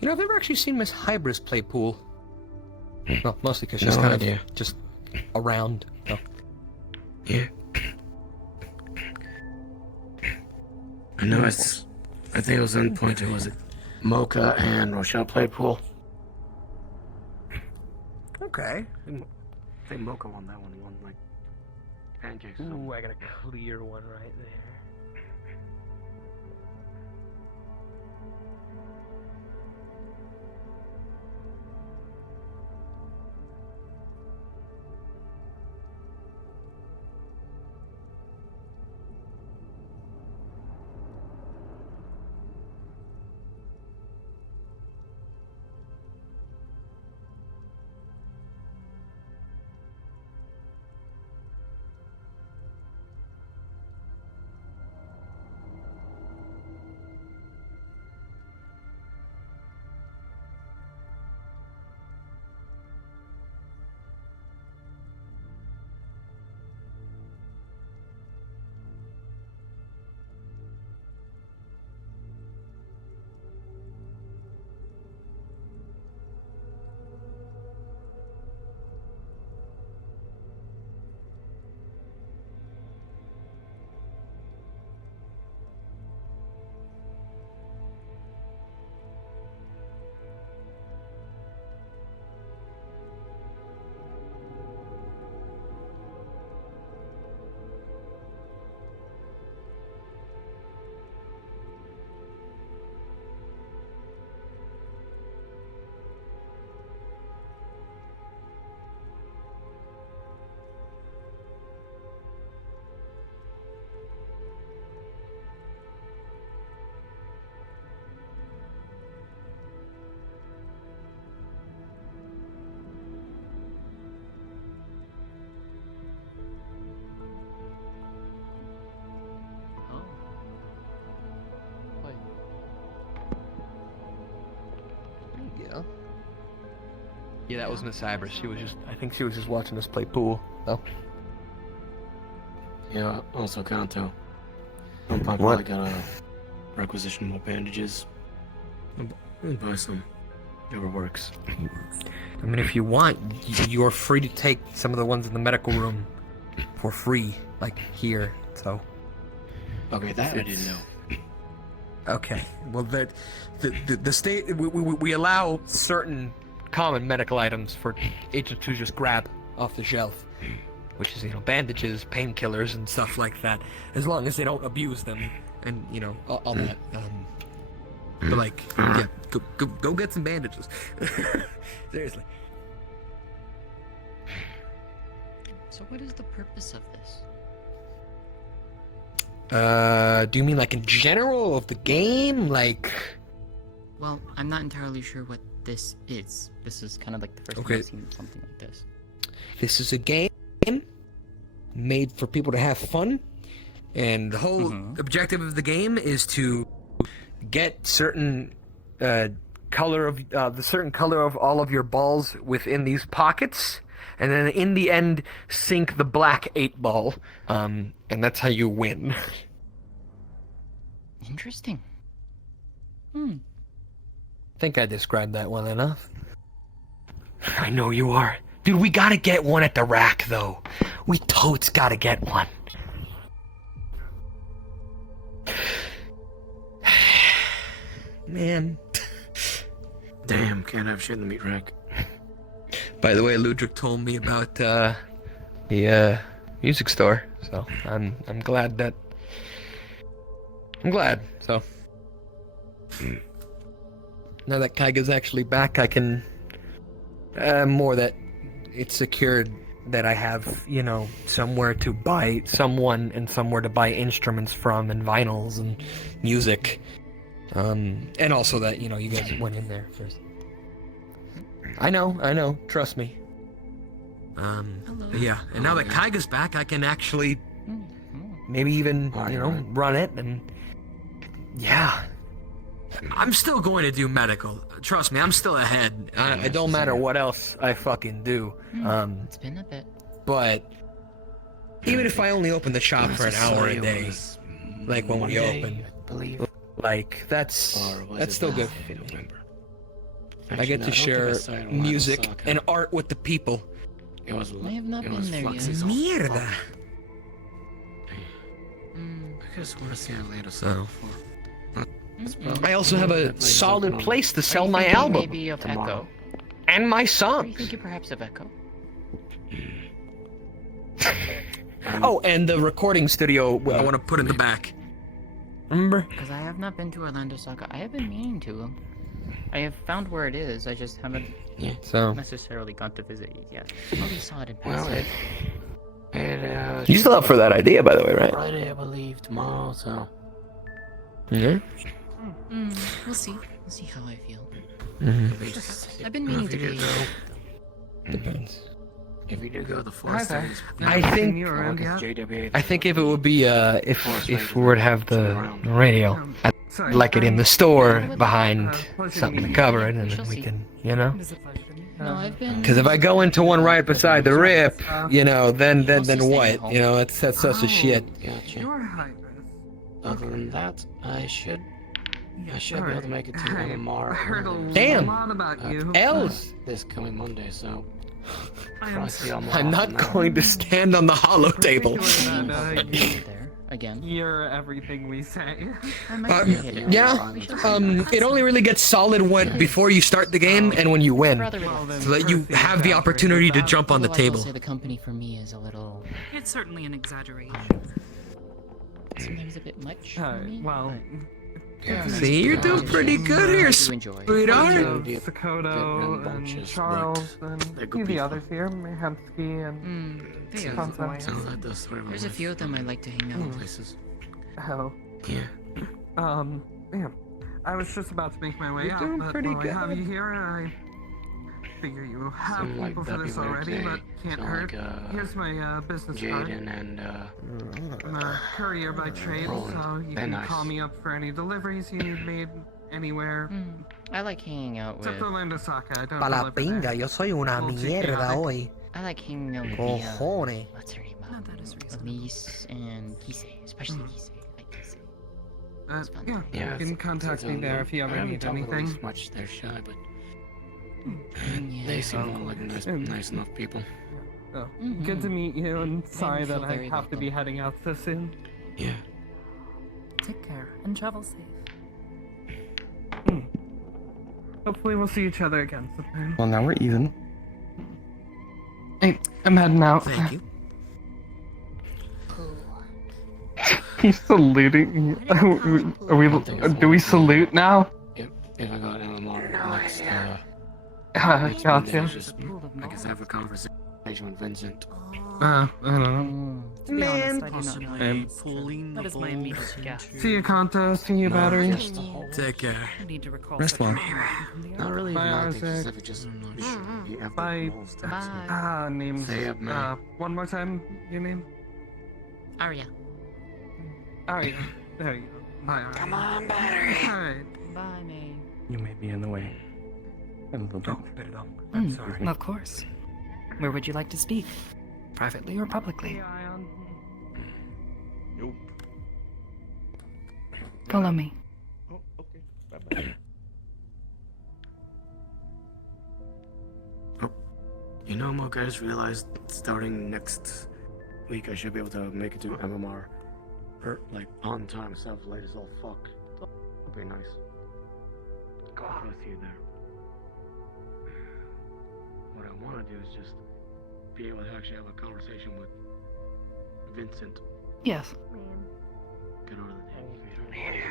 You know, I've never actually seen Miss Hybris play pool. Well, mostly because she's No kind idea. of just around. So. Yeah. I know I think it was on point. Was it Mocha and Rochelle played pool? Okay. I think Mocha won that one. He won like pancakes. Ooh, I got a clear one right there. Yeah. Yeah, that was Miss Hybris. I think she was just watching us play pool. Oh. Yeah, also Kanto. I'm probably gotta requisition more bandages. I'll buy some. Never works. I mean, if you want, you're free to take some of the ones in the medical room for free, like here. So. Okay, that I didn't know. Okay. Well, the state we allow certain common medical items for agents to just grab off the shelf, which is bandages, painkillers, and stuff like that, as long as they don't abuse them, and all that. But like, yeah, go get some bandages. Seriously. So what is the purpose of this? Do you mean like in general of the game? Like... Well, I'm not entirely sure what this is. This is kind of like the first time I've seen something like this. This is a game made for people to have fun, and the whole objective of the game is to get certain color of the certain color of all of your balls within these pockets, and then in the end sink the black 8-ball, and that's how you win. Interesting. I think I described that well enough. I know you are. Dude, we gotta get one at the rack, though. We totes gotta get one. Man. Damn, can't have shit in the meat rack. By the way, Ludwig told me about the music store, so I'm glad that... I'm glad, so... Now that Kaiga's actually back, I can... more that it's secured that I have, somewhere to buy someone and somewhere to buy instruments from and vinyls and music. And also that, you guys went in there first. I know, trust me. Yeah, and now that Kaiga's back, I can actually maybe even, run it, and yeah. I'm still going to do medical. Trust me, I'm still ahead. It don't matter what else I fucking do. It's been a bit. But even if I only open the shop for an hour a day, like when we open, like that's still good. I get to share music and art with the people. It was. I have not been there yet. Mierda. I just want to see Atlanta So. before. I also have a solid place to sell my Are you thinking album. Maybe of Echo. And my Are you songs. thinking perhaps of Echo? Oh, and the recording studio I want to put in the back. Remember? Because I have not been to Orlando Soccer. I have been meaning to. I have found where it is. I just haven't So. necessarily gone to visit it yet. I already saw it in passing. You still up for that idea, by the way, right? Friday, I believe, tomorrow, so. Yeah. We'll see. We'll see how I feel. Mhm. I've been meaning to If you be. do go, Depends. if you do go, the Hi forest there. days. I think. JWA. I think if it would be if we were to have the radio, I'd Sorry. like it in the store behind something to cover it, and then we can, No, I've been. Because if I go into one right beside the rip, then what? That's such a shit. Gotcha. Your Highness. Other than that, I should be able to make it to MMR. I heard a Damn. lot about you. Else. This coming Monday, so. I am I'm not going to stand on the hollow table. There again. You're everything we say. Yeah. It only really gets solid before you start the game and when you win, so that you have the opportunity to jump on the Otherwise, I'll table. say the company for me is a little. It's certainly an exaggeration. Sometimes a bit much. for me, Well, See, you're doing pretty good here, sweetheart. Sakoto and Charles and the others here, Mihemsky and Constance. There's a few of them I like to hang out with. Oh. Yeah. Yeah. I was just about to make my way You're out, doing but pretty while I have good. you here, I figure you have Something like people for that'd this be weird already, today. but can't Something hurt. like, Here's my business card. Jaden and I'm a courier by trade, Roland. so you They're can nice. call me up for any deliveries you need made anywhere. I like hanging out with. Except Orlando Soccer, I don't Pala deliver there. pinga, yo soy una Little too mierda chaotic. hoy. I like hanging out with Cojones. what's her name? Elise and Kise, especially Kise. I like Kise. Yeah, Yeah, you can contact me there if you ever need anything. Much they're shy, but they seem all like nice enough people. Oh, good to meet you, and sorry feel that I very have to be heading out so soon. Yeah. Take care and travel safe. Hopefully we'll see each other again sometime. Well, now we're even. Hey, I'm heading out. Thank you. He's saluting. Are we? Do we salute now? If I got MMR next, Gotcha. I guess I have a conversation with Vincent. I don't know. To be honest, I do not know. And That is my immediate guess. see you, Kanto. See you, Battery. Take care. I need to recall. Rest such well. information from the Not really Bye, even Isaac. specific, just you have Bye. Names. Say it, man. One more time, your name? Arya. Aria. There you go. Bye, Aria. Come on, Battery. Alright. Bye, May. You may be in the way. A little bit. I'm sorry. Of course. Where would you like to speak? Privately or publicly? Nope. Follow me. Oh, okay. Bye-bye. You know, Mo, guys realized starting next week I should be able to make it to MMR. Like, on time, instead of late as all fuck. That'd be nice. I'll see you there. What I want to do is just be able to actually have a conversation with Vincent. Yes. Get out of the day.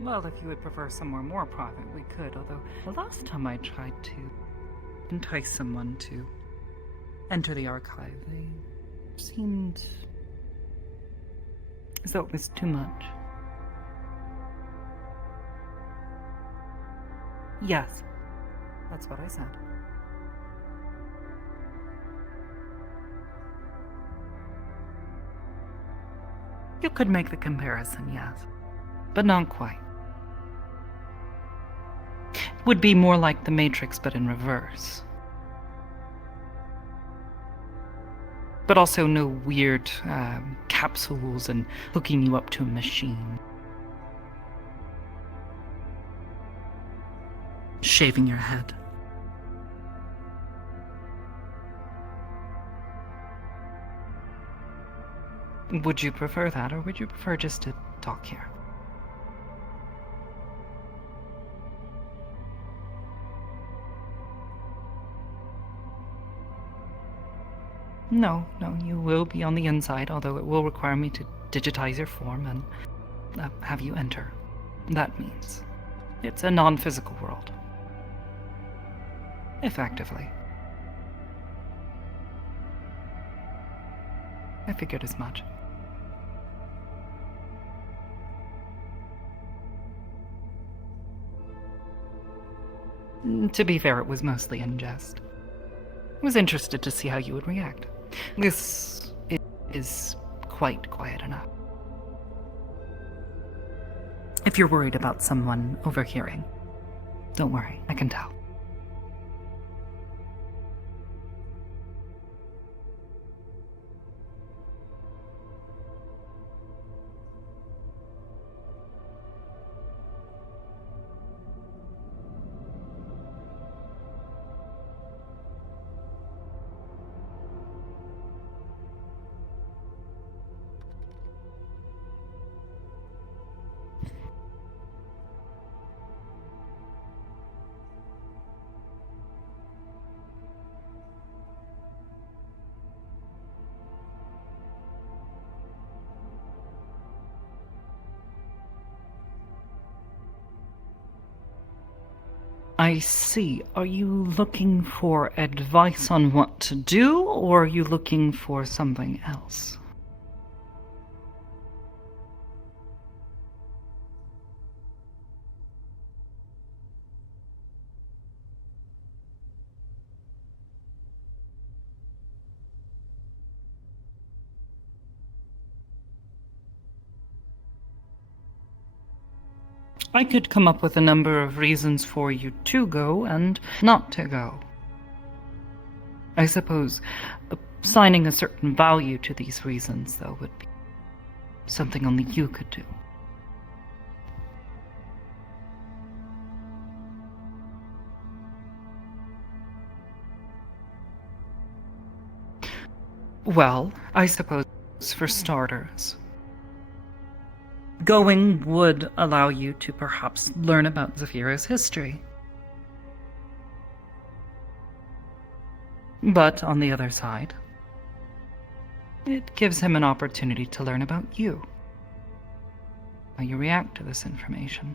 Well, if you would prefer somewhere more private, we could, although the last time I tried to entice someone to enter the archive, they seemed as though it was too much. Yes, that's what I said. You could make the comparison, yes. But not quite. Would be more like the Matrix, but in reverse. But also no weird capsules and hooking you up to a machine. Shaving your head. Would you prefer that, or would you prefer just to talk here? No, you will be on the inside, although it will require me to digitize your form and have you enter. That means it's a non-physical world. Effectively. I figured as much. To be fair, it was mostly in jest. I was interested to see how you would react. This is quite quiet enough. If you're worried about someone overhearing, don't worry, I can tell. I see. Are you looking for advice on what to do, or are you looking for something else? I could come up with a number of reasons for you to go and not to go. I suppose assigning a certain value to these reasons, though, would be something only you could do. Well, I suppose for starters, going would allow you to perhaps learn about Zafira's history. But on the other side, it gives him an opportunity to learn about you, how you react to this information.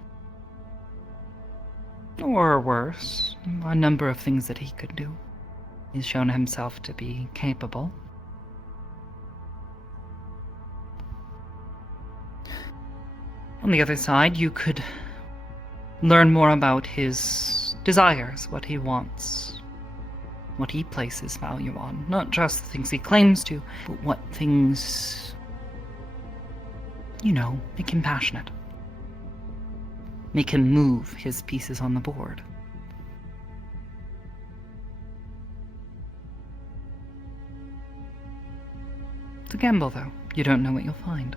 Or worse, a number of things that he could do. He's shown himself to be capable. On the other side, you could learn more about his desires, what he wants, what he places value on. Not just the things he claims to, but what things, make him passionate. Make him move his pieces on the board. It's a gamble, though. You don't know what you'll find.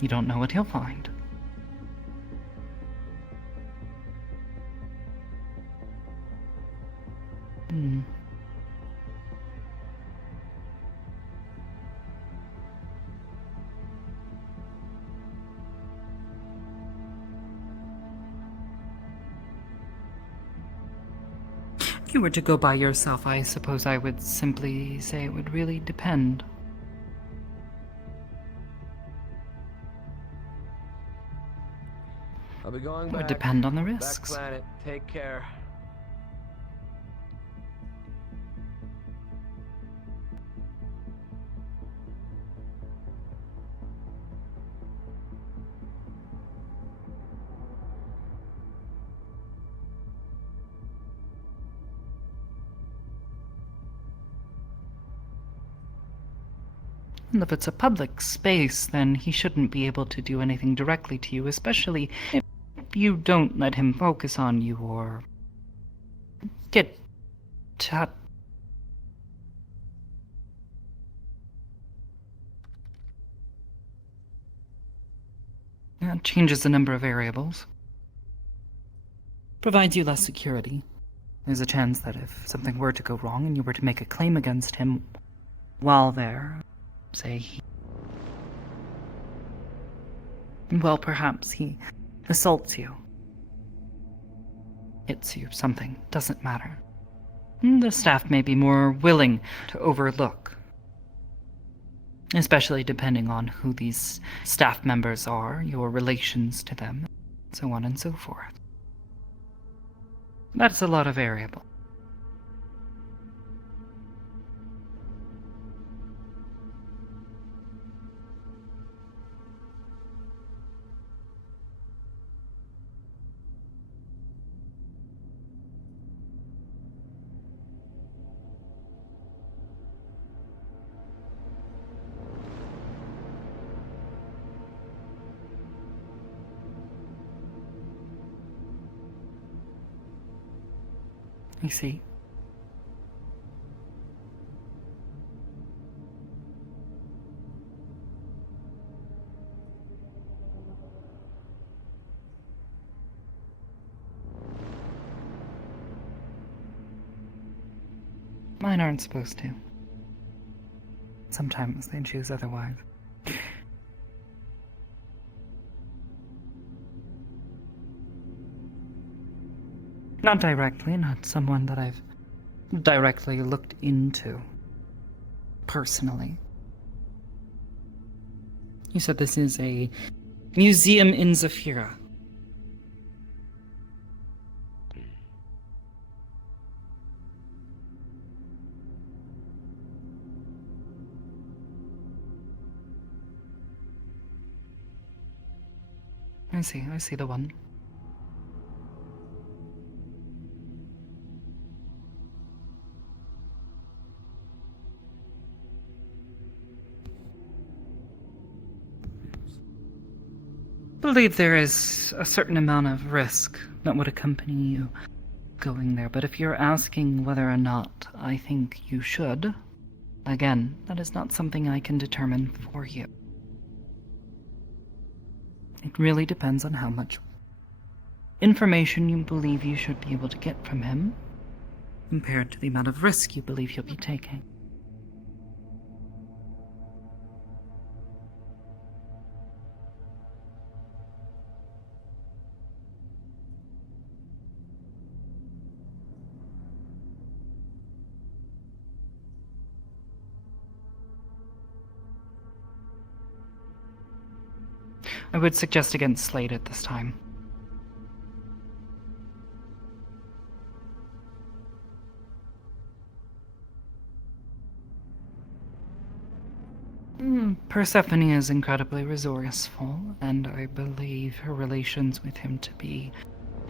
You don't know what he'll find. If you were to go by yourself, I suppose I would simply say it would really depend. I'll be going It back. would depend on the Back risks. planet. Take care. And if it's a public space, then he shouldn't be able to do anything directly to you, especially if you don't let him focus on you or get touched. It changes the number of variables. Provides you less security. There's a chance that if something were to go wrong and you were to make a claim against him while there, say well, perhaps he assaults you, hits you, something, doesn't matter. The staff may be more willing to overlook, especially depending on who these staff members are, your relations to them, so on and so forth. That's a lot of variable. I see. Mine aren't supposed to. Sometimes they choose otherwise. Not directly, not someone that I've directly looked into. Personally. You said this is a museum in Zafira. I see the one. I believe there is a certain amount of risk that would accompany you going there, but if you're asking whether or not I think you should, again, that is not something I can determine for you. It really depends on how much information you believe you should be able to get from him, compared to the amount of risk you believe you'll be taking. I would suggest against Slade at this time. Persephone is incredibly resourceful, and I believe her relations with him to be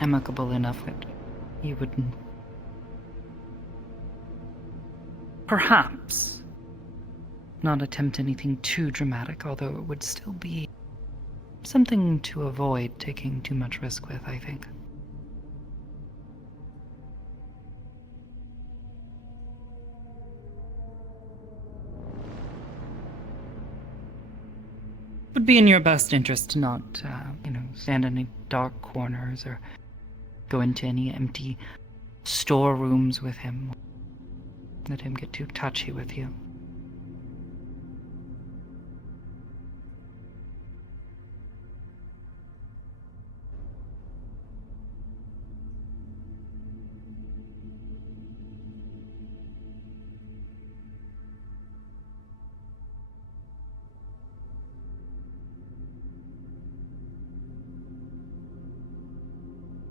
amicable enough that he would perhaps not attempt anything too dramatic, although it would still be something to avoid taking too much risk with, I think. It would be in your best interest to not, stand in any dark corners or go into any empty storerooms with him. Let him get too touchy with you.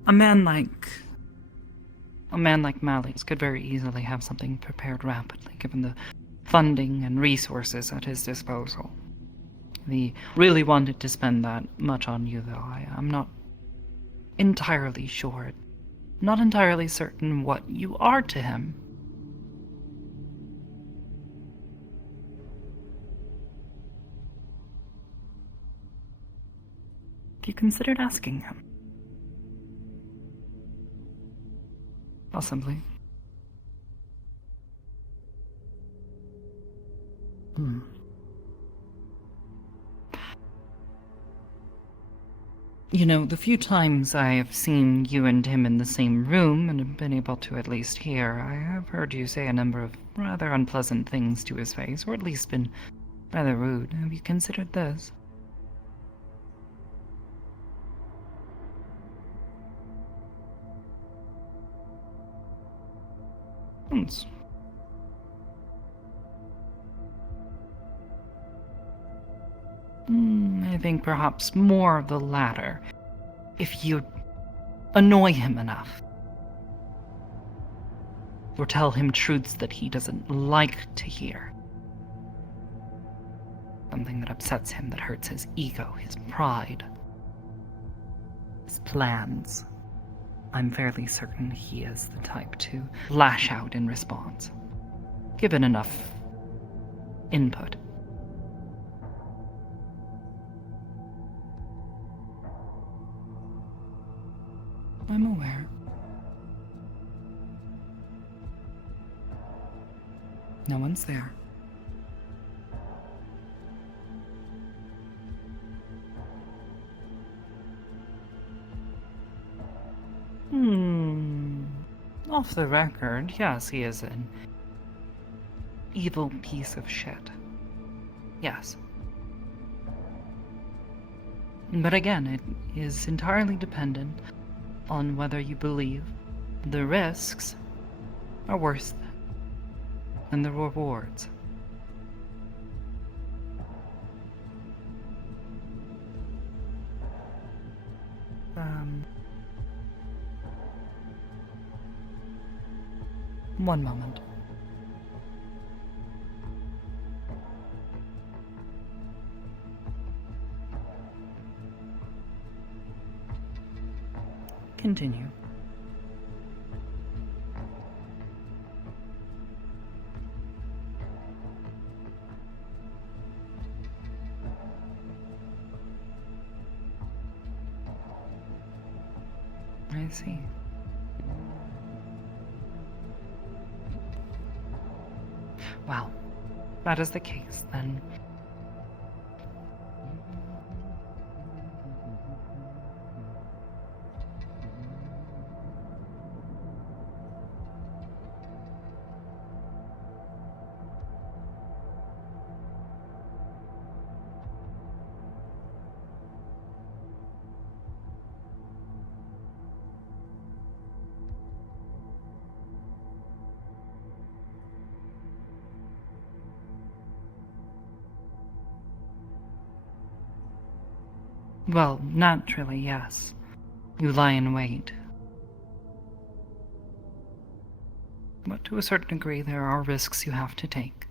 A man like Malleus could very easily have something prepared rapidly, given the funding and resources at his disposal. If he really wanted to spend that much on you, though, I'm not entirely sure. Not entirely certain what you are to him. you considered asking him? Possibly. You know, the few times I have seen you and him in the same room and have been able to at least hear, I have heard you say a number of rather unpleasant things to his face, or at least been rather rude. Have you considered this? I think perhaps more of the latter. If you annoy him enough, or tell him truths that he doesn't like to hear. Something that upsets him, that hurts his ego, his pride, his plans. I'm fairly certain he is the type to lash out in response, given enough input. I'm aware. No one's there. Off the record, yes, he is an evil piece of shit. Yes. But again, it is entirely dependent on whether you believe the risks are worse than the rewards. One moment. Continue. I see. Well, if that is the case, then well, naturally, yes. You lie in wait. But to a certain degree, there are risks you have to take.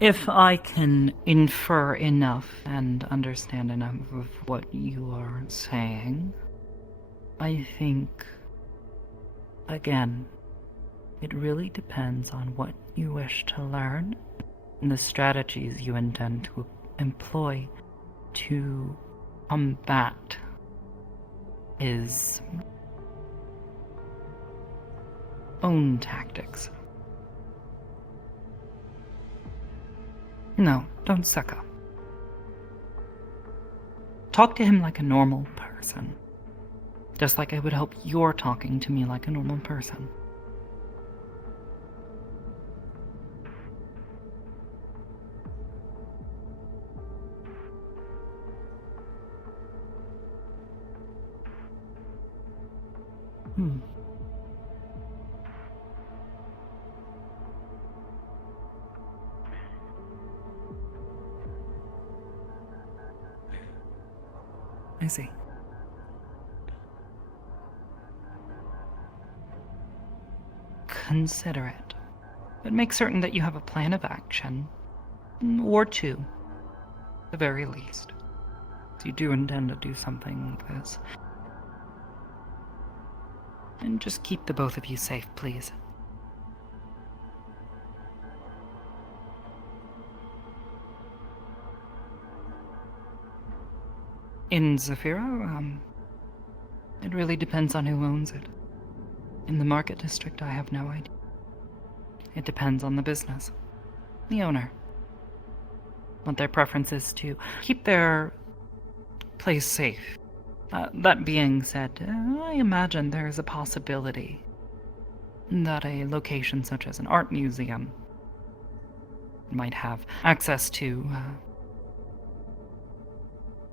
If I can infer enough and understand enough of what you are saying, I think, again, it really depends on what you wish to learn and the strategies you intend to employ to combat his own tactics. No, don't suck up. Talk to him like a normal person. Just like I would hope you're talking to me like a normal person. I see. Consider it. But make certain that you have a plan of action. Or two, at the very least. If you do intend to do something like this. And just keep the both of you safe, please. In Zafiro, it really depends on who owns it. In the market district, I have no idea. It depends on the business, the owner, what their preference is to keep their place safe. That being said, I imagine there is a possibility that a location such as an art museum might have access to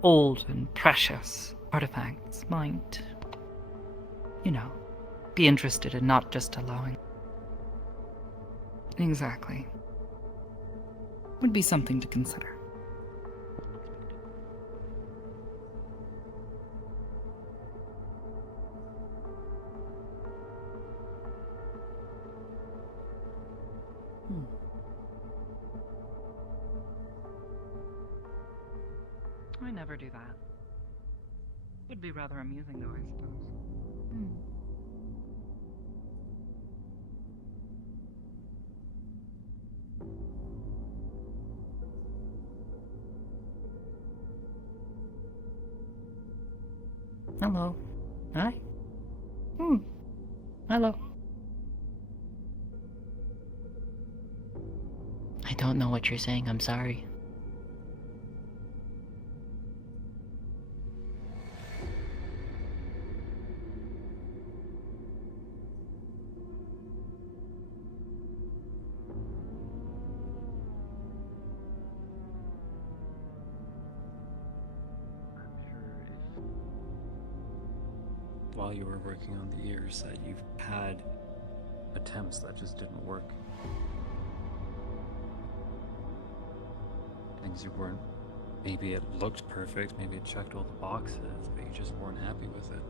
old and precious artifacts, might, be interested in not just allowing. Exactly. Would be something to consider. I never do that. Would be rather amusing, though, I suppose. Hello. Hi. Hello. I don't know what you're saying, I'm sorry. While you were working on the ears, that you've had attempts that just didn't work. Things you weren't. Maybe it looked perfect, maybe it checked all the boxes, but you just weren't happy with it.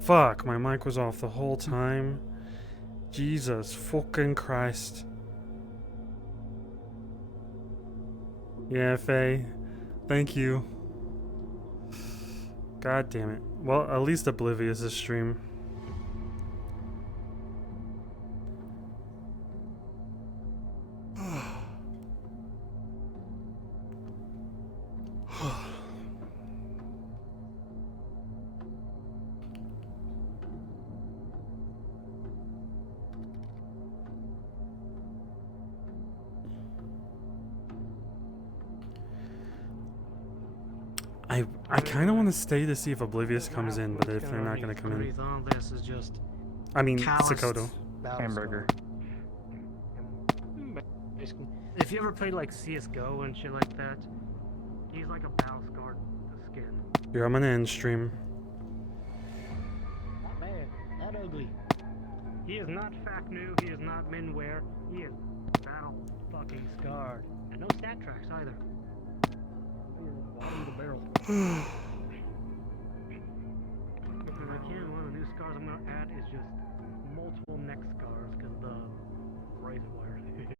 Fuck, my mic was off the whole time. Jesus fucking Christ. Yeah, Faye. Thank you. God damn it. Well, at least Oblivious is stream. I kind of want to stay to see if Oblivious comes in, but if they're not going to come in. This is just I mean, calloused Sakoto. hamburger. If you ever played like CS:GO and shit like that, he's like a battle scarred skin. Here, I'm going to end stream. Not bad, not ugly. He is not Faknu, he is not Minware, he is battle fucking scarred. And no stat tracks either. He is bottom of the barrel. If I can, one of the new scars I'm gonna add is just multiple neck scars because the razor wire.